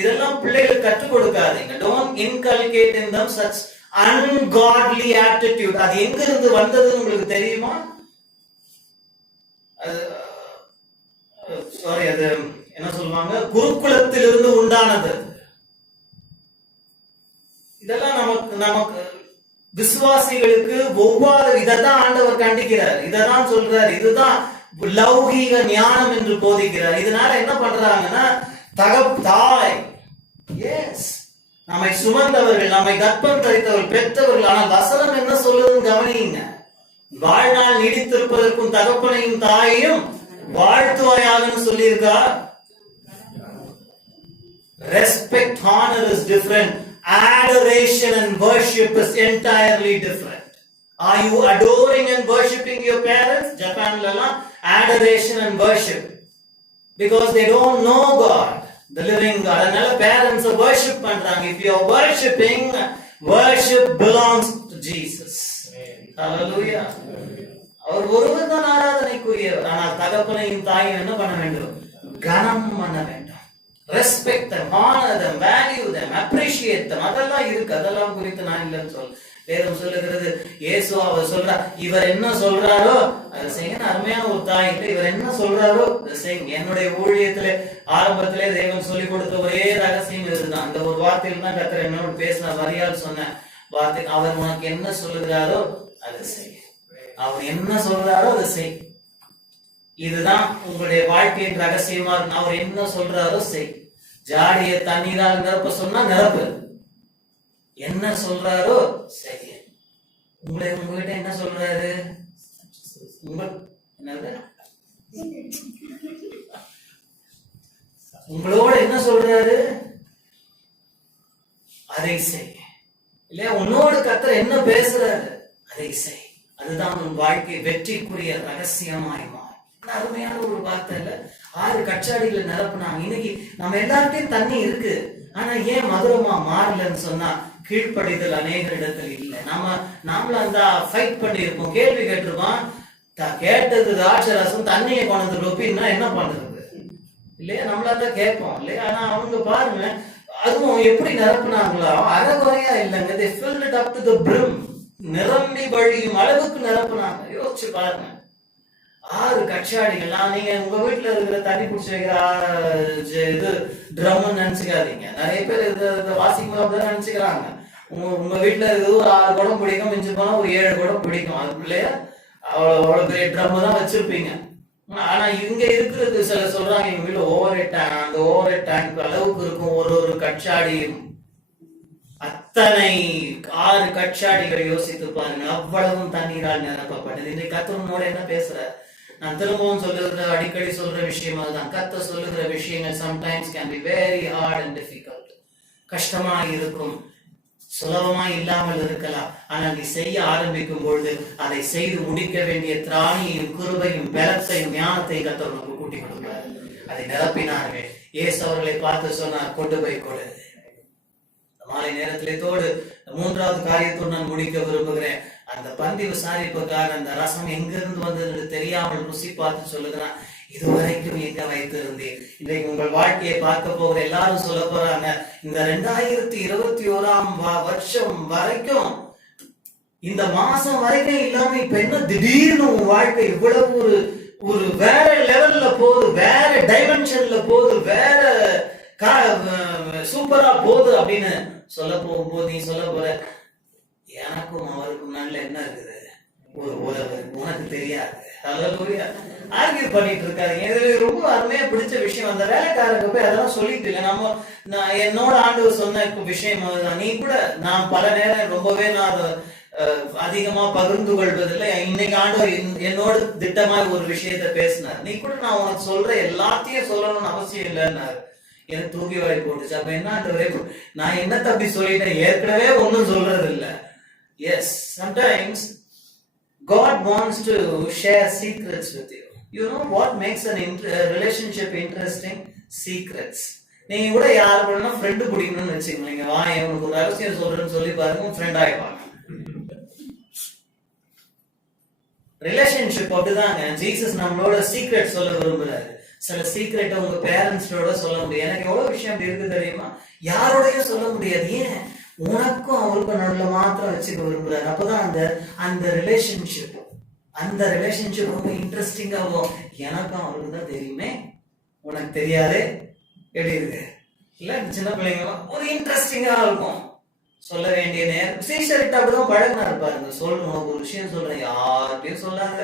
இதெல்லாம் பிள்ளைகளுக்கு கற்றுக் கொடுக்காதீங்க. Don't inculcate in them such ungodly attitude. அது எங்க இருந்து வந்ததுன்னு உங்களுக்கு தெரியுமா? அது என்ன சொல்லுவாங்க, குருகுலத்திலிருந்து உண்டானது. இதெல்லாம் நமக்கு விசுவாசிகளுக்கு ஒவ்வொரு இதான் ஆண்டவர் கண்டிக்கிறார், இதான் சொல்றார், இதுதான் லௌகீக ஞானம் என்று போதிக்கிறார். இதனால என்ன பண்றாங்கன்னா, தாய் நம்மை சுமந்தவர்கள், நம்மை கற்பம் தரித்தவர்கள், பெற்றவர்கள். ஆனால் வசனம் என்ன சொல்லுதுன்னு கவனிங்க. வாழ்நாள் நீடித்திருப்பதற்கும் தகப்பனையும் தாயையும் வாழ்த்துவாயாகன்னு சொல்லியிருக்கா. Respect, honor is different. Adoration and worship is entirely different. Are you adoring and worshipping your parents? Japan lala adoration and worship. because they don't know God, the living God. அதனால parents worship பண்றாங்க. If you are worshiping, worship belongs to Jesus. Hallelujah. அவர் ஒருவர் தான் ஆராதனைக்குரியவர். ஆனால் தகப்பனையும் தாயும் என்ன பண்ண வேண்டும்? கனம் பண்ண வேண்டும். Respect them, honor them, value them, appreciate them. அதெல்லாம் இருக்கு. அதெல்லாம் குறித்து நான் இல்லைன்னு சொல்ல. வேதம் சொல்லுகிறது, இயேசு அவர் சொல்றார், இவர் என்ன சொல்றாரோ அதை செய்யுங்க. அருமையான ஒரு தாய்கிட்ட இவர் என்ன சொல்றாரோ அதை செய்யுங்க. என்னுடைய ஊழியத்துல ஆரம்பத்திலே தேவன் சொல்லி கொடுத்த ஒரே ரகசியம் இதுதான். அந்த ஒரு வார்த்தையில் தான் கர்த்தர் என்னோட பேசின வரியால் சொன்ன வார்த்தை, அவர் உனக்கு என்ன சொல்லுகிறாரோ அதை செய். அவர் என்ன சொல்றாரோ அதை செய். இதுதான் உங்களுடைய வாழ்க்கையின் ரகசியமா இருக்கு. அவர் என்ன சொல்றாரோ செய். ஜாடிய தண்ணீரால் நிரப்ப சொன்னா நிரப்பு. என்ன சொல்றாரோ சரி. உங்ககிட்ட என்ன சொல்றாரு? உங்களோட என்ன சொல்றாரு? அதை செய். இல்லையா? உன்னோடு கர்த்தர் என்ன பேசுறாரு? அதை செய். அதுதான் உன் வாழ்க்கை வெற்றிக்குரிய ரகசியமாய் மாறும். அருமையான ஒரு வார்த்தை இல்ல? 6 கச்சாடிகளை நிரப்புனாங்க. இன்னைக்கு நம்ம எல்லார்ட்டையும் தண்ணி இருக்கு, ஆனா ஏன் மதுரமா மாறலன்னு சொன்னா கீழ்ப்படிதல் அநேக இடத்துல இல்லை. நாமள அந்த ஃபைட் பண்ணி இருப்போம், கேள்வி கேட்டிருப்போம், கேட்டது திராட்சரசம் தண்ணியை கொண்டு ரொப்பின்னா என்ன பண்றது இல்லையா? நம்மளா தான் கேட்போம் இல்லையா? ஆனா அவங்க பாருங்க, அதுவும் எப்படி நிரப்புனாங்களோ அரைகுறையா இல்லைங்க. they filled it up to the brim. நிரம்பி வழியும் அளவுக்கு நிரப்புனாங்க. யோசிச்சு பாருங்க. 6 கச்சாடிகள். நீங்க உங்க வீட்டுல இருக்கிற தண்ணி குடிச்சு வைக்கிற இது ட்ரம் நினைச்சுக்காதீங்க. நிறைய பேர் இது வாசிக்கும் நினைச்சுக்கிறாங்க. உங்க வீட்டுல இருக்கிறது ஒரு 6 குடம் பிடிக்கும், மிஞ்சி போனா ஒரு 7 குடம் பிடிக்கும். அதுக்குள்ளேயே அவ்வளவு பெரிய ட்ரம் தான் வச்சிருப்பீங்க. ஆனா இங்க இருக்கிறது சில சொல்றாங்க, எங்க வீட்டுல அந்த ஓவர் டேங்க் அளவுக்கு இருக்கும் ஒரு கச்சாடியும். அத்தனை 6 கச்சாடிகளை யோசித்து பாருங்க. அவ்வளவும் தண்ணீரால் நிரப்பப்பட்டது. இன்னைக்கு கர்த்தரோட என்ன பேசுற? நான் திரும்பவும் சொல்லுகிற, அடிக்கடி சொல்ற விஷயம் அதுதான். கர்த்தர் சொல்லுகிற விஷயங்கள் sometimes can be very hard and difficult. கஷ்டமா இருக்கும், சுலபமா இல்லாமல் இருக்கலாம். ஆனால் நீ செய்ய ஆரம்பிக்கும் பொழுது அதை செய்து முடிக்க வேண்டிய திராணியையும் கிருபையும் பலத்தையும் ஞானத்தையும் கர்த்தர் உனக்கு கூட்டி கொடுப்பார். அதை நிரப்பினார்கள். இயேசு அவர்களை பார்த்து சொன்னார், கொண்டு போய் கொடு. மாலை நேரத்திலே தோடு 3வது காரியத்தோடு நான் முடிக்க விரும்புகிறேன். அந்த பந்தி விசாரிப்புக்காரன் அந்த ரசம் எங்கிருந்து வந்தது தெரியாமல் ருசி பார்த்து சொல்லுகிறான், இதுவரைக்கும் எங்க வைத்திருந்தேன். இன்றைக்கு உங்கள் வாழ்க்கையை பார்க்க போகிற எல்லாரும் சொல்ல போறாங்க, இந்த 2021ஆம் வருஷம் வரைக்கும், இந்த மாசம் வரைக்கும் இல்லாம இப்ப என்ன திடீர்னு உன் வாழ்க்கை இவ்வளவு ஒரு வேற லெவல்ல போகுது, வேற டைமென்ஷன்ல போகுது, வேற சூப்பரா போகுது அப்படின்னு சொல்ல போகும்போது நீ சொல்ல போற, எனக்கும் அவருக்கும் நல்ல என்ன இருக்குது? ஒரு உறவு. உனக்கு தெரியாது. ஆர்கியூ பண்ணிட்டு இருக்காங்க. இதுல ரொம்ப அருமையா பிடிச்ச விஷயம், அந்த வேலைக்காரங்க போய் அதெல்லாம் சொல்லிட்டு இல்லை. என்னோட ஆண்டவர் சொன்ன விஷயம் அதுதான். நீ கூட நான் பல நேரம் ரொம்பவே நான் அதிகமா பகிர்ந்து கொள்வதில்லை. இன்னைக்கு ஆண்டவர் என்னோட திட்டமா ஒரு விஷயத்த பேசினார். நீ கூட நான் உனக்கு சொல்ற எல்லாத்தையும் சொல்லணும்னு அவசியம் இல்லைன்னாரு. எனக்கு தூக்கி வாய் போட்டுச்சு. அப்ப என்ன, நான் என்ன தப்பி சொல்லிட்டேன்? ஏற்கனவே ஒன்னும் சொல்றது இல்ல. Yes, sometimes God wants to share secrets with you. You know what makes a relationship interesting? Secrets. நீங்க கூட யாரு கூட ஃப்ரெண்டு பிடிக்கணும்னு வச்சுக்கோங்க, வா உனக்கு ஒரு ரகசியம் சொல்றேன்னு சொல்லி பாருங்க, ஃப்ரெண்ட் ஆயிடுவாங்க. ரிலேஷன்ஷிப் அப்படிதாங்க. ஜீசஸ் நம்மளோட சீக்ரெட் சொல்ல விரும்புறாரு. சில சீக்ரெட்டை உங்க பேரண்ட்ஸோட சொல்ல முடியும். எனக்கு எவ்வளவு விஷயம் அப்படி இருக்கு தெரியுமா? யாரோடையும் சொல்ல முடியாது. ஏன்? உனக்கும் அவருக்கும் நடுல மாத்திரம் வச்சுக்க விரும்புறாரு. அப்பதான் அந்த ரிலேஷன்ஷிப் ரொம்ப இன்ட்ரெஸ்டிங்காகும். எனக்கும் அவருக்கு தான் தெரியுமே, உனக்கு தெரியாது எப்படி இருக்கு இல்ல? சின்ன பிள்ளைங்க ஒரு இன்ட்ரெஸ்டிங்கா இருக்கும். சொல்ல வேண்டிய நேரம் சீசர்கிட்ட அப்படிதான் பழகினா இருப்பாருங்க. சொல்லணும், ஒரு விஷயம் சொல்றேன், யார்கிட்டையும் சொல்லாத.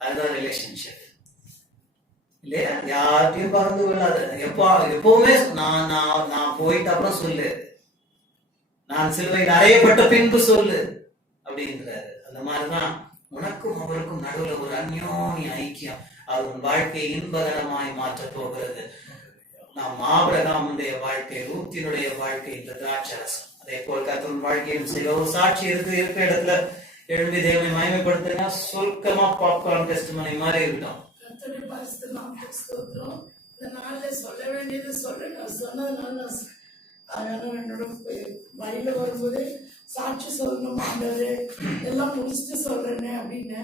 அதுதான் ரிலேஷன்ஷிப் இல்லையா? யார்கிட்டையும் பறந்து கொள்ளாத. எப்பவுமே நான் போயிட்டு அப்புறம் சொல்லு, நான் சிலுவையில் அறையப்பட்ட பின்பு சொல்லு அப்படின்றாரு. அந்த மாதிரிதான் உனக்கும் அவருக்கும் நடுவுல ஒரு அந்யோன்ய ஐக்கியம், அது உன் வாழ்க்கையை இன்பகரமாய் மாற்ற போகிறது. நாம் ஆபிரகாமுடைய வாழ்க்கை, ரூத்தினுடைய வாழ்க்கை, இந்த திராட்சரசம். அதே போல் கர்த்தர் வாழ்க்கையும் சில ஒரு சாட்சி இருக்கிற இடத்துல எழும்பி தேவனை மகிமைப்படுத்துங்க. சுருக்கமா பாப்கார்ன் டெஸ்டிமனி மாதிரி இருக்கட்டும். இந்த நாள்ல சொல்ல வேண்டியது சொன்னதுனால அதனால என்னோட வழியில வரும்போது சாட்சி சொல்லணும் ஆண்டவரே, எல்லாம் முடிச்சுட்டு சொல்றேனே அப்படின்னு.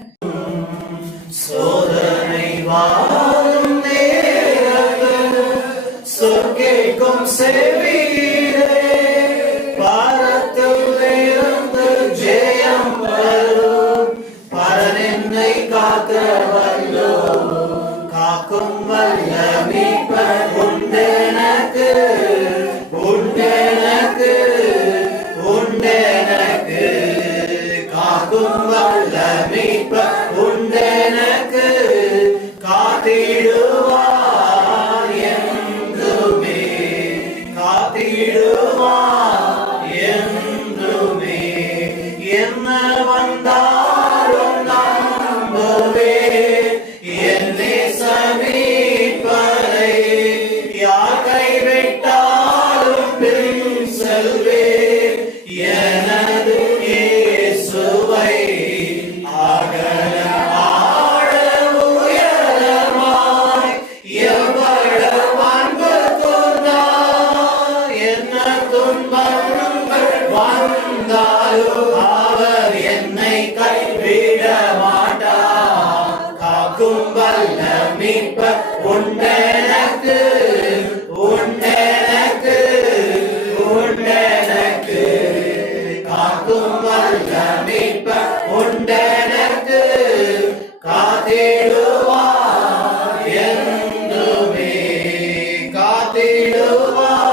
சோதனை வாழும் நேரத்தில் சொற்கேட்கும் செவியிலே பாரத்தில் இருந்து ஜெயம் வரும். பரன் என்னை காக்க வல்லோ, காக்கும் வல்ல மீட்பர் உண்டெனக்கு, உண்டெனக்கு, உண்டெனக்கு. காக்கும் வல்ல மீட்பர் உண்டெனக்கு, காத்திடுவார் என்றுமே, காத்திடுவார் என்றுமே. என்ன வந்தாலும் நம்பவே என் நேசமீட்பரை, யார் கைவிட்டாலும் பின் செல்வே எனது இயேசுவை. அகல ஆழ உயரமாய் எவ்வளவு அன்பு கூர்ந்தார். என்ன துன்பங்கள் வந்தாலும் அவர் என்னை கைவிட மாட்டார். காக்கும் வல்ல மீட்பர் உண்டெனக்கு, உண்டெனக்கு, உண்டெனக்கு. காக்கும் வல்ல மீட்பர் உண்டெனக்கு, காத்திடுவார் என்றுமே, காத்திடுவார்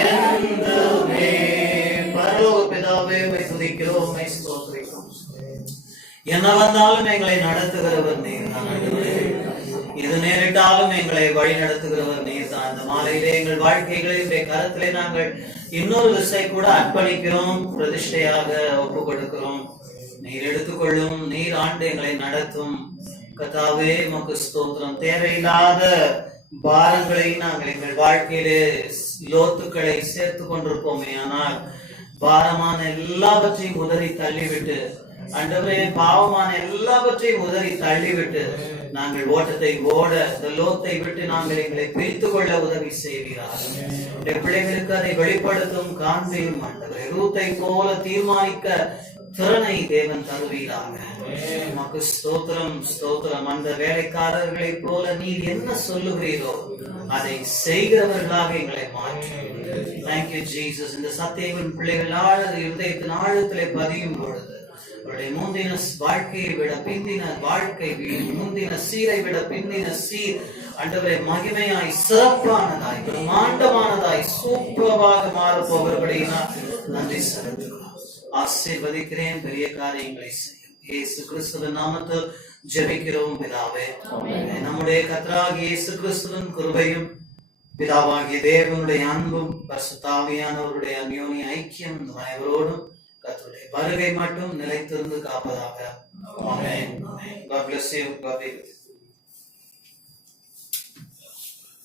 என்றுமே. பரலோக பிதாவே, உம்மை துதிக்கிறோம், உம்மை ஸ்தோத்திரிக்கிறோம். என்ன வந்தாலும் எங்களை நடத்துகிறவர் நீர் தான் ஆண்டவரே. இது நேரிட்டாலும் எங்களை வழி நடத்துகிறவர் நீர் தான். இந்த மாலையிலே எங்கள் வாழ்க்கைகளை உடைய கருத்திலே நாங்கள் இன்னொரு திசை கூட அர்ப்பணிக்கிறோம், பிரதிஷ்டையாக ஒப்பு கொடுக்கிறோம். நீர் எடுத்துக்கொள்ளும், நீர் ஆண்டு எங்களை நடத்தும். கர்த்தாவே, உமக்கு ஸ்தோத்திரம். தேவையில்லாத பாரங்களை நாங்கள் எங்கள் வாழ்க்கையிலே லோத்துக்களை சேர்த்து கொண்டிருப்போமே, ஆனால் பாரமான எல்லாவற்றையும் உதறி தள்ளிவிட்டு, ஆண்டவரே, பாவமான எல்லாவற்றையும் உதறி தள்ளிவிட்டு நாங்கள் ஓட்டத்தை ஓட, இந்த லோத்தை விட்டு நாங்கள் எங்களை பிரித்துக் கொள்ள உதவி செய்கிறார். பிள்ளைகளுக்கு அதை வெளிப்படுத்தும் காண்பையும் ஆண்டவரே, ரூத்தை போல தீர்மானிக்க திறனை தேவன் தருவீராக. நமக்கு ஸ்தோத்திரம், ஸ்தோத்திரம். அந்த வேலைக்காரர்களை போல நீர் என்ன சொல்லுகிறீரோ அதை செய்கிறவர்களாக எங்களை மாற்று. Thank you Jesus. இந்த சத்தியத்தின் பிள்ளைகள் இருதயத்தின் ஆழத்திலே பதியும் பொழுது அவருடைய முந்தின வாழ்க்கையை விட பிந்தின வாழ்க்கை, முந்தின சீரை விட பிந்தின சீர் ஆண்டவரே மகிமையாய், சிறப்பானதாய், பிரம்மாண்டமானதாய், சூப்பராக மாறப்போவர்களையினால் நன்றி செலுத்துகிறோம். ஆசீர்வதிக்கிறேன். பெரிய காரியங்களை செய்யும் இயேசு கிறிஸ்துவின் நாமத்தில் ஜெபிக்கிறோம் பிதாவே. நம்முடைய கர்த்தராகிய இயேசு கிறிஸ்துவின் கிருபையும் பிதாவாகிய தேவனுடைய அன்பும் பரிசுத்த ஆவியானவருடைய அந்யோன்ய ஐக்கியம் அனைவரோடும் கர்த்தருடைய வருகை மட்டும் நிலைத்திருந்து காப்பதாக. ஆமென். God bless you. God be with you.